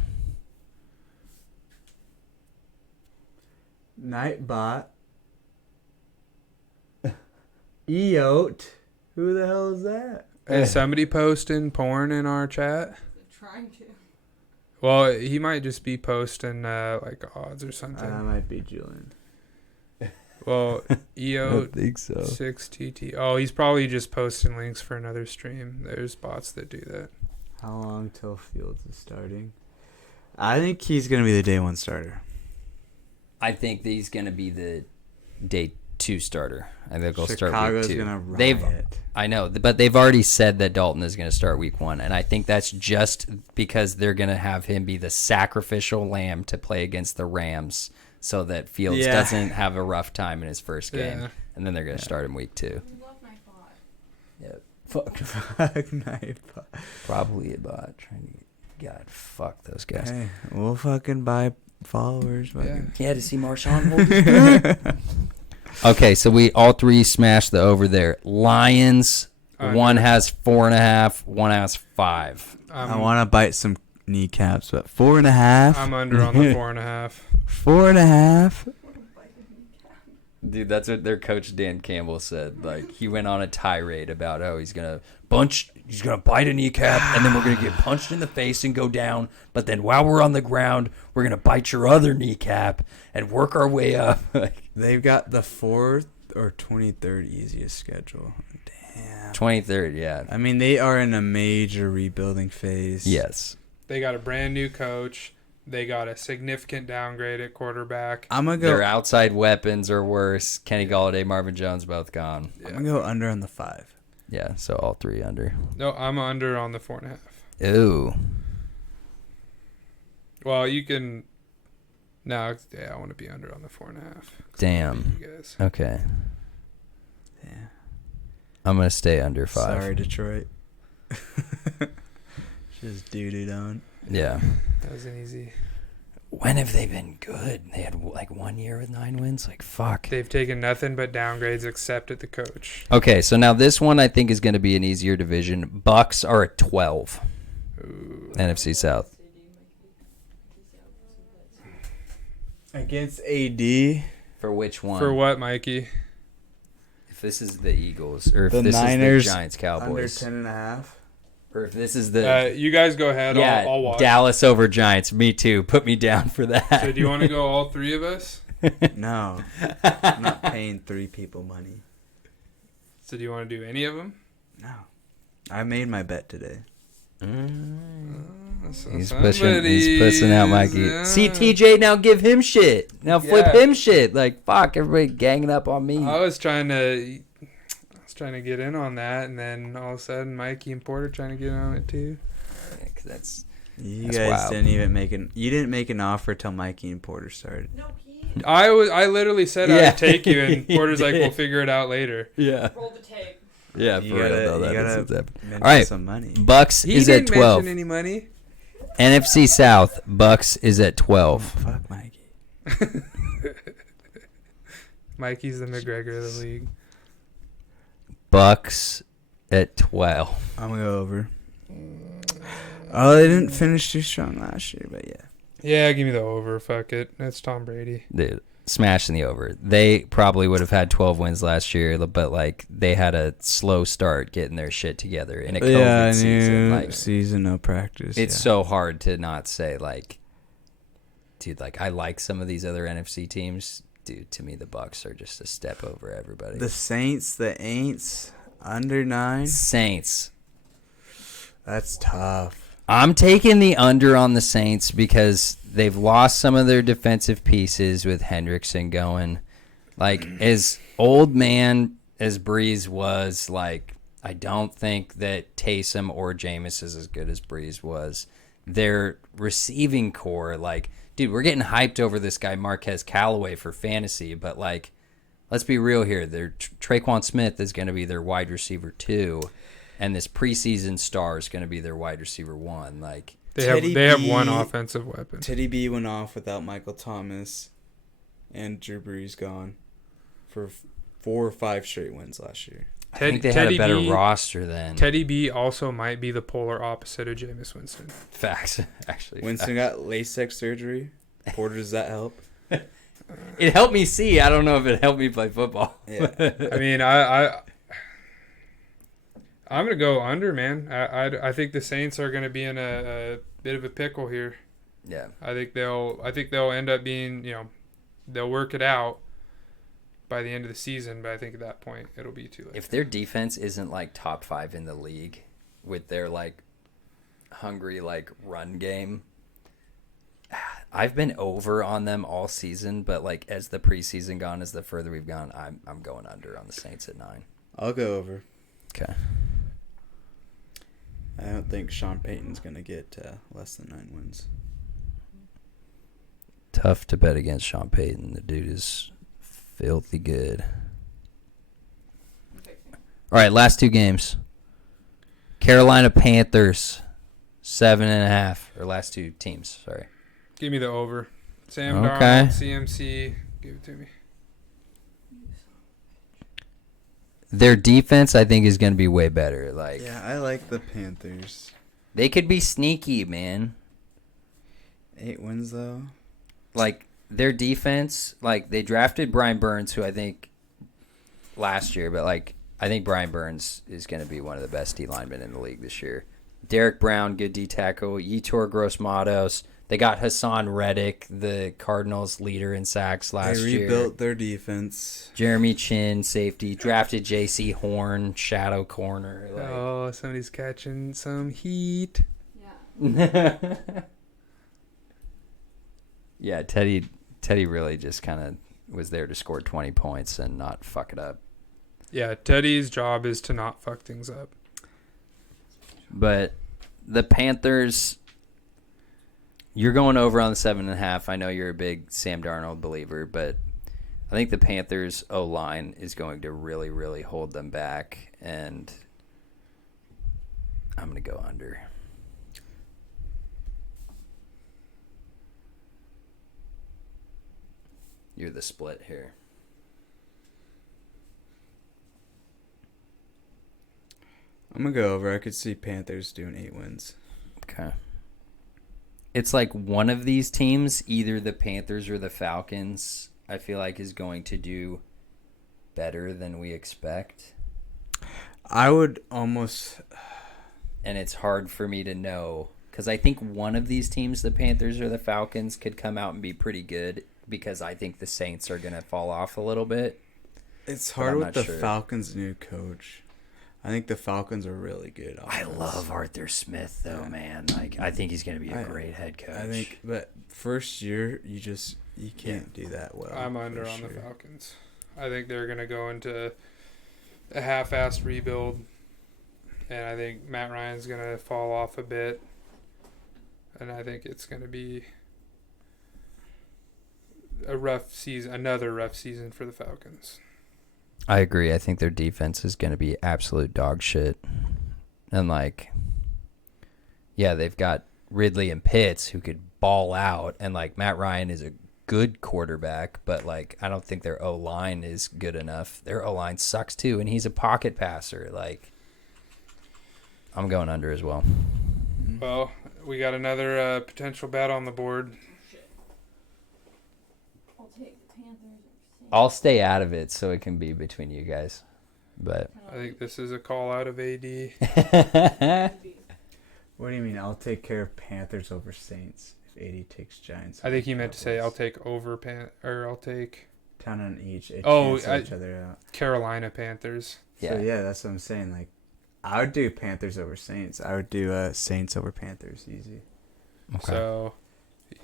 Nightbot. Eote. Who the hell is that? Is somebody posting porn in our chat? Trying to. Well, he might just be posting like odds or something. That might be Julian. Well, EO think so. 6TT. Oh, he's probably just posting links for another stream. There's bots that do that. How long till Fields is starting? I think he's going to be the day one starter. I think that he's going to be the day 2 starter. I think they'll start Chicago's week 2. going to They've riot. I know, but they've already said that Dalton is going to start week 1, and I think that's just because they're going to have him be the sacrificial lamb to play against the Rams so that Fields doesn't have a rough time in his first game, Yeah. and then they're going to start him week 2. You love my bot. Yeah, fuck. Nightbot. Probably a bot. God, fuck those guys. Hey, we'll fucking buy followers. Fucking. Yeah, to see Marshawn hold his ground. Okay, so we all three smashed the over there. Lions, Under. one has 4.5, one has 5. I want to bite some kneecaps, but 4.5. I'm under on the 4.5. 4.5. Dude, that's what their coach Dan Campbell said. Like, he went on a tirade about how he's gonna bite a kneecap, and then we're gonna get punched in the face and go down. But then while we're on the ground, we're gonna bite your other kneecap and work our way up. They've got the 4th or 23rd easiest schedule. Damn. 23rd, yeah. I mean, they are in a major rebuilding phase. Yes. They got a brand new coach. They got a significant downgrade at quarterback. I'm going to Their go outside weapons are worse. Kenny Galladay, Marvin Jones, both gone. I'm going to go under on the 5. Yeah, so all three under. No, I'm under on the 4.5. Ooh. Well, you can. No, yeah, I want to be under on the 4.5. Damn. You guys. Okay. Yeah. I'm going to stay under 5. Sorry, Detroit. Just doo-dooed on. Yeah. That was an easy. When have they been good? They had like 1 year with 9 wins? Like, fuck. They've taken nothing but downgrades except at the coach. Okay, so now this one I think is going to be an easier division. Bucks are at 12. Ooh. NFC South. Against AD. For which one? For what, Mikey? If this is the Eagles, or if The this Niners is the Giants Cowboys, Under 10.5. or if this is the You guys go ahead. yeah I'll watch. Dallas over Giants. Me too. Put me down for that. So do you want to go all three of us? No. I'm not paying 3 people money. So do you want to do any of them? No. I made my bet today. He's pushing out Mikey. See TJ, now give him shit. Now flip Yeah. him shit. Like fuck, everybody ganging up on me. I was trying to get in on that, and then all of a sudden, Mikey and Porter trying to get in on it too. Yeah, 'cause that's You That's guys wild. didn't even you didn't make an offer till Mikey and Porter started. No, he I literally said Yeah. I'd take you, and You Porter's like, did. "We'll figure it out later." yeah, rolled the tape. yeah. You For real, gotta- though, you that gotta- is happening. Mention All right. some money. Bucks He is didn't at 12. mention any money. NFC South. Bucks is at 12. Fuck Mikey. Mikey's the McGregor of the league. Bucks at 12. I'm gonna go over. Oh, they didn't finish too strong last year, but yeah. Yeah, give me the over. Fuck it. That's Tom Brady. Dude, smashing the over. They probably would have had 12 wins last year, but like they had a slow start getting their shit together in a COVID season. Like season, no practice. it's so hard to not say like, dude, like I like some of these other NFC teams. Dude, to me the Bucks are just a step over everybody. The Saints, the Aints, under 9. Saints. That's tough. I'm taking the under on the Saints because they've lost some of their defensive pieces with Hendrickson going. Like, as old man as Breeze was, like, I don't think that Taysom or Jameis is as good as Breeze was. Their receiving core, like, dude, we're getting hyped over this guy Marquez Callaway for fantasy, but, like, let's be real here. Their Traquan Smith is going to be their wide receiver 2. And this preseason star is going to be their wide receiver 1. Like they have one offensive weapon. Teddy B went off without Michael Thomas, and Drew Brees gone for 4 or 5 straight wins last year. I think they had a better roster then. Teddy B also might be the polar opposite of Jameis Winston. Facts, actually. Winston got LASIK surgery. Porter, does that help? It helped me see. I don't know if it helped me play football. Yeah. I mean, I'm gonna go under, man. I think the Saints are gonna be in a bit of a pickle here. Yeah. I think they'll end up being, they'll work it out by the end of the season, but I think at that point it'll be too late. If their defense isn't like top 5 in the league with their like hungry like run game, I've been over on them all season, but like as the preseason gone, as the further we've gone, I'm going under on the Saints at 9. I'll go over. Okay. I don't think Sean Payton's going to get less than 9 wins. Tough to bet against Sean Payton. The dude is filthy good. All right, last 2 games. Carolina Panthers, 7.5. Or last 2 teams, sorry. Give me the over. Sam Okay. Darnold, CMC, give it to me. Their defense, I think, is going to be way better. Like, Yeah, I like the Panthers. they could be sneaky, man. 8 wins, though. Like, their defense, like, they drafted Brian Burns, who I think last year, but, like, I think Brian Burns is going to be one of the best D linemen in the league this year. Derek Brown, good D tackle. Yetur Gross-Matos. They got Hassan Reddick, the Cardinals' leader in sacks last year. They rebuilt their defense. Jeremy Chin, safety. Drafted J.C. Horn, shadow corner. Like. Oh, somebody's catching some heat. Yeah. Yeah, Teddy really just kind of was there to score 20 points and not fuck it up. Yeah, Teddy's job is to not fuck things up. But the Panthers, you're going over on the 7.5. I know you're a big Sam Darnold believer, but I think the Panthers' O-line is going to really, really hold them back, and I'm going to go under. You're the split here. I'm going to go over. I could see Panthers doing 8 wins. Okay. It's like one of these teams, either the Panthers or the Falcons, I feel like is going to do better than we expect. I would almost... And it's hard for me to know because I think one of these teams, the Panthers or the Falcons, could come out and be pretty good because I think the Saints are going to fall off a little bit. It's hard with the Falcons' new coach. I think the Falcons are really good. I love Arthur Smith, though, man. Like, I think he's going to be a great head coach. I think, but first year, you can't do that well. I'm under on the Falcons. I think they're going to go into a half-assed rebuild, and I think Matt Ryan's going to fall off a bit, and I think it's going to be a rough season, another rough season for the Falcons. I agree. I think their defense is going to be absolute dog shit. And, like, yeah, they've got Ridley and Pitts who could ball out. And, like, Matt Ryan is a good quarterback, but, like, I don't think their O-line is good enough. Their O-line sucks, too, and he's a pocket passer. Like, I'm going under as well. Well, we got another potential bet on the board. I'll stay out of it so it can be between you guys. But I think this is a call out of AD. What do you mean? I'll take care of Panthers over Saints if AD takes Giants. I think he over meant to say I'll Cowboys. take over I'll take 10 on each. It Oh, cancel each other out. Carolina Panthers. yeah. So yeah, that's what I'm saying. Like, I would do Panthers over Saints. I would do Saints over Panthers. Easy. Okay.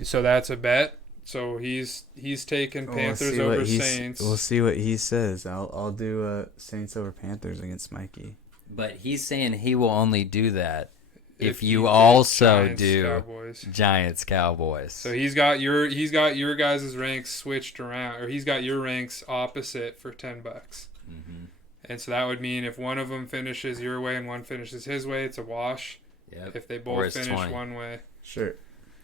So that's a bet. So he's taking Panthers over Saints. We'll see what he says. I'll do Saints over Panthers against Mikey. But he's saying he will only do that if he you did also Giants, do Cowboys. Giants Cowboys. So he's got your guys' ranks switched around, or he's got your ranks opposite for $10. Mm-hmm. And so that would mean if one of them finishes your way and one finishes his way, it's a wash. Yep. If they Or both it's finish 20. one way, Sure.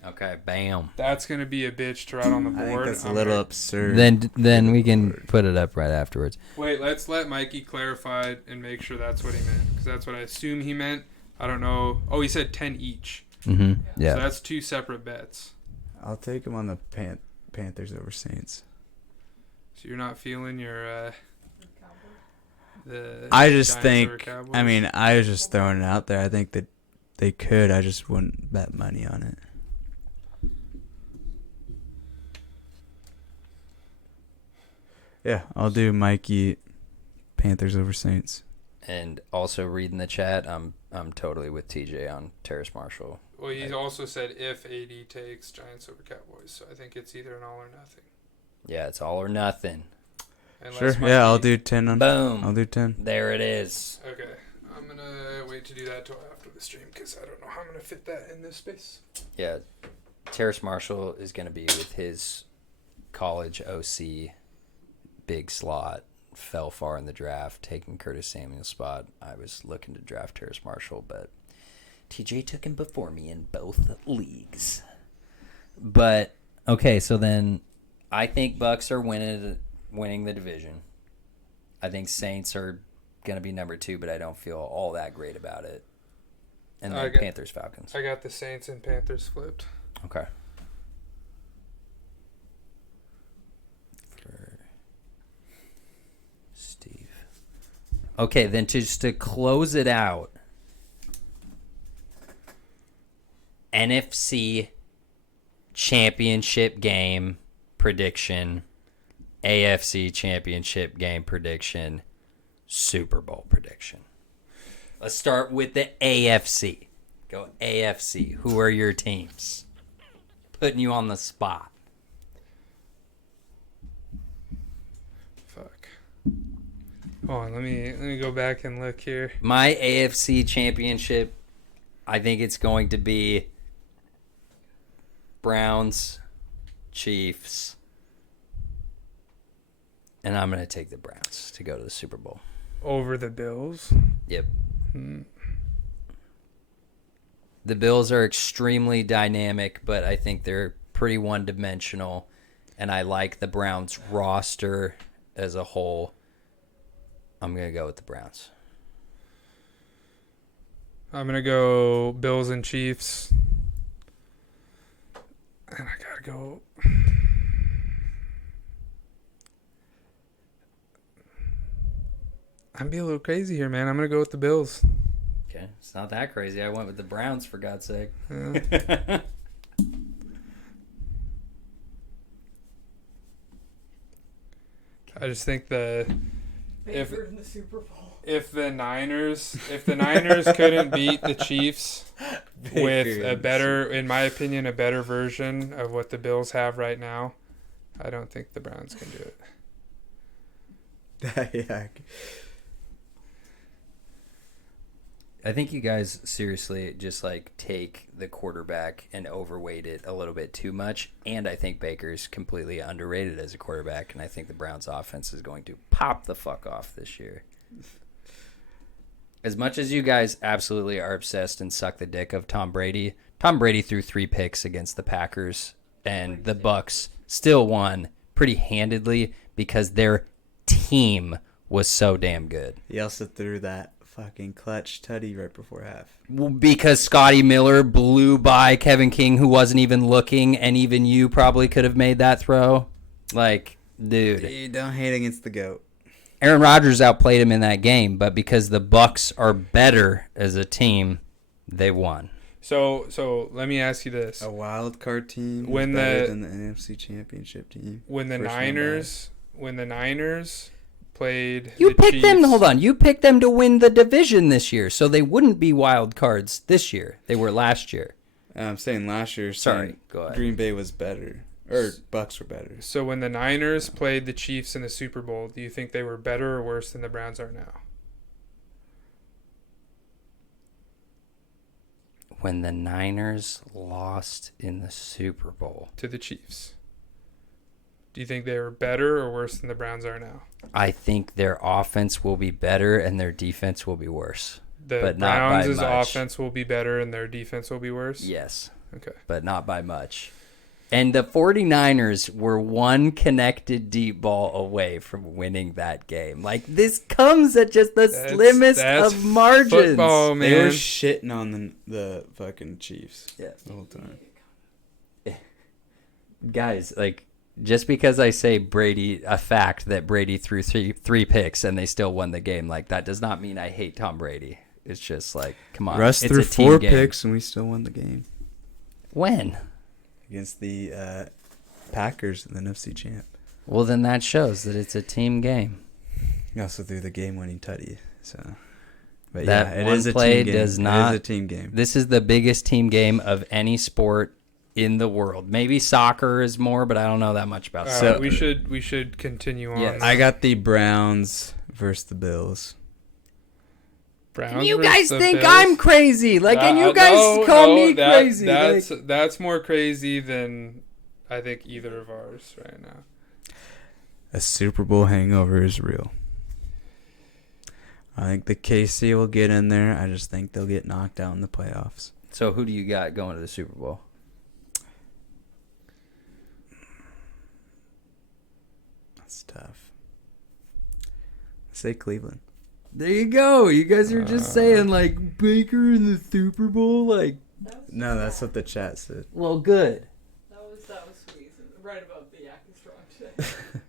Okay, bam. that's gonna be a bitch to write on the I board. think that's a I'm little gonna- absurd. Then we can put it up right afterwards. Wait, let's let Mikey clarify and make sure that's what he meant, because that's what I assume he meant. I don't know. Oh, he said 10 each. Mm-hmm. Yeah. So that's 2 separate bets. I'll take him on the Panthers over Saints. So you're not feeling your the. I just Giants think. over Cowboys? I mean, I was just throwing it out there. I think that they could. I just wouldn't bet money on it. Yeah, I'll do Mikey Panthers over Saints. And also reading the chat, I'm totally with TJ on Terrace Marshall. Well, he also said if AD takes Giants over Cowboys, so I think it's either an all or nothing. Yeah, it's all or nothing. Sure. Unless Yeah, I'll Mikey- do 10 on. Boom. I'll do 10. There it is. Okay, I'm gonna wait to do that till after the stream because I don't know how I'm gonna fit that in this space. Yeah. Terrace Marshall is going to be with his college OC big slot. Fell far in the draft, taking Curtis Samuel's spot. I was looking to draft Terrace Marshall, but TJ took him before me in both leagues. But okay, so then I think Bucks are winning the division. I think Saints are going to be number 2, but I don't feel all that great about it. And then Panthers Falcons. I got the Saints and Panthers flipped. Okay. For Steve. Okay, then just to close it out, NFC Championship game prediction, AFC Championship game prediction, Super Bowl prediction. Let's start with the AFC. Go AFC. Who are your teams? Putting you on the spot. Fuck. Hold on, let me go back and look here. My AFC Championship, I think it's going to be Browns, Chiefs, and I'm going to take the Browns to go to the Super Bowl. Over the Bills. Yep. Hmm. The Bills are extremely dynamic, but I think they're pretty one-dimensional, and I like the Browns roster as a whole. I'm going to go with the Browns. I'm gonna go Bills and Chiefs. And I gotta go. I'm being a little crazy here, man. I'm gonna go with the Bills. Okay, it's not that crazy. I went with the Browns, for God's sake. Yeah. I just think If- Baker in the Super Bowl. if the Niners couldn't beat the Chiefs with a better, in my opinion, a better version of what the Bills have right now, I don't think the Browns can do it. Yeah. I think you guys seriously just like take the quarterback and overweight it a little bit too much. And I think Baker's completely underrated as a quarterback. And I think the Browns offense is going to pop the fuck off this year. As much as you guys absolutely are obsessed and suck the dick of Tom Brady threw 3 picks against the Packers, and the Bucks still won pretty handedly because their team was so damn good. He also threw that fucking clutch tutty right before half. Because Scotty Miller blew by Kevin King, who wasn't even looking, and even you probably could have made that throw. Like, Dude, don't hate against the GOAT. Aaron Rodgers outplayed him in that game, but because the Bucs are better as a team, they won. So let me ask you this: A wild card team When is better the- than the NFC Championship team. when the First one Niners played You the picked them. Chiefs- Hold on, you picked them to win the division this year, so they wouldn't be wild cards this year. They were last year. I'm saying last year. Sorry, go ahead. Green Bay was better, or Bucks were better. So when the Niners played the Chiefs in the Super Bowl, do you think they were better or worse than the Browns are now? When the Niners lost in the Super Bowl, To the Chiefs. Do you think they were better or worse than the Browns are now? I think their offense will be better and their defense will be worse. The But not by Browns' much. offense will be better and their defense will be worse? Yes, Okay. but not by much. And the 49ers were one connected deep ball away from winning that game. Like, this comes at just the slimmest That's of margins. football, man. They were shitting on the fucking Chiefs Yeah. the whole time. Guys, like, just because I say Brady, a fact that Brady threw three picks and they still won the game, like, that does not mean I hate Tom Brady. It's just like, come on. Russ it's threw a team 4 game. picks and we still won the game When? against the Packers, the NFC champ. Well, then that shows that it's a team game. He also threw the game-winning tutty. So, but That yeah, it one is a play team game. does It not- is a team game. This is the biggest team game of any sport in the world. Maybe soccer is more, but I don't know that much about So- soccer. we should continue on. Yes. I got the Browns versus the Bills. Browns And you versus guys the think Bills. I'm crazy. Like, and you guys No, call no, me that- crazy. That's like, that's more crazy than I think either of ours right now. A Super Bowl hangover is real. I think the KC will get in there. I just think they'll get knocked out in the playoffs. so who do you got going to the Super Bowl? That's tough. Say Cleveland. There you go. You guys are just saying, like, Baker in the Super Bowl. Like, No, that's what the chat said. well, good. That was sweet. Right above the yak is strong today.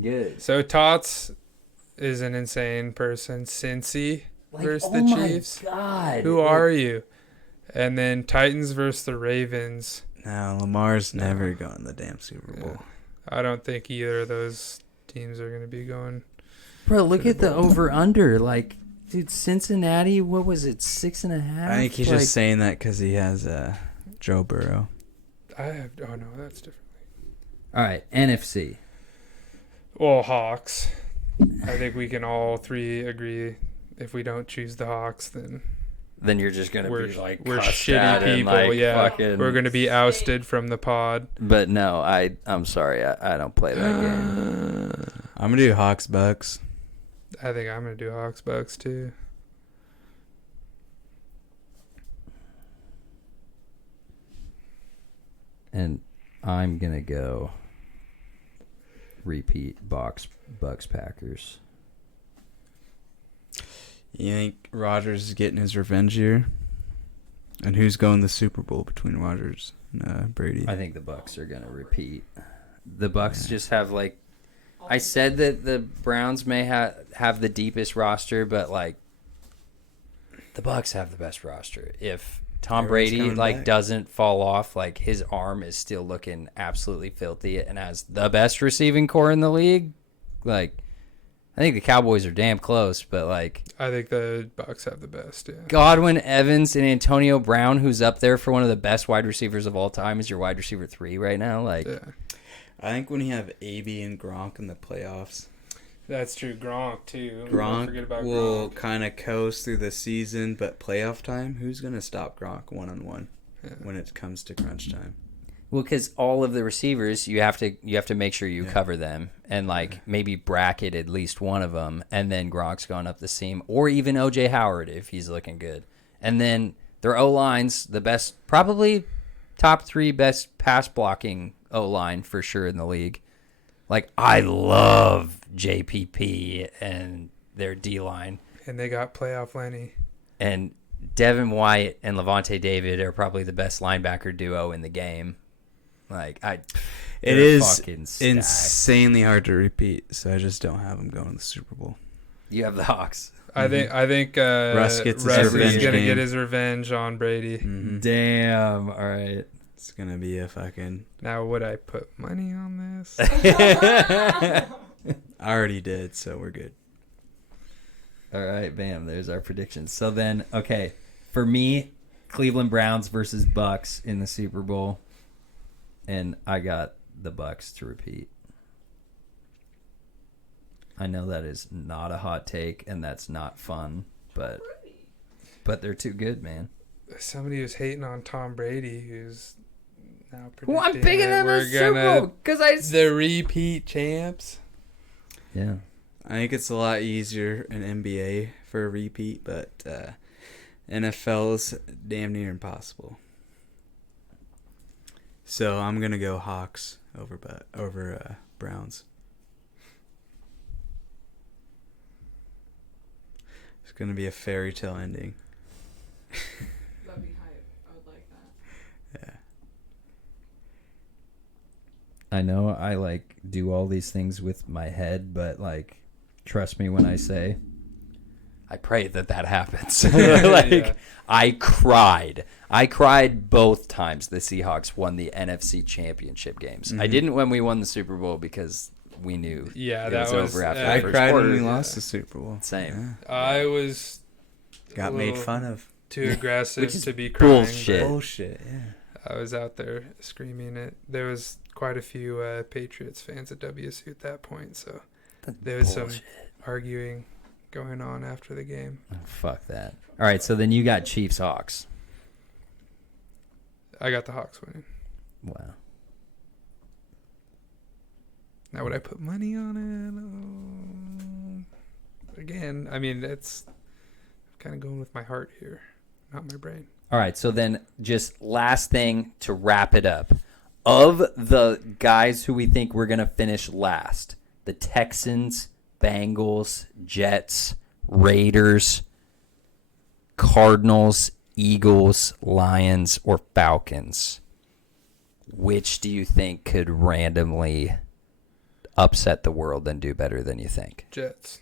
Good. So Tots is an insane person. Cincy Like, versus oh the my Chiefs. God. Who are you? And then Titans versus the Ravens. No, Lamar's never going to the damn Super Bowl. I don't think either of those teams are going to be going. Bro, look at the over-under. Like, dude, Cincinnati, what was it, 6.5? I think he's Like, just saying that because he has Joe Burrow. Oh no, that's different. All right, NFC. Well, Hawks. I think we can all three agree. If we don't choose the Hawks, then then you're just going to we're be, like, we're cussed shitty at and, people. like, Yeah, fucking- we're going to be ousted from the pod. But no, I'm sorry. I don't play that game. I'm going to do Hawks Bucks. I think I'm going to do Hawks Bucks too. And I'm going to go repeat Bucks Packers. You think Rodgers is getting his revenge here? And who's going to the Super Bowl between Rodgers and Brady? I think the Bucks are going to repeat. The Bucks just have, like, I said that the Browns may have the deepest roster, but, like, the Bucks have the best roster. If Tom Everyone's Brady, coming like, back. doesn't fall off, like, his arm is still looking absolutely filthy and has the best receiving core in the league, like, I think the Cowboys are damn close, but, like, I think the Bucks have the best. Yeah. Godwin, Evans, and Antonio Brown, who's up there for one of the best wide receivers of all time, is your wide receiver 3 right now. Like, Yeah. I think when you have AB and Gronk in the playoffs, That's true. Gronk too. Don't forget Gronk about will Gronk. kind of coast through the season, but playoff time, who's going to stop Gronk one-on-one when it comes to crunch time? well, because all of the receivers, you have to make sure you cover them and, like, maybe bracket at least one of them, and then Gronk's going up the seam, or even OJ Howard if he's looking good, and then their O line's the best, probably top 3 best pass blocking O line for sure in the league. Like, I love JPP and their D line. And they got playoff Lenny. And Devin White and Levante David are probably the best linebacker duo in the game. Like It they're is fucking stacked. insanely hard to repeat, so I just don't have them going to the Super Bowl. You have the Hawks. I think Russ gets his Russ is revenge gonna game. get his revenge on Brady. Mhm. Damn. All right. It's gonna be a fucking. Now, would I put money on this? I already did, so we're good. All right, bam. There's our predictions. So then, okay, for me, Cleveland Browns versus Bucks in the Super Bowl, and I got the Bucks to repeat. I know that is not a hot take, and that's not fun, but they're too good, man. Somebody was hating on Tom Brady, who's now predicting Well, I'm picking that them we're as Super Bowl because the repeat champs. Yeah. I think it's a lot easier in NBA for a repeat, but NFL's damn near impossible. So I'm gonna go Hawks over Browns. It's gonna be a fairy tale ending. That'd be hype. I would like that. Yeah. I know I like do all these things with my head, but like, trust me when I say, I pray that happens. Like, Yeah. I cried both times the Seahawks won the NFC Championship games. I Mhm. didn't when we won the Super Bowl because we knew Yeah, it that was over after I the first cried quarter. when we yeah. lost the Super Bowl. Same. I was Got a made little fun of. too aggressive Which is to be crying. bullshit. but Bullshit. Yeah. I was out there screaming it. There was quite a few Patriots fans at WSU at that point, so That's there was bullshit. some arguing going on after the game. Oh, fuck that. All right, so then you got Chiefs Hawks. I got the Hawks winning. Wow. Now, would I put money on it? Again, I mean, that's kind of going with my heart here, not my brain. All right, so then just last thing to wrap it up. Of the guys who we think we're going to finish last, the Texans, Bangles, Jets, Raiders, Cardinals, Eagles, Lions, or Falcons, which do you think could randomly upset the world and do better than you think? Jets.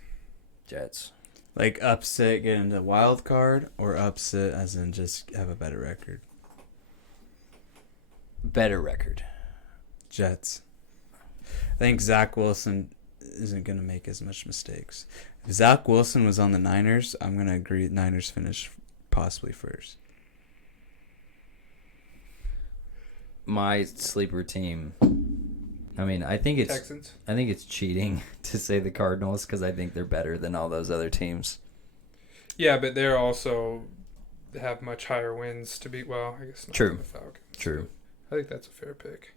Jets. Like upset, get into wild card, or upset as in just have a better record. Better record. Jets. I think Zach Wilson isn't going to make as much mistakes. If Zach Wilson was on the Niners, I'm going to agree Niners finish possibly first. My sleeper team. I mean, I think Texans. it's cheating to say the Cardinals because I think they're better than all those other teams. Yeah, but they're also have much higher wins to beat. Well, I guess not True. than the Falcons. True. I think that's a fair pick.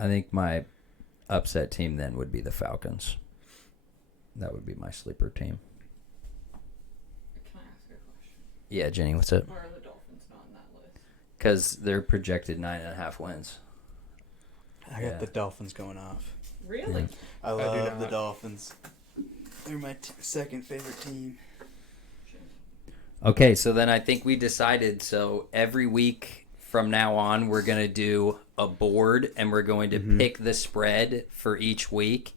I think my upset team then would be the Falcons. That would be my sleeper team. Can I ask a question? Yeah, Jenny, what's up? Why are the Dolphins not on that list? Because they're projected 9.5 wins. I Yeah. got the Dolphins going off. Really? Yeah. I do love the not. Dolphins. They're my second favorite team. Okay, so then I think we decided. So every week from now on, we're going to do a board and we're going to pick the spread for each week.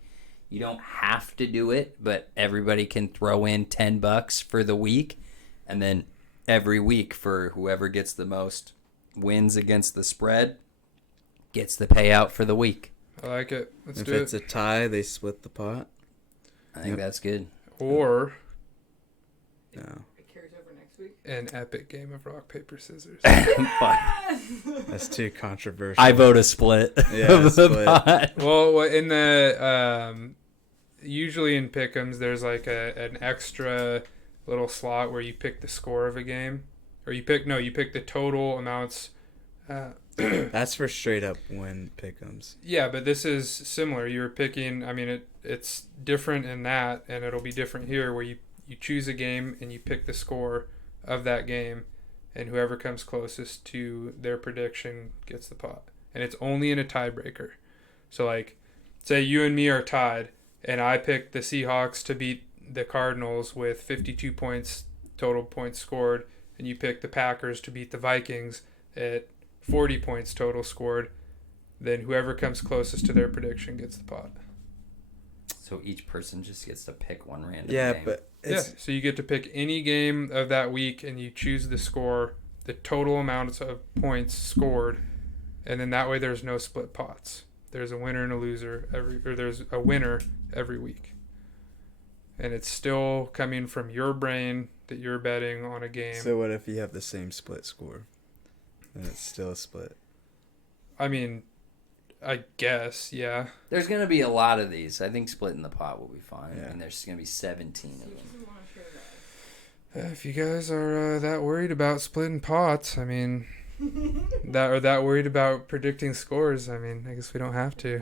You don't have to do it, but everybody can throw in $10 for the week. And then every week for whoever gets the most wins against the spread gets the payout for the week. I like it. Let's If do it's it. a tie, they split the pot. I think that's good. Or No. It carries over next week. an epic game of rock, paper, scissors. That's too controversial. I vote a split Yeah, of the split. pot. Well, in the usually in pick'ems, there's like an extra little slot where you pick the score of a game, or you pick the total amounts. That's for straight up win pick'ems. Yeah, but this is similar. You're picking. I mean, it's different in that, and it'll be different here, where you choose a game and you pick the score of that game, and whoever comes closest to their prediction gets the pot. And it's only in a tiebreaker. So, like, say you and me are tied, and I pick the Seahawks to beat the Cardinals with 52 points total points scored, and you pick the Packers to beat the Vikings at 40 points total scored, then whoever comes closest to their prediction gets the pot. So each person just gets to pick one random Yeah, game. but Yeah, so you get to pick any game of that week, and you choose the score, the total amount of points scored, and then that way there's no split pots. There's a winner and a loser there's a winner every week. And it's still coming from your brain that you're betting on a game. So what if you have the same split score? And it's still a split. I mean, I guess, yeah. There's going to be a lot of these. I think splitting the pot will be fine. Yeah. And there's going to be 17 of them. If you guys are that worried about splitting pots, I mean, that worried about predicting scores, I mean, I guess we don't have to.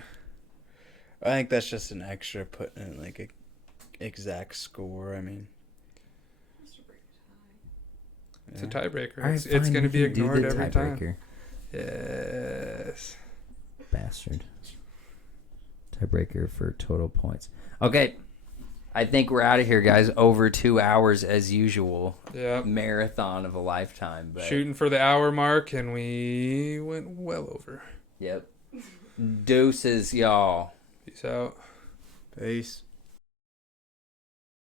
I think that's just an extra putting in like a exact score. I mean, It's a tiebreaker. All right, It's fine, going to we be can do ignored the every time. tiebreaker. Yes. Bastard. Tiebreaker for total points. Okay. I think we're out of here, guys. Over 2 hours as usual. Yeah. Marathon of a lifetime. But Shooting for the hour mark, and we went well over. Yep. Deuces, y'all. Peace out. peace.